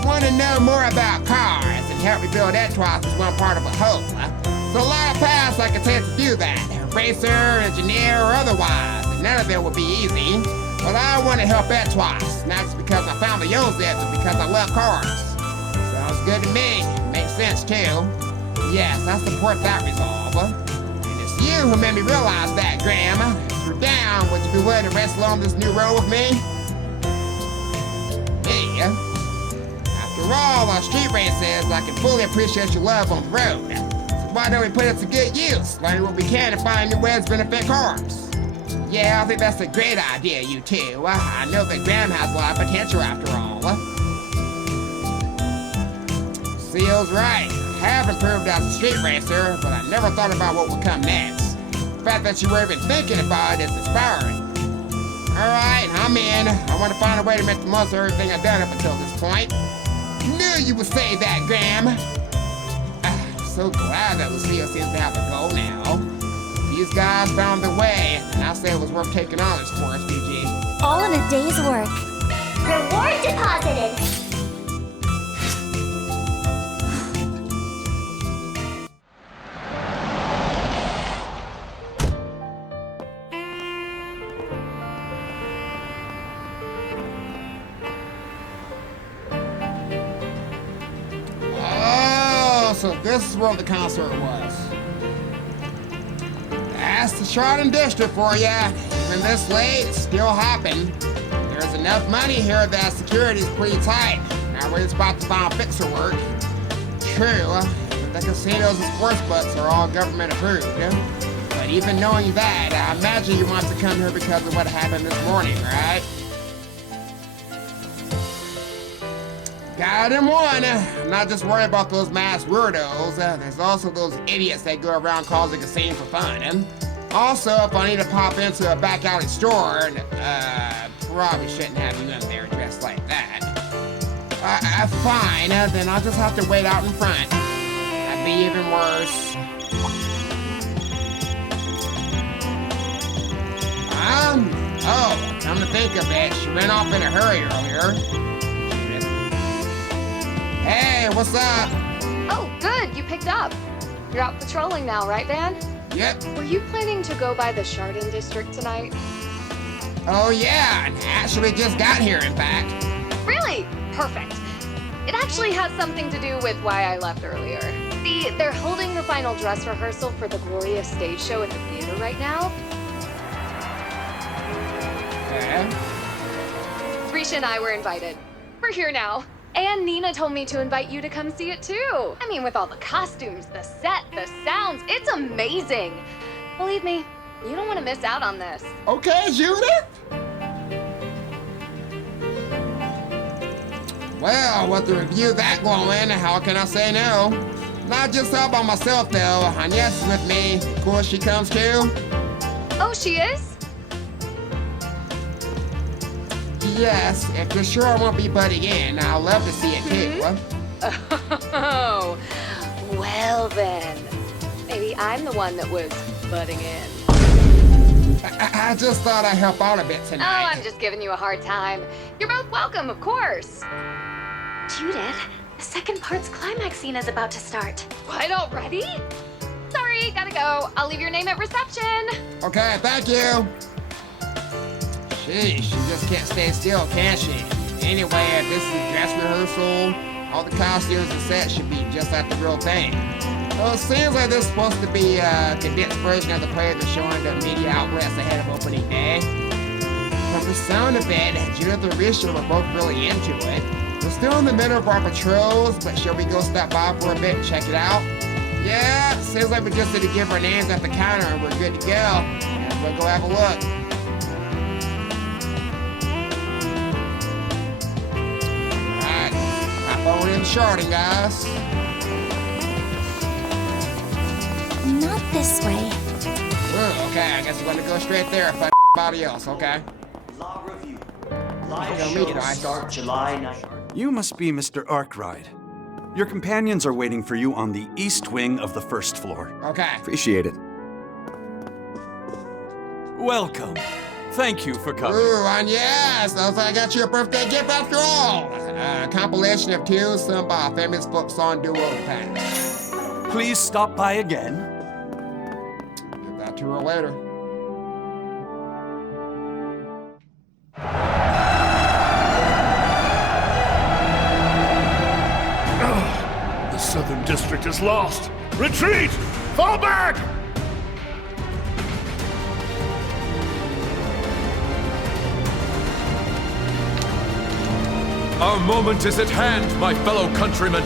Want to know more about cars and help rebuild Etoile is one part of a whole. There's a lot of paths I can take to do that. Racer, engineer, or otherwise, and none of it will be easy. But I want to help Etoile, not just because my family owns it, but because I love cars. Sounds good to me. Makes sense, too. Yes, I support that resolve. And it's you who made me realize that, Graham. If you're down, would you be willing to wrestle on this new road with me? Me? After all, on street races, I can fully appreciate your love on the road. So why don't we put it to good use, learning what we can to find new ways to benefit cars? Yeah, I think that's a great idea, you two. I know that Graham has a lot of potential after all. Seal's right. I have improved as a street racer, but I never thought about what would come next. The fact that you were even thinking about it is inspiring. Alright, I'm in. I want to find a way to make the most of everything I've done up until this point. Knew you would say that, Graham. I'm so glad that Lucio seems to have a goal now. These guys found their way, and I say it was worth taking on this course, BG. All in a day's work. Reward deposited. So this is where the concert was. That's the Chardon District for ya. Even this late, it's still hopping. There's enough money here that security's pretty tight. Now we're just about to find fixer work. True, the casinos and sportsbooks are all government approved. But even knowing that, I imagine you want to come here because of what happened this morning, right? Got him one. I'm not just worried about those masked weirdos. There's also those idiots that go around causing a scene for fun. Also, if I need to pop into a back alley store, probably shouldn't have you in there dressed like that. Fine, then I'll just have to wait out in front. That'd be even worse. Oh, come to think of it, she went off in a hurry earlier. Hey, what's up? Oh, good, you picked up. You're out patrolling now, right, Van? Yep. Were you planning to go by the Chardon district tonight? Oh yeah, and actually just got here, in fact. Really? Perfect. It actually has something to do with why I left earlier. See, they're holding the final dress rehearsal for the glorious stage show at the theater right now. Risha and I were invited. We're here now. And Nina told me to invite you to come see it too. I mean, with all the costumes, the set, the sounds, it's amazing. Believe me, you don't want to miss out on this. Okay, Judith. Well, with the review that going, how can I say no? Not just all by myself though. Agnes is with me. Of course, she comes too. Oh, she is? Yes, if you're sure I won't be butting in, I'll love to see it too. Oh, well then. Maybe I'm the one that was butting in. I just thought I'd help out a bit tonight. Oh, I'm just giving you a hard time. You're both welcome, of course. Judith, the second part's climax scene is about to start. What, already? Sorry, gotta go. I'll leave your name at reception. Okay, thank you. She just can't stay still, can she? Anyway, if this is dress rehearsal, all the costumes and sets should be just like the real thing. Well, it seems like this is supposed to be a condensed version of the play they're showing to media outlets ahead of opening day. From the sound of it, Judith and Risha were both really into it. We're still in the middle of our patrols, but shall we go stop by for a bit and check it out? Yeah, seems like we just need to give our names at the counter and we're good to go. And we'll go have a look. Phone in Chardon, guys. Not this way. Ooh, okay, I guess we're gonna go straight there if anybody else, okay? Law review. Live shows start July 9th. You must be Mr. Arkwright. Your companions are waiting for you on the east wing of the first floor. Okay. Appreciate it. Welcome. Thank you for coming. Ooh, and yes, looks like I got you a birthday gift after all. A compilation of tunes sung by a famous folk song duo of the past. Please stop by again. Give that to her later. The Southern District is lost. Retreat! Fall back! Our moment is at hand, my fellow countrymen.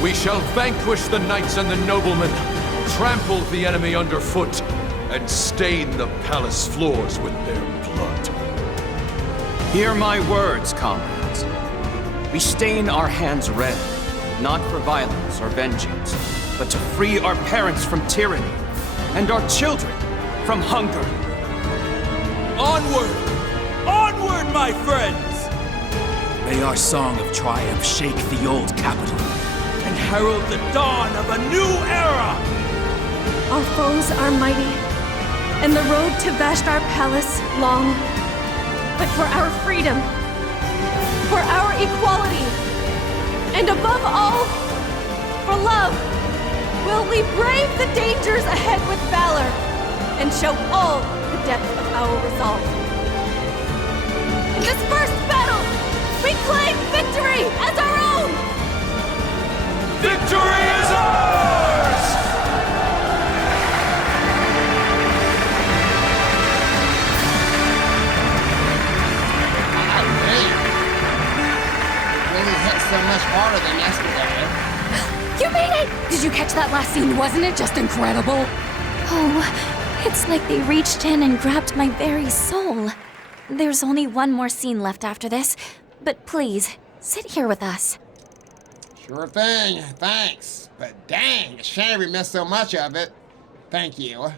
We shall vanquish the knights and the noblemen, trample the enemy underfoot, and stain the palace floors with their blood. Hear my words, comrades. We stain our hands red, not for violence or vengeance, but to free our parents from tyranny, and our children from hunger. Onward! Onward, my friends! May our song of triumph shake the old capital and herald the dawn of a new era! Our foes are mighty, and the road to Vashtar Palace long. But for our freedom, for our equality, and above all, for love, will we brave the dangers ahead with valor and show all the depth of our resolve. In this first battle, we claim victory as our own! Victory is ours! Really hit so much harder than yesterday. You made it! Did you catch that last scene? Wasn't it just incredible? Oh, it's like they reached in and grabbed my very soul. There's only one more scene left after this, but please, sit here with us. Sure thing, thanks. But dang, a shame we missed so much of it. Thank you.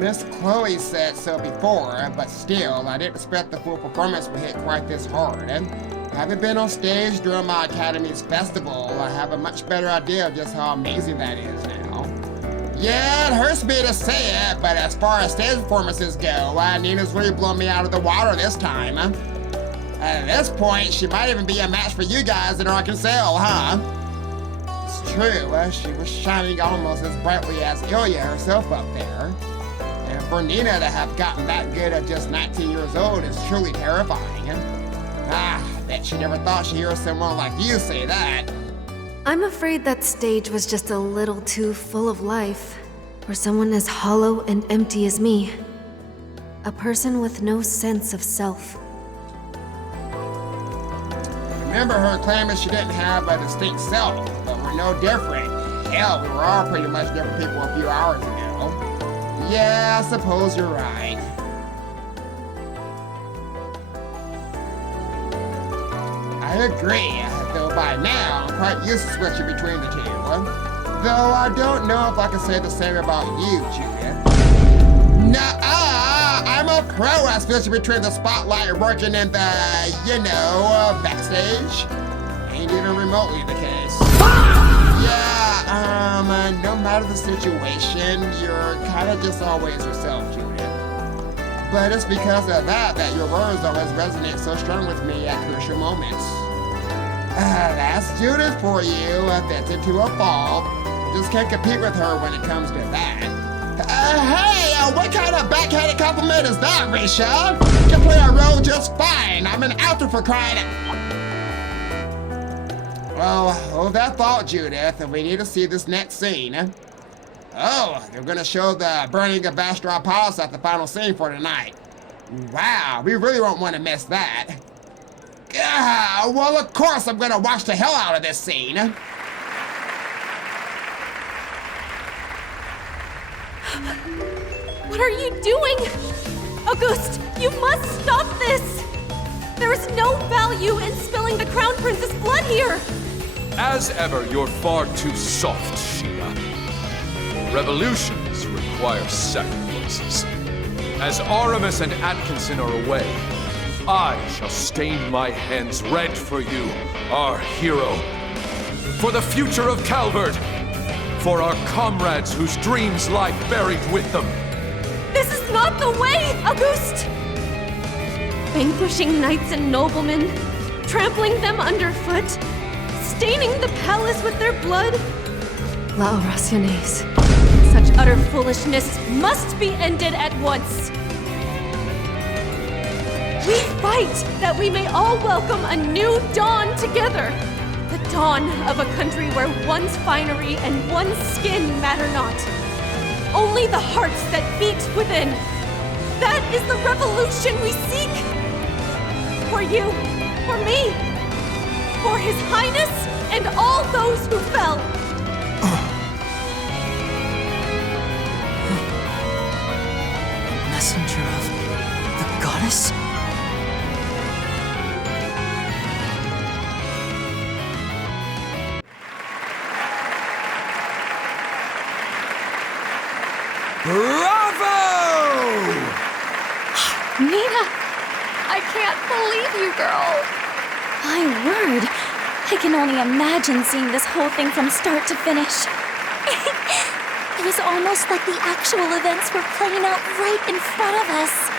Miss Chloe said so before, but still, I didn't expect the full performance would hit quite this hard. Having been on stage during my Academy's festival, I have a much better idea of just how amazing that is now. Yeah, it hurts me to say it, but as far as stage performances go, Nina's really blown me out of the water this time. At this point, she might even be a match for you guys in Arkansas, huh? It's true, she was shining almost as brightly as Ilya herself up there. And for Nina to have gotten that good at just 19 years old is truly terrifying. Bet she never thought she'd hear someone like you say that. I'm afraid that stage was just a little too full of life for someone as hollow and empty as me. A person with no sense of self. Remember her claiming she didn't have a distinct self, but we're no different. Hell, we were all pretty much different people a few hours ago. Yeah, I suppose you're right. I agree, though by now I'm quite used to switching between the two. Though I don't know if I can say the same about you, Judith. Nuh-uh! I'm a pro at switching between the spotlight and working in the, backstage. Ain't even remotely the case. Yeah, no matter the situation, you're kinda just always yourself, Judith. But it's because of that your words always resonate so strong with me at crucial moments. That's Judith for you, that's into a fault. Just can't compete with her when it comes to that. Hey, what kind of backhanded compliment is that, Risha? You can play our role just fine. I'm an actor for crying out. Well, hold that thought, Judith, and we need to see this next scene. Oh, they're gonna show the burning of Vashtar Palace at the final scene for tonight. Wow, we really won't want to miss that. Well, of course I'm gonna watch the hell out of this scene. What are you doing? Auguste, you must stop this! There is no value in spilling the Crown Prince's blood here! As ever, you're far too soft, Sheena. Revolutions require sacrifices. As Aramis and Atkinson are away, I shall stain my hands red for you, our hero. For the future of Calvert. For our comrades whose dreams lie buried with them. This is not the way, Auguste! Vanquishing knights and noblemen, trampling them underfoot, staining the palace with their blood. La Oraciones. Such utter foolishness must be ended at once. We fight that we may all welcome a new dawn together. The dawn of a country where one's finery and one's skin matter not. Only the hearts that beat within. That is the revolution we seek. For you, for me, for His Highness and all those who fell. Messenger of the goddess? Bravo! Nina! I can't believe you, girl! My word! I can only imagine seeing this whole thing from start to finish. It was almost like the actual events were playing out right in front of us.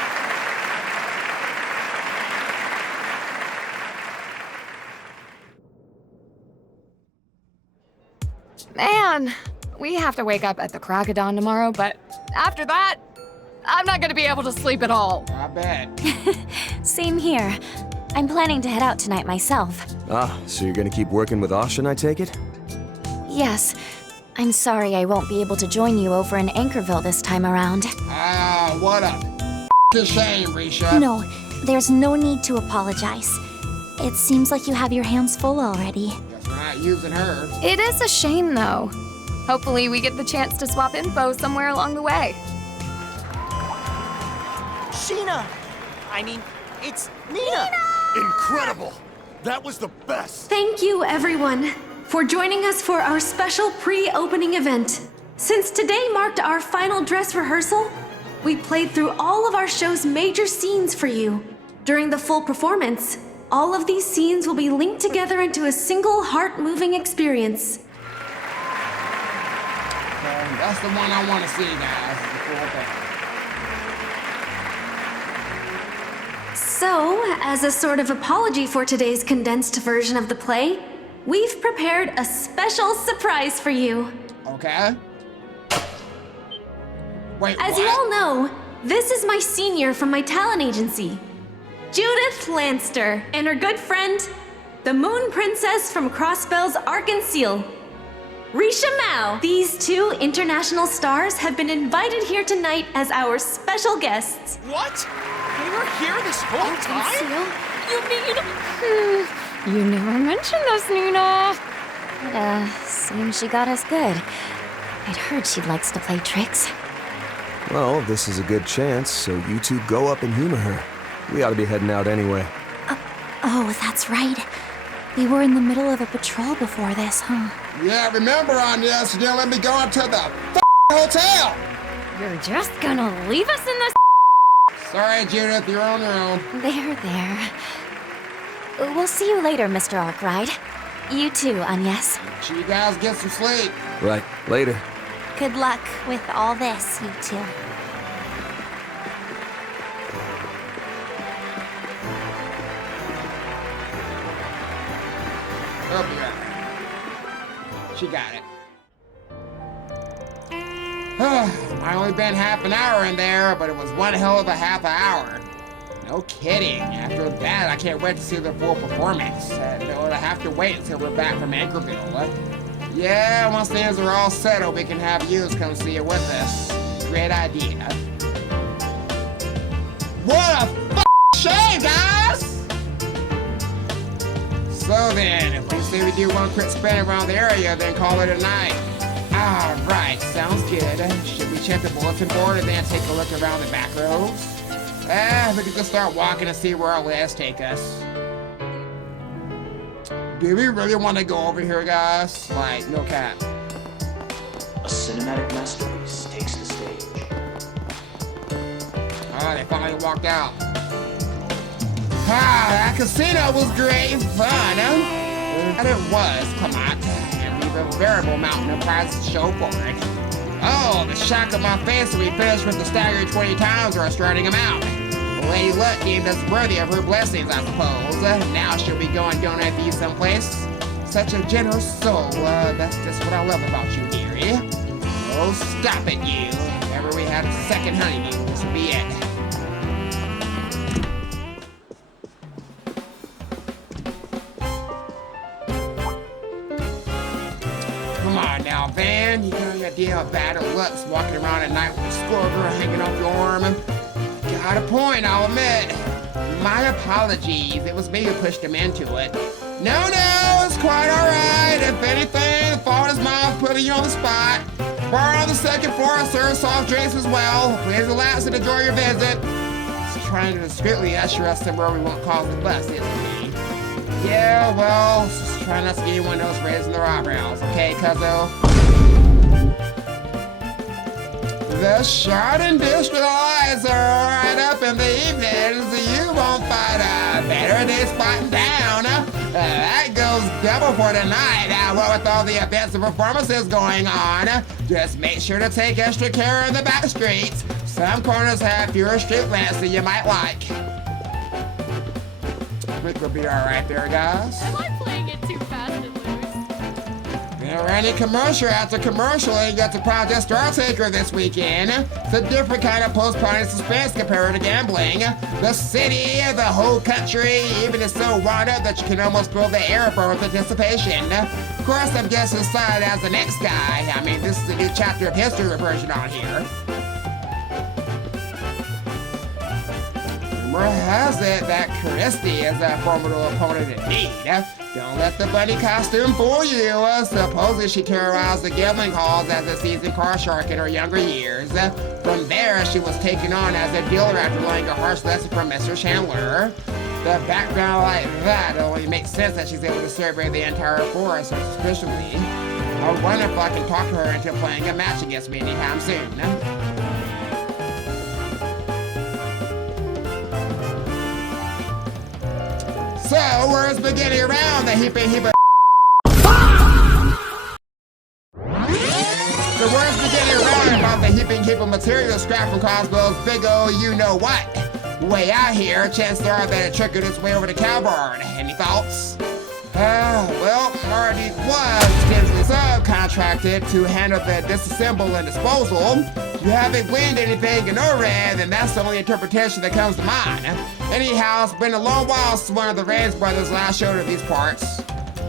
Man, we have to wake up at the crack of dawn tomorrow, but after that, I'm not gonna be able to sleep at all. I bet. Same here. I'm planning to head out tonight myself. So you're gonna keep working with Ashen, I take it? Yes. I'm sorry I won't be able to join you over in Anchorville this time around. What a shame, Risha. No, there's no need to apologize. It seems like you have your hands full already. Guess we're not using her. It is a shame, though. Hopefully we get the chance to swap info somewhere along the way. Sheena! I mean, it's Nina! Incredible! That was the best! Thank you, everyone, for joining us for our special pre-opening event. Since today marked our final dress rehearsal, We played through all of our show's major scenes for you. During the full performance, all of these scenes will be linked together into a single heart-moving experience. That's the one I want to see, guys. So, as a sort of apology for today's condensed version of the play, we've prepared a special surprise for you. Okay. Wait, As what? you all know, this is my senior from my talent agency, Judith Lanster, and her good friend, the Moon Princess from Crossbell's Arc and Seal, Risha Mao. These two international stars have been invited here tonight as our special guests. What? They were here this whole time? You mean... You never mentioned us, Nina. Seems she got us good. I'd heard she likes to play tricks. Well, this is a good chance, so you two go up and humor her. We ought to be heading out anyway. Oh, that's right. We were in the middle of a patrol before this, huh? Yeah, remember, Agnes, you didn't let me go into the hotel. You're just gonna leave us in this... Sorry, Judith, you're on your own. There. We'll see you later, Mr. Arkwright. You too, Agnes. Make sure you guys get some sleep. Right, later. Good luck with all this, you two. I'll be right back. She got it. Might only been half an hour in there, but it was one hell of a half hour. No kidding. After that, I can't wait to see the full performance. We'll have to wait until we're back from Anchorville. Yeah, once things are all settled, we can have yous come see it with us. Great idea. What a shame, guys! So then, if we say we do one quick spin around the area, then call it a night. Alright, sounds good. Should we check the bulletin board and then take a look around the back roads? We can just start walking and see where our lists take us. Do we really want to go over here, guys? Like, no cap. A cinematic masterpiece takes the stage. Oh, they finally walked out. That casino was great fun, huh? And it was, come on. And we've a variable mountain of prizes to show for it. Oh, the shock on my face when we finished with the staggered 20 times or starting them out. Lady Luck deemed us worthy of her blessings, I suppose. Now she'll be going donate these someplace. Such a generous soul. That's just what I love about you, dearie. Oh, stop it, you. If ever we had a second honeymoon, this will be it. Come on now, Van. You got any idea how bad it looks walking around at night with a squirrel hanging off your arm? Got a point, I'll admit. My apologies. It was me who pushed him into it. No, it's quite alright. If anything, the fault is mine for putting you on the spot. Bar on the second floor serves soft drinks as well. Please relax and enjoy your visit. Just trying to discreetly usher us somewhere we won't cause a fuss, isn't he? Yeah, well, just try not to be one of those raising their eyebrows, okay, cuzzo? The Chardon District lights are right up in the evenings. You won't find a better day spotting down. That goes double for tonight. What with all the events and performances going on, just make sure to take extra care of the back streets. Some corners have fewer street lamps than you might like. I think we'll be alright there, guys. Am I playing it too fast and loose? There any commercial after commercial, and you got the Project Star Taker this weekend. It's a different kind of post-party suspense compared to gambling. The city, the whole country, even is so wound up that you can almost feel the air burn with anticipation. Of course, I'm guessing aside as the next guy. I mean, this is a new chapter of history reversion on here. Rumor has it that Christie is a formidable opponent indeed. Don't let the bunny costume fool you. Supposedly she terrorized the gambling halls as a seasoned car shark in her younger years. From there, she was taken on as a dealer after learning a harsh lesson from Mr. Chandler. The background like that only makes sense that she's able to survey the entire forest so suspiciously. I wonder if I can talk her into playing a match against me anytime soon. So, words beginning around the heaping heap of the words beginning around about the heaping heap of material scrap from Cosmos big ol' you-know-what. Way out here, chances are that it trickled its way over to Cowbarn. Any thoughts? Well, Marty was extensively subcontracted to handle the disassemble and disposal. You haven't gleaned anything in NORAD, then that's the only interpretation that comes to mind. Anyhow, it's been a long while since one of the Rand brothers last showed her these parts.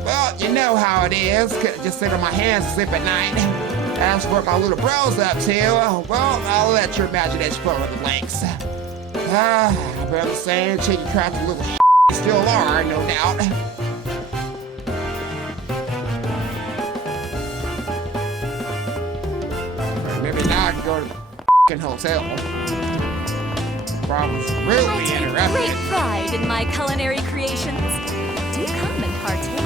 Well, you know how it is. Couldn't just sit on my hands and sleep at night. As for what my little bro's up to, well, I'll let your imagination fill in the blanks. But the same chicken crafty little still are, no doubt. Maybe now I can go to the f***ing hotel. Problem's really interrupted. Great pride in my culinary creations. Do come and partake.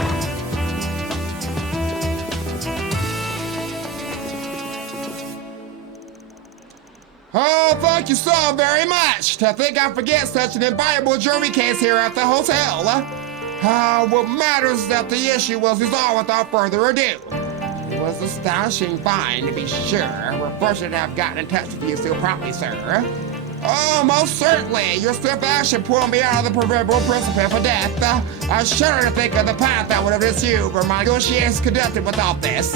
Oh, thank you so very much. To think I forget such an invaluable jury case here at the hotel. What matters is that the issue was resolved without further ado. It was astonishing fine, to be sure. We're fortunate to have gotten in touch with you so promptly, sir. Oh, most certainly. Your swift action pulled me out of the proverbial precipice of death. I shudder to think of the path that would have ensued were my negotiations conducted without this.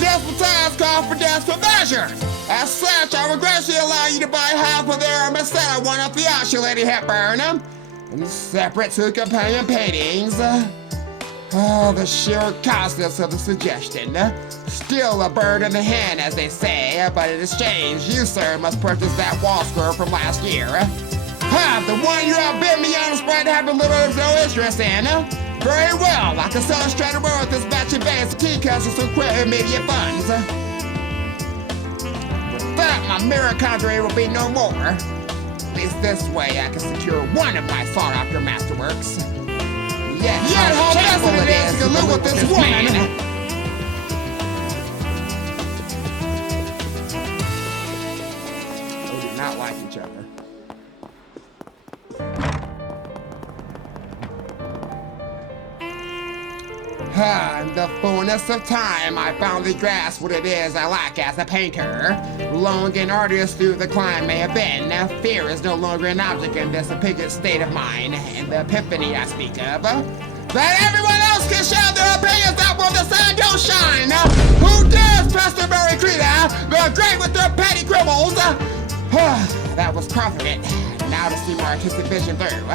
Desperate times call for desperate measures. As such, I regretfully allow you to buy half of their Messetta one at the auction, Lady Hepburn. And separate two companion paintings. Oh, the sheer costness of the suggestion. Still a bird in the hand, as they say, but in exchange, you, sir, must purchase that wall square from last year. The one you outbid me on despite having little or no interest in. Very well, I can sell it straight away with this batch of bags of tea cups with some quick immediate funds. With that, my mirror conjuring will be no more. At least this way I can secure one of my sought-after masterworks. How shameful it is to live with this woman! They do not like each other. In the fullness of time, I finally grasped what it is I like as a painter. Long and arduous through the climb may have been, fear is no longer an object in this opinion state of mine, and the epiphany I speak of. That everyone else can share their opinions out where the sun don't shine! Who dares press their Mary Creta? They're great with their petty quibbles! That was profligate. Now to see my artistic vision through.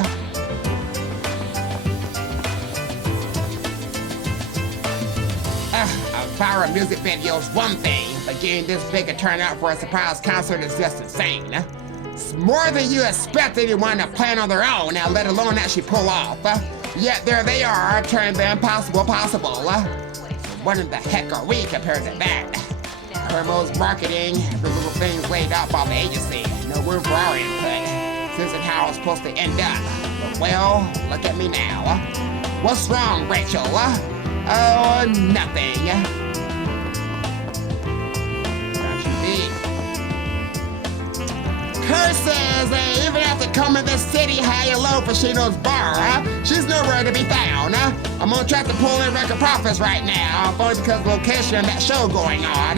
A viral music video's one thing, but getting this big a turnout for a surprise concert is just insane. It's more than you expect anyone to plan on their own, let alone actually pull off. Yet there they are, turning the impossible possible. So what in the heck are we compared to that? Promos, marketing, the little things laid out by the agency. No room for our input. This isn't how it's supposed to end up. But well, look at me now. What's wrong, Rachel? Oh, nothing. Don't you be. Curses! Even after coming to the city high and low for Shino's bar, she's nowhere to be found. I'm on track to pull in record profits right now, only because of the location of that show going on.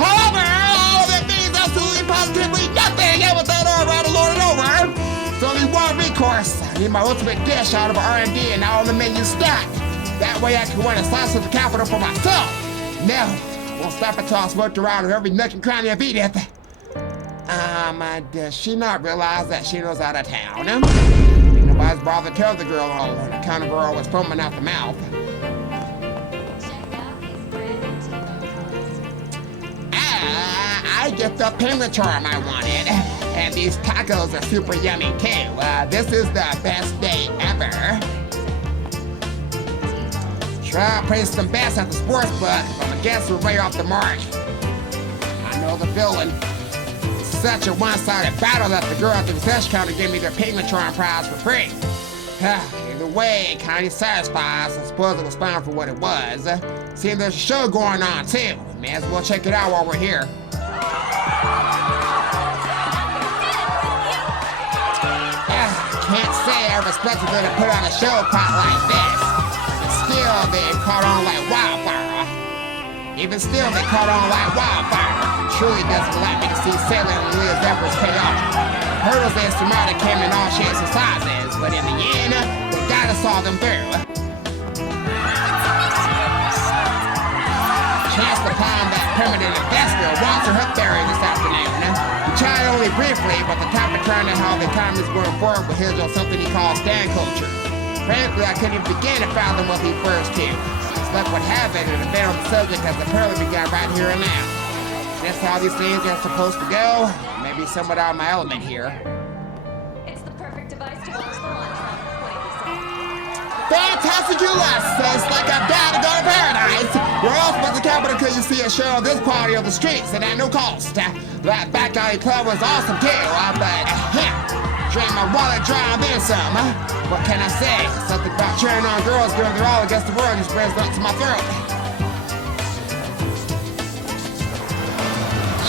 However, all that means absolutely positively nothing without our right to lord it over. It's only one recourse. I need my ultimate dish out of R&D and all the menu stock. That way I can win a slice of the capital for myself. No, I won't stop until I smoked around of every nook and cranny of Edith. Does she not realize that Shino's out of town? Nobody's bothered to tell the girl on account of her always foaming out the mouth. I get the penguin charm I wanted. And these tacos are super yummy too. This is the best day ever. Try putting some bets at the sports book, but my guess we're way off the mark. I know the feeling. It's such a one-sided battle that the girl at the concession counter gave me their penguin charm prize for free. Either way, it kinda satisfies. I suppose it was fine for what it was. See, there's a show going on too. May as well check it out while we're here. Can't say I respected them to put on a show quite like this. But still, they caught on like wildfire. Even still, they caught on like wildfire. Truly doesn't allow me to see Sailor and Leah's efforts pay off. Hurdles they surmounted came in all shapes and sizes, but in the end, we gotta saw them through. Chanced upon that permanent investor, Walter Hookberry, this afternoon. He tried only briefly, but the topic turned to how the economy is going forward with his on something he calls stand culture. Frankly, I couldn't even begin to fathom what he refers to. As luck would have it, an event on the subject has apparently begun right here and now. That's how these things are supposed to go. Maybe somewhat out of my element here. It's the perfect device to watch the launch from. Fantastic, you says like I'm down to go to paradise. We're all supposed to capital because you see a show of this quality of the streets and at no cost. That back alley club was awesome too, but drained my wallet dry and then some. What can I say? Something about cheering on girls doing their all against the world just brings up to my throat.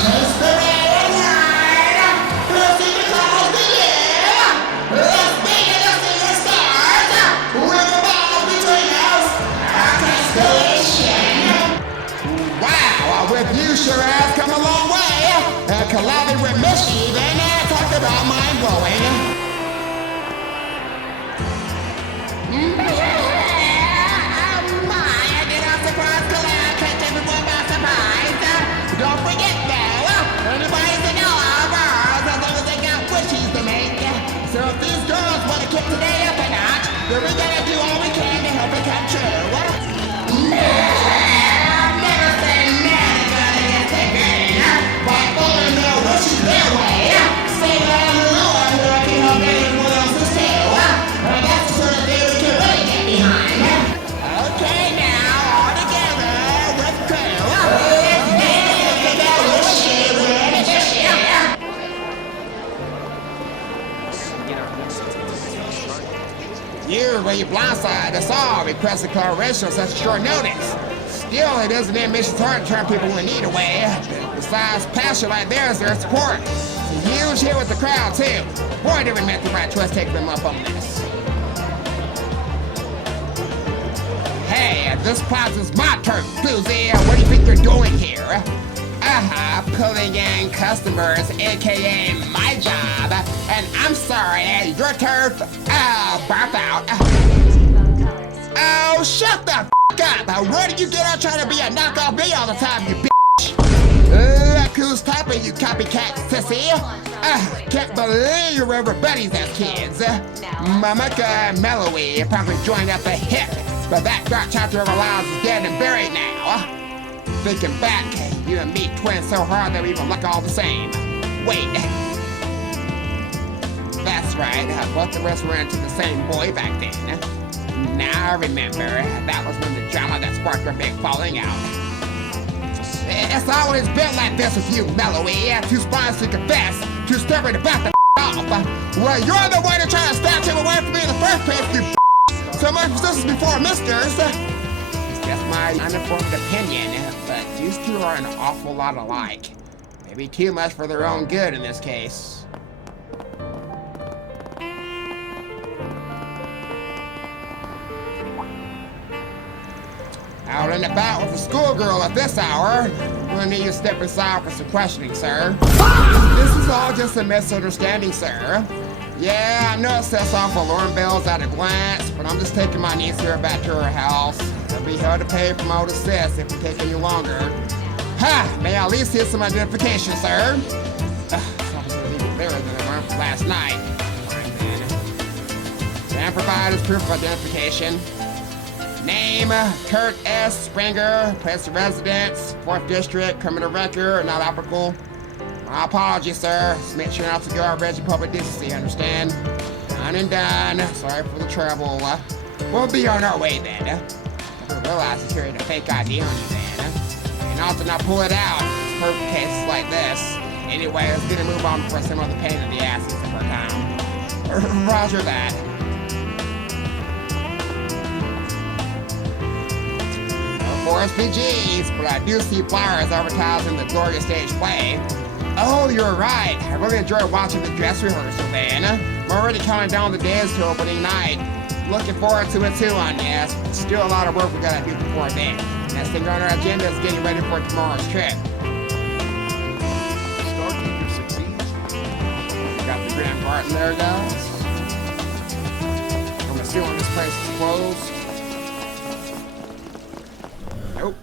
Just the red line, pussy because the year. Let's make it up to the stars. With the ball between us, our constellation. Wow, with you sure has come a long way. And collabing with Mischief and I talked about mind-blowing. Surprise collab, catch everyone by surprise. Don't forget though, anybody's a know of ours as long as they got wishes to make. So if these girls want to kick today up a notch, then we gotta do all we can to help it come true. Never say never gonna get the green, but pulling their wishes their way. Say that I'm the Lord who I can help anyone else's too. And that's the sort of thing we can really get behind. Okay now, all together with crew. You, when you blindside us all, requesting collaboration on such short notice. Still, it isn't their mission's hard to turn people in need away. Besides, passion like theirs, their support. It's a huge hit with the crowd, too. Boy, did we make the right choice taking them up on this. Hey, this class is my turf, Susie. What do you think you're doing here? Pulling in customers, aka my job. And I'm sorry, your turf, barf out. Oh, shut the f up. Where did you get out trying to be a knockoff me all the time, you bitch? Look who's typing, you copycat sissy. Can't believe you were ever buddies as kids. Mamaka and Mellowy probably joined at the hip. But that dark chapter of our lives is dead and buried now. Thinking back, you and me twins so hard that we even look all the same. Wait. That's right, both of us were into the same boy back then. Now I remember, that was when the drama that sparked our big falling out. It's always been like this with you, Mellowy. Too spineless to confess, too stubborn to back the off. Well, you're the one who tried to snatch him away from me in the first place, you so much persistence before misters. It's just my uninformed opinion, but these two are an awful lot alike. Maybe too much for their own good in this case. Out and about with a schoolgirl at this hour. We'll need you to step aside for some questioning, sir. This is all just a misunderstanding, sir. Yeah, I know it sets off alarm bells at a glance, but I'm just taking my niece here back to her house. It'll be hard to pay for my older sis if it takes any longer. Ha! May I at least get some identification, sir? It's obviously even clearer than I learned from last night. Fine, then. Can provide as proof of identification. Name, Kurt S. Springer, place of residence, 4th District, criminal record, not applicable. My apologies, sir. Just make sure not to go outrage the public decency, understand? Done and done. Sorry for the trouble. We'll be on our way then. Never realized you carried a fake ID on you then. And also not pull it out. It's perfect cases like this. Anyway, let's get a move on before some other pain in the ass is the first time. Roger that. for SPGs, but I do see flyers advertising the Gloria stage play. Oh, you're right. I really enjoyed watching the dress rehearsal, man. I'm already counting down the days to opening night. Looking forward to it too, Agnes. Still a lot of work we gotta do before then. Next thing on our agenda is getting ready for tomorrow's trip. Starkeeper succeeds. Got the Grand Garden there, guys. I'm assuming this place is closed. Nope.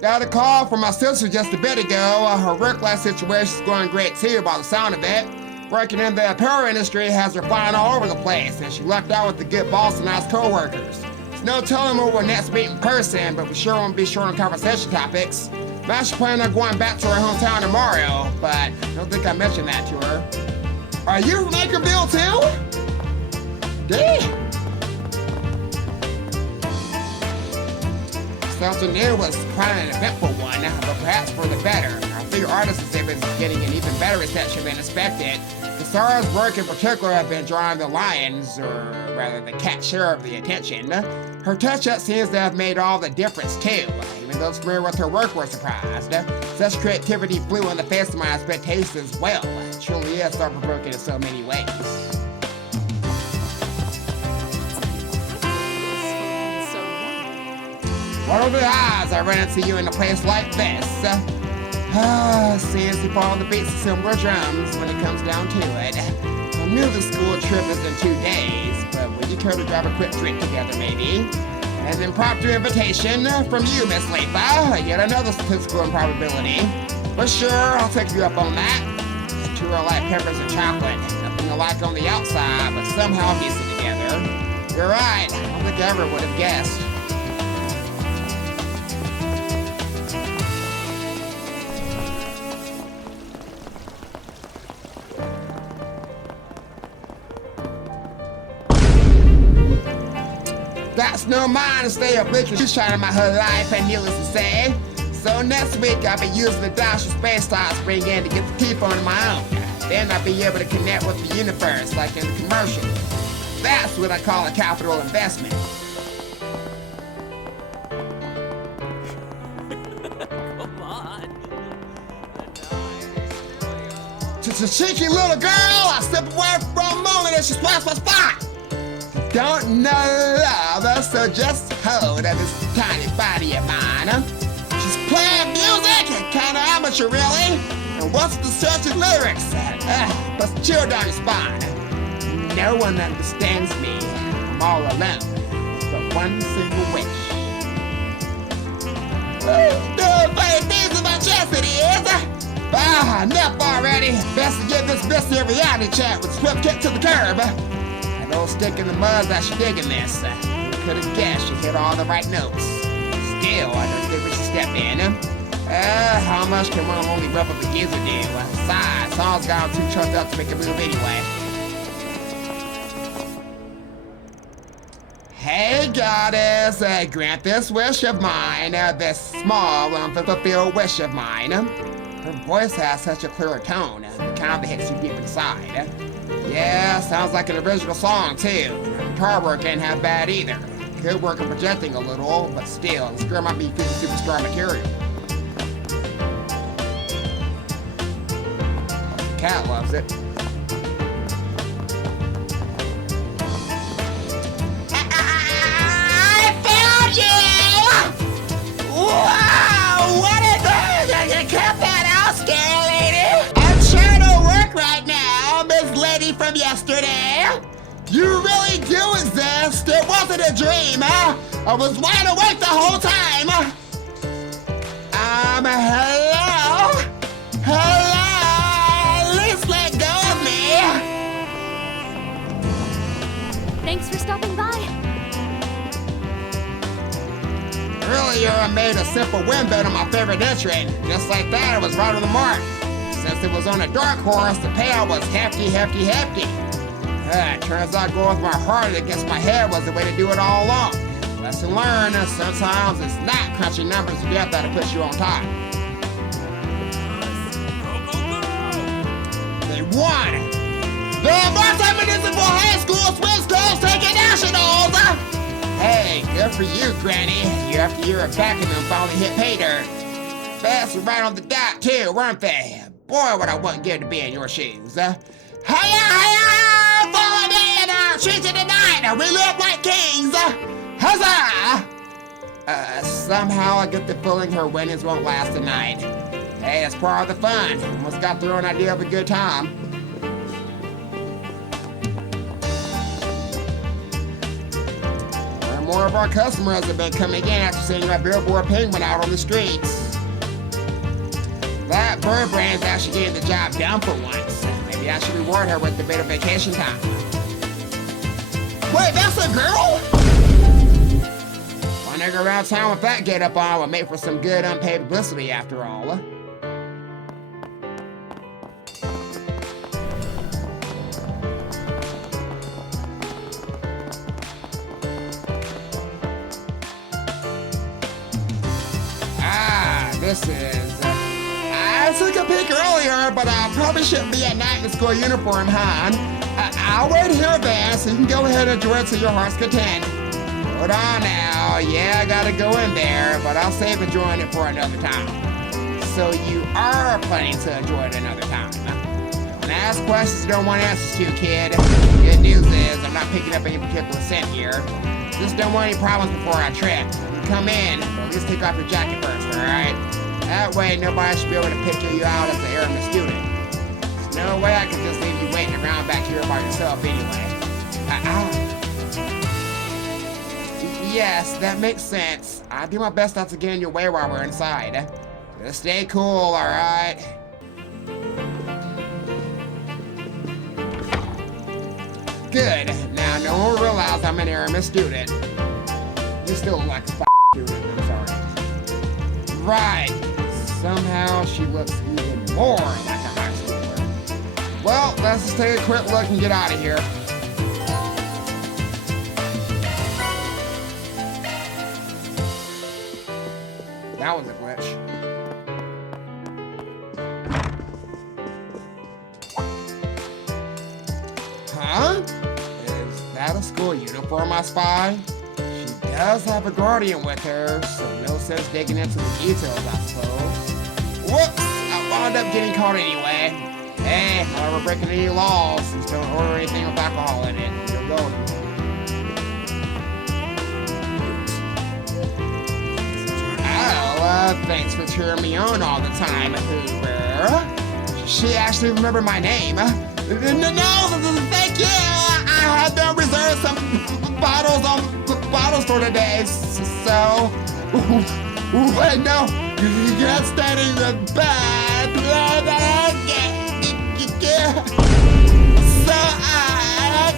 Got a call from my sister just a bit ago. Her work life situation is going great too, by the sound of it. Working in the apparel industry has her flying all over the place, and she lucked out with a good boss and nice co-workers. There's no telling when we'll next meet in person, but we sure won't be short on conversation topics. I'm actually planning on going back to her hometown tomorrow, but I don't think I mentioned that to her. Are you from Anchorville too? Damn. Something new was quite an eventful one, but perhaps for the better. Our figure artist exhibit is getting an even better reception than expected. Kasara's work in particular have been drawing the lion's, or rather the cat's share of the attention. Her touch-up seems to have made all the difference too. Even those familiar with her work were surprised. Such creativity flew in the face of my expectations as well. It truly is thought-provoking in so many ways. What are the odds I run into you in a place like this? Seems you follow the beats of similar drums when it comes down to it. I knew the school trip is in 2 days, but would you care to grab a quick drink together, maybe? An impromptu invitation from you, Miss Letha. Yet another statistical improbability. But sure, I'll take you up on that. The two are like peppers and chocolate. Nothing alike on the outside, but somehow decent together. You're right. I don't think I ever would have guessed. That's no mind to stay oblivious to shining my whole life, and needless to say. So next week I'll be using the dash of space slots to bring in to get the teeth on my own. Then I'll be able to connect with the universe like in the commercial. That's what I call a capital investment. Come on. Just a cheeky little girl, I step away for a moment and she swipes my spot. Don't know love, so just hold this tiny body of mine. She's playing music, kinda amateur really. And what's the searching lyrics? But chill down your spine. No one understands me. I'm all alone. But one single wish. Doing funny things in my chest it is. Enough already. Best to give this bitch a reality chat with a swift kick to the curb. Don't stick in the mud that she digging this. Could have guessed she hit all the right notes. Still, I don't think we should step in. How much can one only rough up a geezer do? Besides, Saul's got too chunked up to make a move anyway. Hey, goddess, grant this wish of mine, this small, unfulfilled wish of mine. Her voice has such a clear tone, the kind that hits you deep inside. Yeah, sounds like an original song, too. Guitar work ain't half bad either. Could work on projecting a little, but still, this girl might be superstar material. Cat loves it. I found you! Wow, what is that? You kept that out, scary lady. I'm trying to work right now, Miss Lady from yesterday. You really do exist. It wasn't a dream, huh? I was wide awake the whole time. Hello? Hello? At least let go of me. Thanks for stopping by. Earlier, I made a simple win bet on my favorite entrant. Just like that, it was right on the mark. Since it was on a dark horse, the payout was hefty. Turns out going with my heart against my head was the way to do it all along. Lesson learned, sometimes it's not crunching numbers to death that'll put you on top. They won! The multi-municipal high school Swiss girls taking nationals! Hey, good Good for you, Granny. Year after year of backing them finally hit pay dirt. Best were right on the dot, too, weren't they? Boy, what I wouldn't give to be in your shoes. Hiya, hiya! Falling in, streets of the night, we live like kings! Huzzah! Somehow I get the feeling her winnings won't last tonight. Hey, it's part of the fun. Everyone's got their own idea of a good time. More and more of our customers have been coming in after seeing that billboard penguin out on the streets. That bird brand's actually getting the job done for once. Maybe I should reward her with a bit of vacation time. Wait, that's a girl? One nigga around town with that get-up on would make for some good unpaid publicity after all. This is... I took a peek earlier, but I probably shouldn't be at night in school uniform, huh? I'll wait here, Van, so you can go ahead and enjoy it to your heart's content. Hold on now. Yeah, I gotta go in there, but I'll save enjoying it for another time. So you are planning to enjoy it another time. Don't ask questions you don't want answers to, kid. Good news is, I'm not picking up any particular scent here. Just don't want any problems before I trip. You come in, but at least take off your jacket first, alright? That way, nobody should be able to picture you out as an Aramis student. There's no way I can just leave you waiting around back here by yourself anyway. Yes, that makes sense. I'll do my best not to get in your way while we're inside. Just stay cool, alright? Good. Now, no one will realize I'm an Aramis student. You still look like a student, I'm sorry. Right. Somehow she looks even more like a high schooler. Well, let's just take a quick look and get out of here. That was a glitch. Huh? Is that a school uniform I spy? She does have a guardian with her, so no sense digging into the details, I suppose. Whoops! I wound up getting caught anyway. Hey, while we're breaking any laws, just don't order anything with alcohol in it. You'll go. Thanks for cheering me on all the time, Hoover. She actually remembered my name. No, thank you. I had them reserve some bottles for today, so... Wait, no, you're standing the bad. So,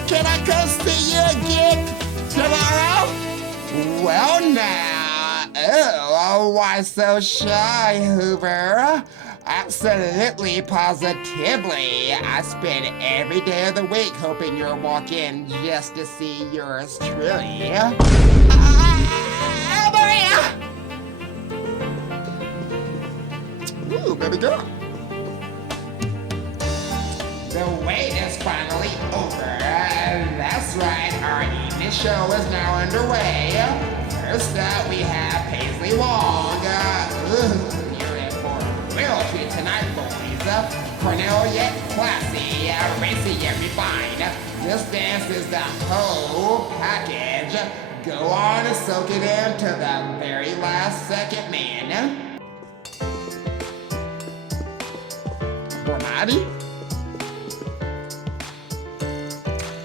can I come see you again tomorrow? Well, now. Oh, why so shy, Hoover? Absolutely, positively. I spend every day of the week hoping you'll walk in just to see yours truly. Maria! Ooh, baby girl. The wait is finally over. That's right, our evening show is now underway. First up, we have Paisley Wong. You're in for a real treat tonight, boys. Cornell yet classy, racy yet refined. This dance is the whole package. Go on and soak it in to the very last second, man. Bernardi?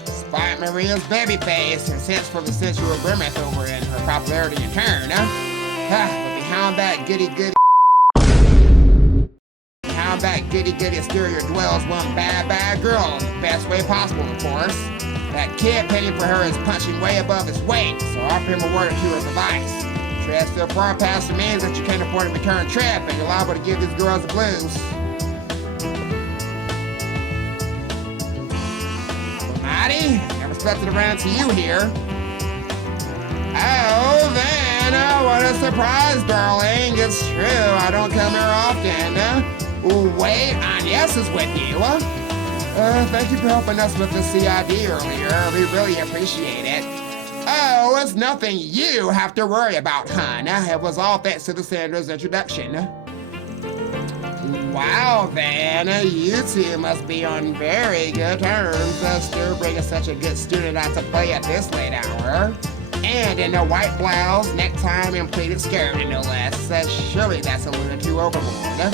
Despite Maria's baby face, her sense for the sensual grimace over in her popularity in turn. But behind that goody-goody exterior dwells one bad girl in the best way possible, of course. That kid penning for her is punching way above his weight, so offer him a word or two of advice. Tread still far past the means that you can't afford a return trip, and you're liable to give these girls the blues. Never expected to run into you here. Oh, then, what a surprise, darling. It's true, I don't come here often. Wait, Agnes is with you. Thank you for helping us with the CID earlier. We really appreciate it. Oh, it's nothing you have to worry about, hon. It was all thanks to the senator's introduction. Wow, Van, you two must be on very good terms, still bringing such a good student out to play at this late hour. And in a white blouse, necktie, and pleated skirt, no less. Surely that's a little too overboard.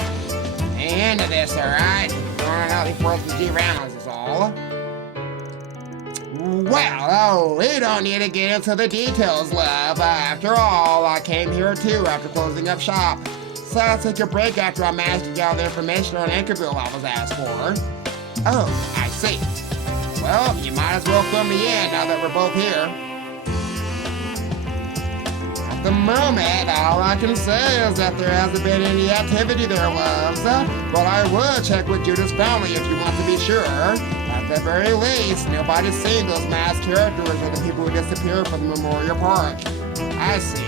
And this, alright? Going out before the G rounds is all. Well, we don't need to get into the details, love. After all, I came here too after closing up shop. So I took a break after I managed to gather the information on Anchorville I was asked for. Oh, I see. Well, you might as well fill me in now that we're both here. At the moment, all I can say is that there hasn't been any activity there, loves. But I would check with Judith's family if you want to be sure. At the very least, nobody's seen those masked characters or the people who disappeared from the Memorial Park. I see.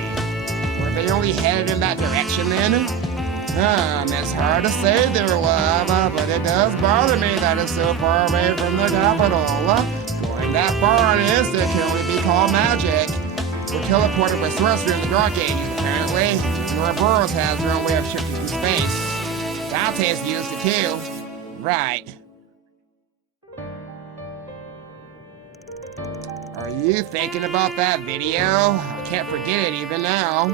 Were they only headed in that direction then? It's hard to say there, love, but it does bother me that it's so far away from the capital. Going that far in an instant can only be called magic. We're teleported with sorcery in the Dark Ages, apparently. Even Ouroboros has their own way of shifting through space. Dante's used it too. Right. Are you thinking about that video? I can't forget it even now.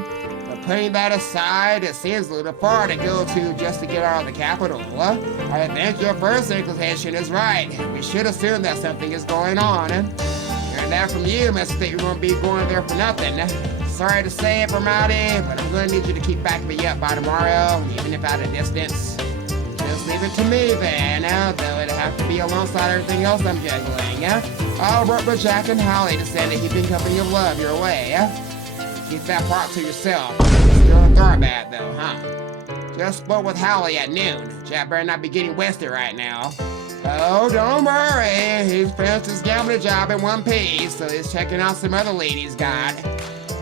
But putting that aside, it seems a little far to go to just to get out of the capital. I think your first inclination is right. We should assume that something is going on. Hearing that from you must think you're going to be going there for nothing. Sorry to say it, Formality, but I'm going to need you to keep backing me up by tomorrow, even if at a distance. Just leave it to me then, though it'd have to be alongside everything else I'm juggling. I'll work with Jack and Holly to send a heaping company of love your way. Keep that part to yourself. Still a Thorbat though, huh? Just spoke with Holly at noon. Jack better not be getting wasted right now. Oh, don't worry. He's finished his gambling job in one piece, so he's checking out some other ladies got.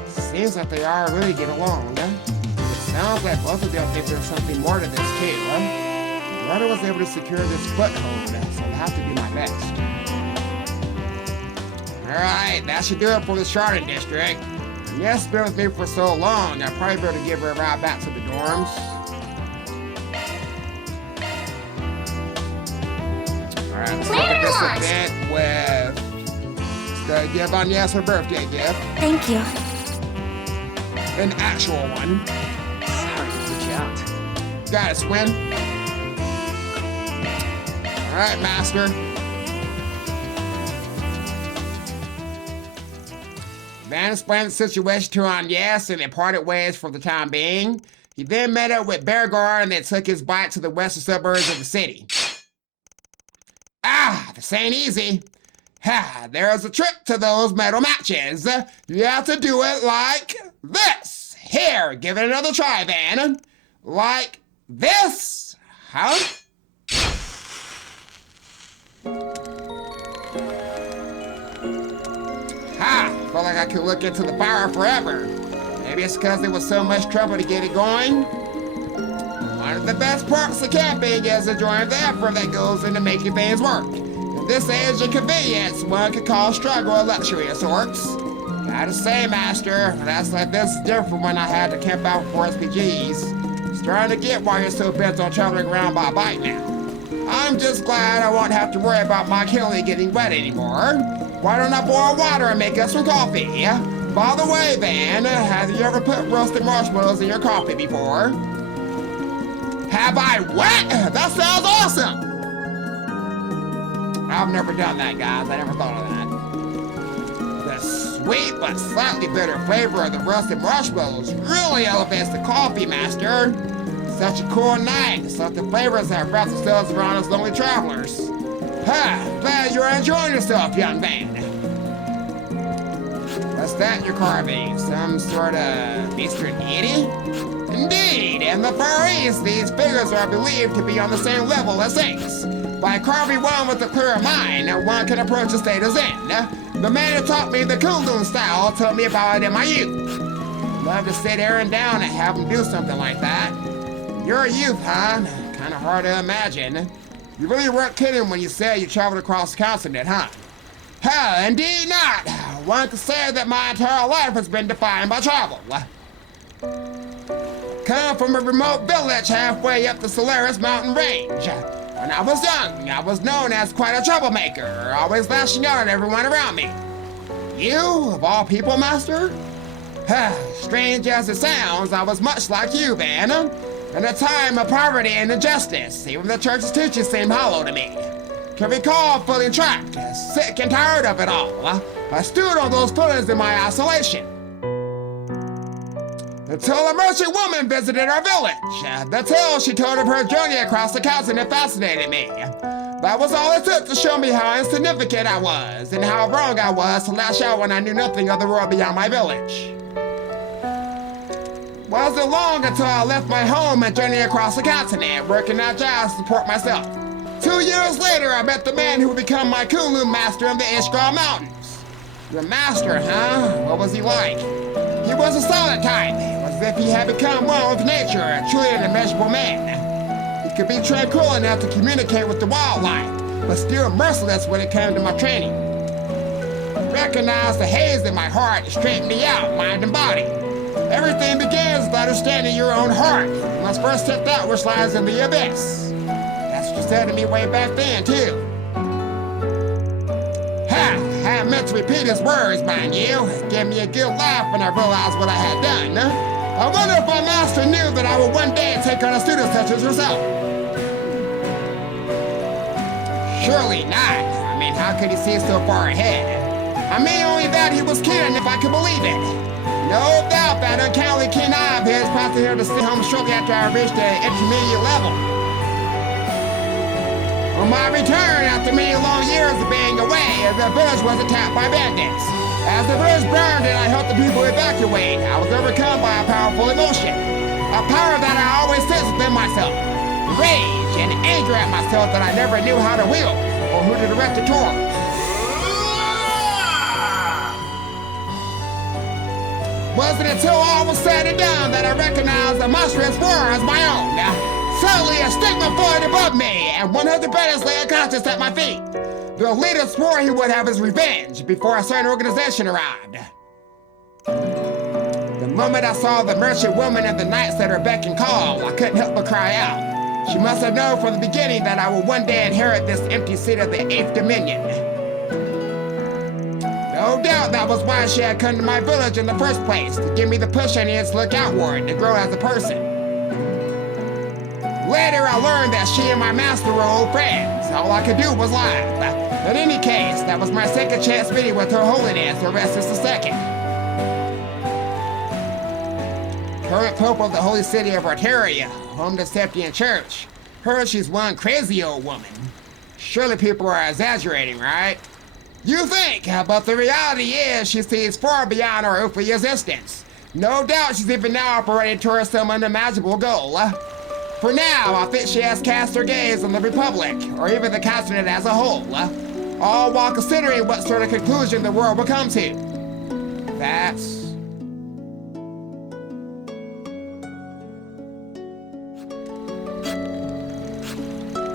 Seems like they all really get along. It sounds like both of them think there's something more to this too. Brother was able to secure this foothold, so I'll have to do my best. Alright, that should do it for the Chardon District. Yes, it's been with me for so long, I probably better give her a ride back to the dorms. Alright, let's look at this a bit with... Let's go give Agnes her birthday gift. Thank you. An actual one. Sorry to put you out. Got it, Swin. Alright, Master. Van explained the situation to Agnes and they parted ways for the time being. He then met up with Beargar and they took his bike to the western suburbs of the city. Ah, this ain't easy. Ha, there's a trick to those metal matches. You have to do it like this. Here, give it another try, Van. Like this. Huh? Ha! Felt like I could look into the fire forever. Maybe it's because there was so much trouble to get it going. One of the best parts of camping is enjoying the effort that goes into making things work. In this age of convenience, one could call struggle a luxury of sorts. Gotta say, Master, that's like this is different from when I had to camp out for SPGs. Starting to get why you're so bent on traveling around by bike now. I'm just glad I won't have to worry about my Kelly getting wet anymore. Why don't I boil water and make us some coffee? By the way, Van, have you ever put roasted marshmallows in your coffee before? Have I what? That sounds awesome! I've never done that, guys. I never thought of that. The sweet but slightly bitter flavor of the roasted marshmallows really elevates the coffee, Master. Such a cool night. Such the flavors that wrap themselves around us lonely travelers. Ha! Glad you're enjoying yourself, young man. What's that you're carving? Some sort of Eastern deity? Indeed, in the Far East, these figures are believed to be on the same level as saints. By carving one with a clear mind, one can approach a state of Zen. The man who taught me the Kundun style told me about it in my youth. Love to sit Aaron down and have him do something like that. You're a youth, huh? Kinda hard to imagine. You really weren't kidding when you said you traveled across the continent, huh? Indeed not. one could say that my entire life has been defined by travel. Come from a remote village halfway up the Solaris mountain range. When I was young, I was known as quite a troublemaker, always lashing out at everyone around me. You, of all people, Master? Strange as it sounds, I was much like you, Van. In a time of poverty and injustice, even the church's teachings seemed hollow to me. Can recall feeling trapped, sick and tired of it all. I stewed on those feelings in my isolation. Until a merchant woman visited our village. The tale she told of her journey across the continent fascinated me. That was all it took to show me how insignificant I was and how wrong I was to lash out when I knew nothing of the world beyond my village. Wasn't long until I left my home and journeyed across the continent, working at jobs to support myself. 2 years later, I met the man who would become my Kunlun master in the Ishgar Mountains. Your master, huh? What was he like? He was a silent type. It was as if he had become one with nature, truly an immeasurable man. He could be tranquil enough to communicate with the wildlife, but still merciless when it came to my training. Recognized the haze in my heart and straightened me out, mind and body. Everything begins with understanding your own heart. You must first set that which lies in the abyss. That's what you said to me way back then, too. I meant to repeat his words, mind you. It gave me a good laugh when I realized what I had done. I wonder if my master knew that I would one day take on a student such as yourself. Surely not. I mean, how could he see so far ahead? I mean only that he was keen if I could believe it. No doubt that uncannily keen eye of his prompted him to stay home shortly after I reached the intermediate level. On my return, after many long years of being away, the village was attacked by bandits. As the village burned and I helped the people evacuate, I was overcome by a powerful emotion. A power that I always sensed within myself. Rage and anger at myself that I never knew how to wield or who to direct it towards. Wasn't until all was said and done that I recognized the monstrous war as my own. Suddenly, a stigma floated above me, and one of the brothers lay unconscious at my feet. The leader swore he would have his revenge before a certain organization arrived. The moment I saw the merchant woman and the knights at her beck and call, I couldn't help but cry out. She must have known from the beginning that I would one day inherit this empty seat of the 8th Dominion. No doubt that was why she had come to my village in the first place, to give me the push I needed to look outward, to grow as a person. Later, I learned that she and my master were old friends. All I could do was laugh. In any case, that was my second chance meeting with Her Holiness, Orestes II. Current Pope of the Holy City of Arteria, home to Septian Church. Heard she's one crazy old woman. Surely people are exaggerating, right? You think, but the reality is she sees far beyond our earthly existence. No doubt she's even now operating towards some unimaginable goal. For now, I think she has cast her gaze on the Republic, or even the continent as a whole, all while considering what sort of conclusion the world will come to. That's...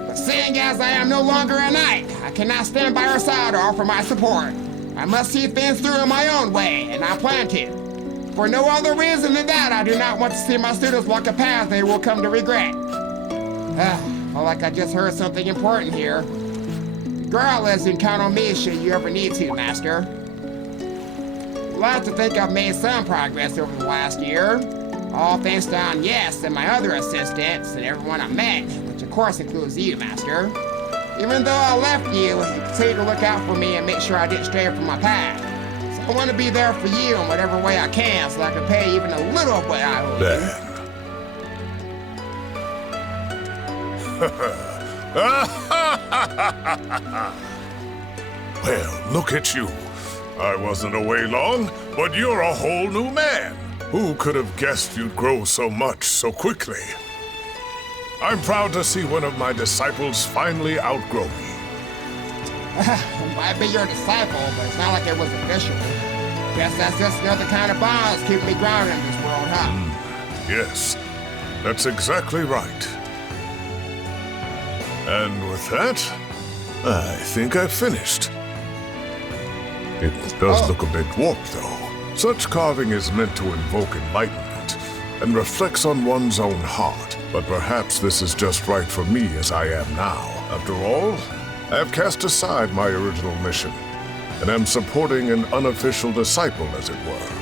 But seeing as I am no longer a knight, I cannot stand by her side or offer my support. I must see things through in my own way, and I plan to. For no other reason than that, I do not want to see my students walk a path they will come to regret. Feel like I just heard something important here. Regardless, you can count on me should you ever need to, Master. I'd like to think I've made some progress over the last year. All thanks to Agnes and my other assistants and everyone I met, which of course includes you, Master. Even though I left you, you continue to look out for me and make sure I didn't stray from my path. I want to be there for you in whatever way I can so I can pay even a little of what I owe you. Well, look at you. I wasn't away long, but you're a whole new man. Who could have guessed you'd grow so much so quickly? I'm proud to see one of my disciples finally outgrow me. Might be your disciple, but it's not like it was official. Guess that's just another kind of bond that's keeping me grounded in this world, huh? Yes, that's exactly right. And with that, I think I've finished. It does look a bit warped, though. Such carving is meant to invoke enlightenment and reflects on one's own heart. But perhaps this is just right for me as I am now. After all, I have cast aside my original mission and am supporting an unofficial disciple, as it were.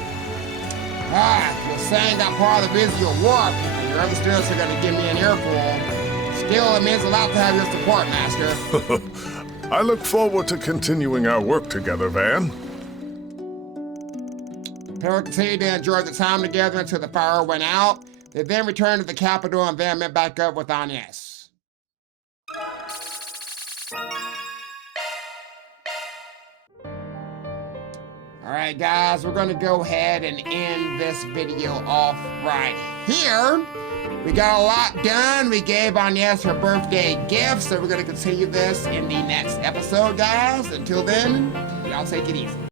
You're saying I'm part of the Visual Warp, and your other students are going to give me an earful. Still, it means a lot to have your support, Master. I look forward to continuing our work together, Van. Parents continued to enjoy the time together until the fire went out. They then returned to the capital and Van met back up with Agnes. Alright guys, we're going to go ahead and end this video off right here. We got a lot done. We gave Agnes her birthday gift, so we're going to continue this in the next episode, guys. Until then, y'all take it easy.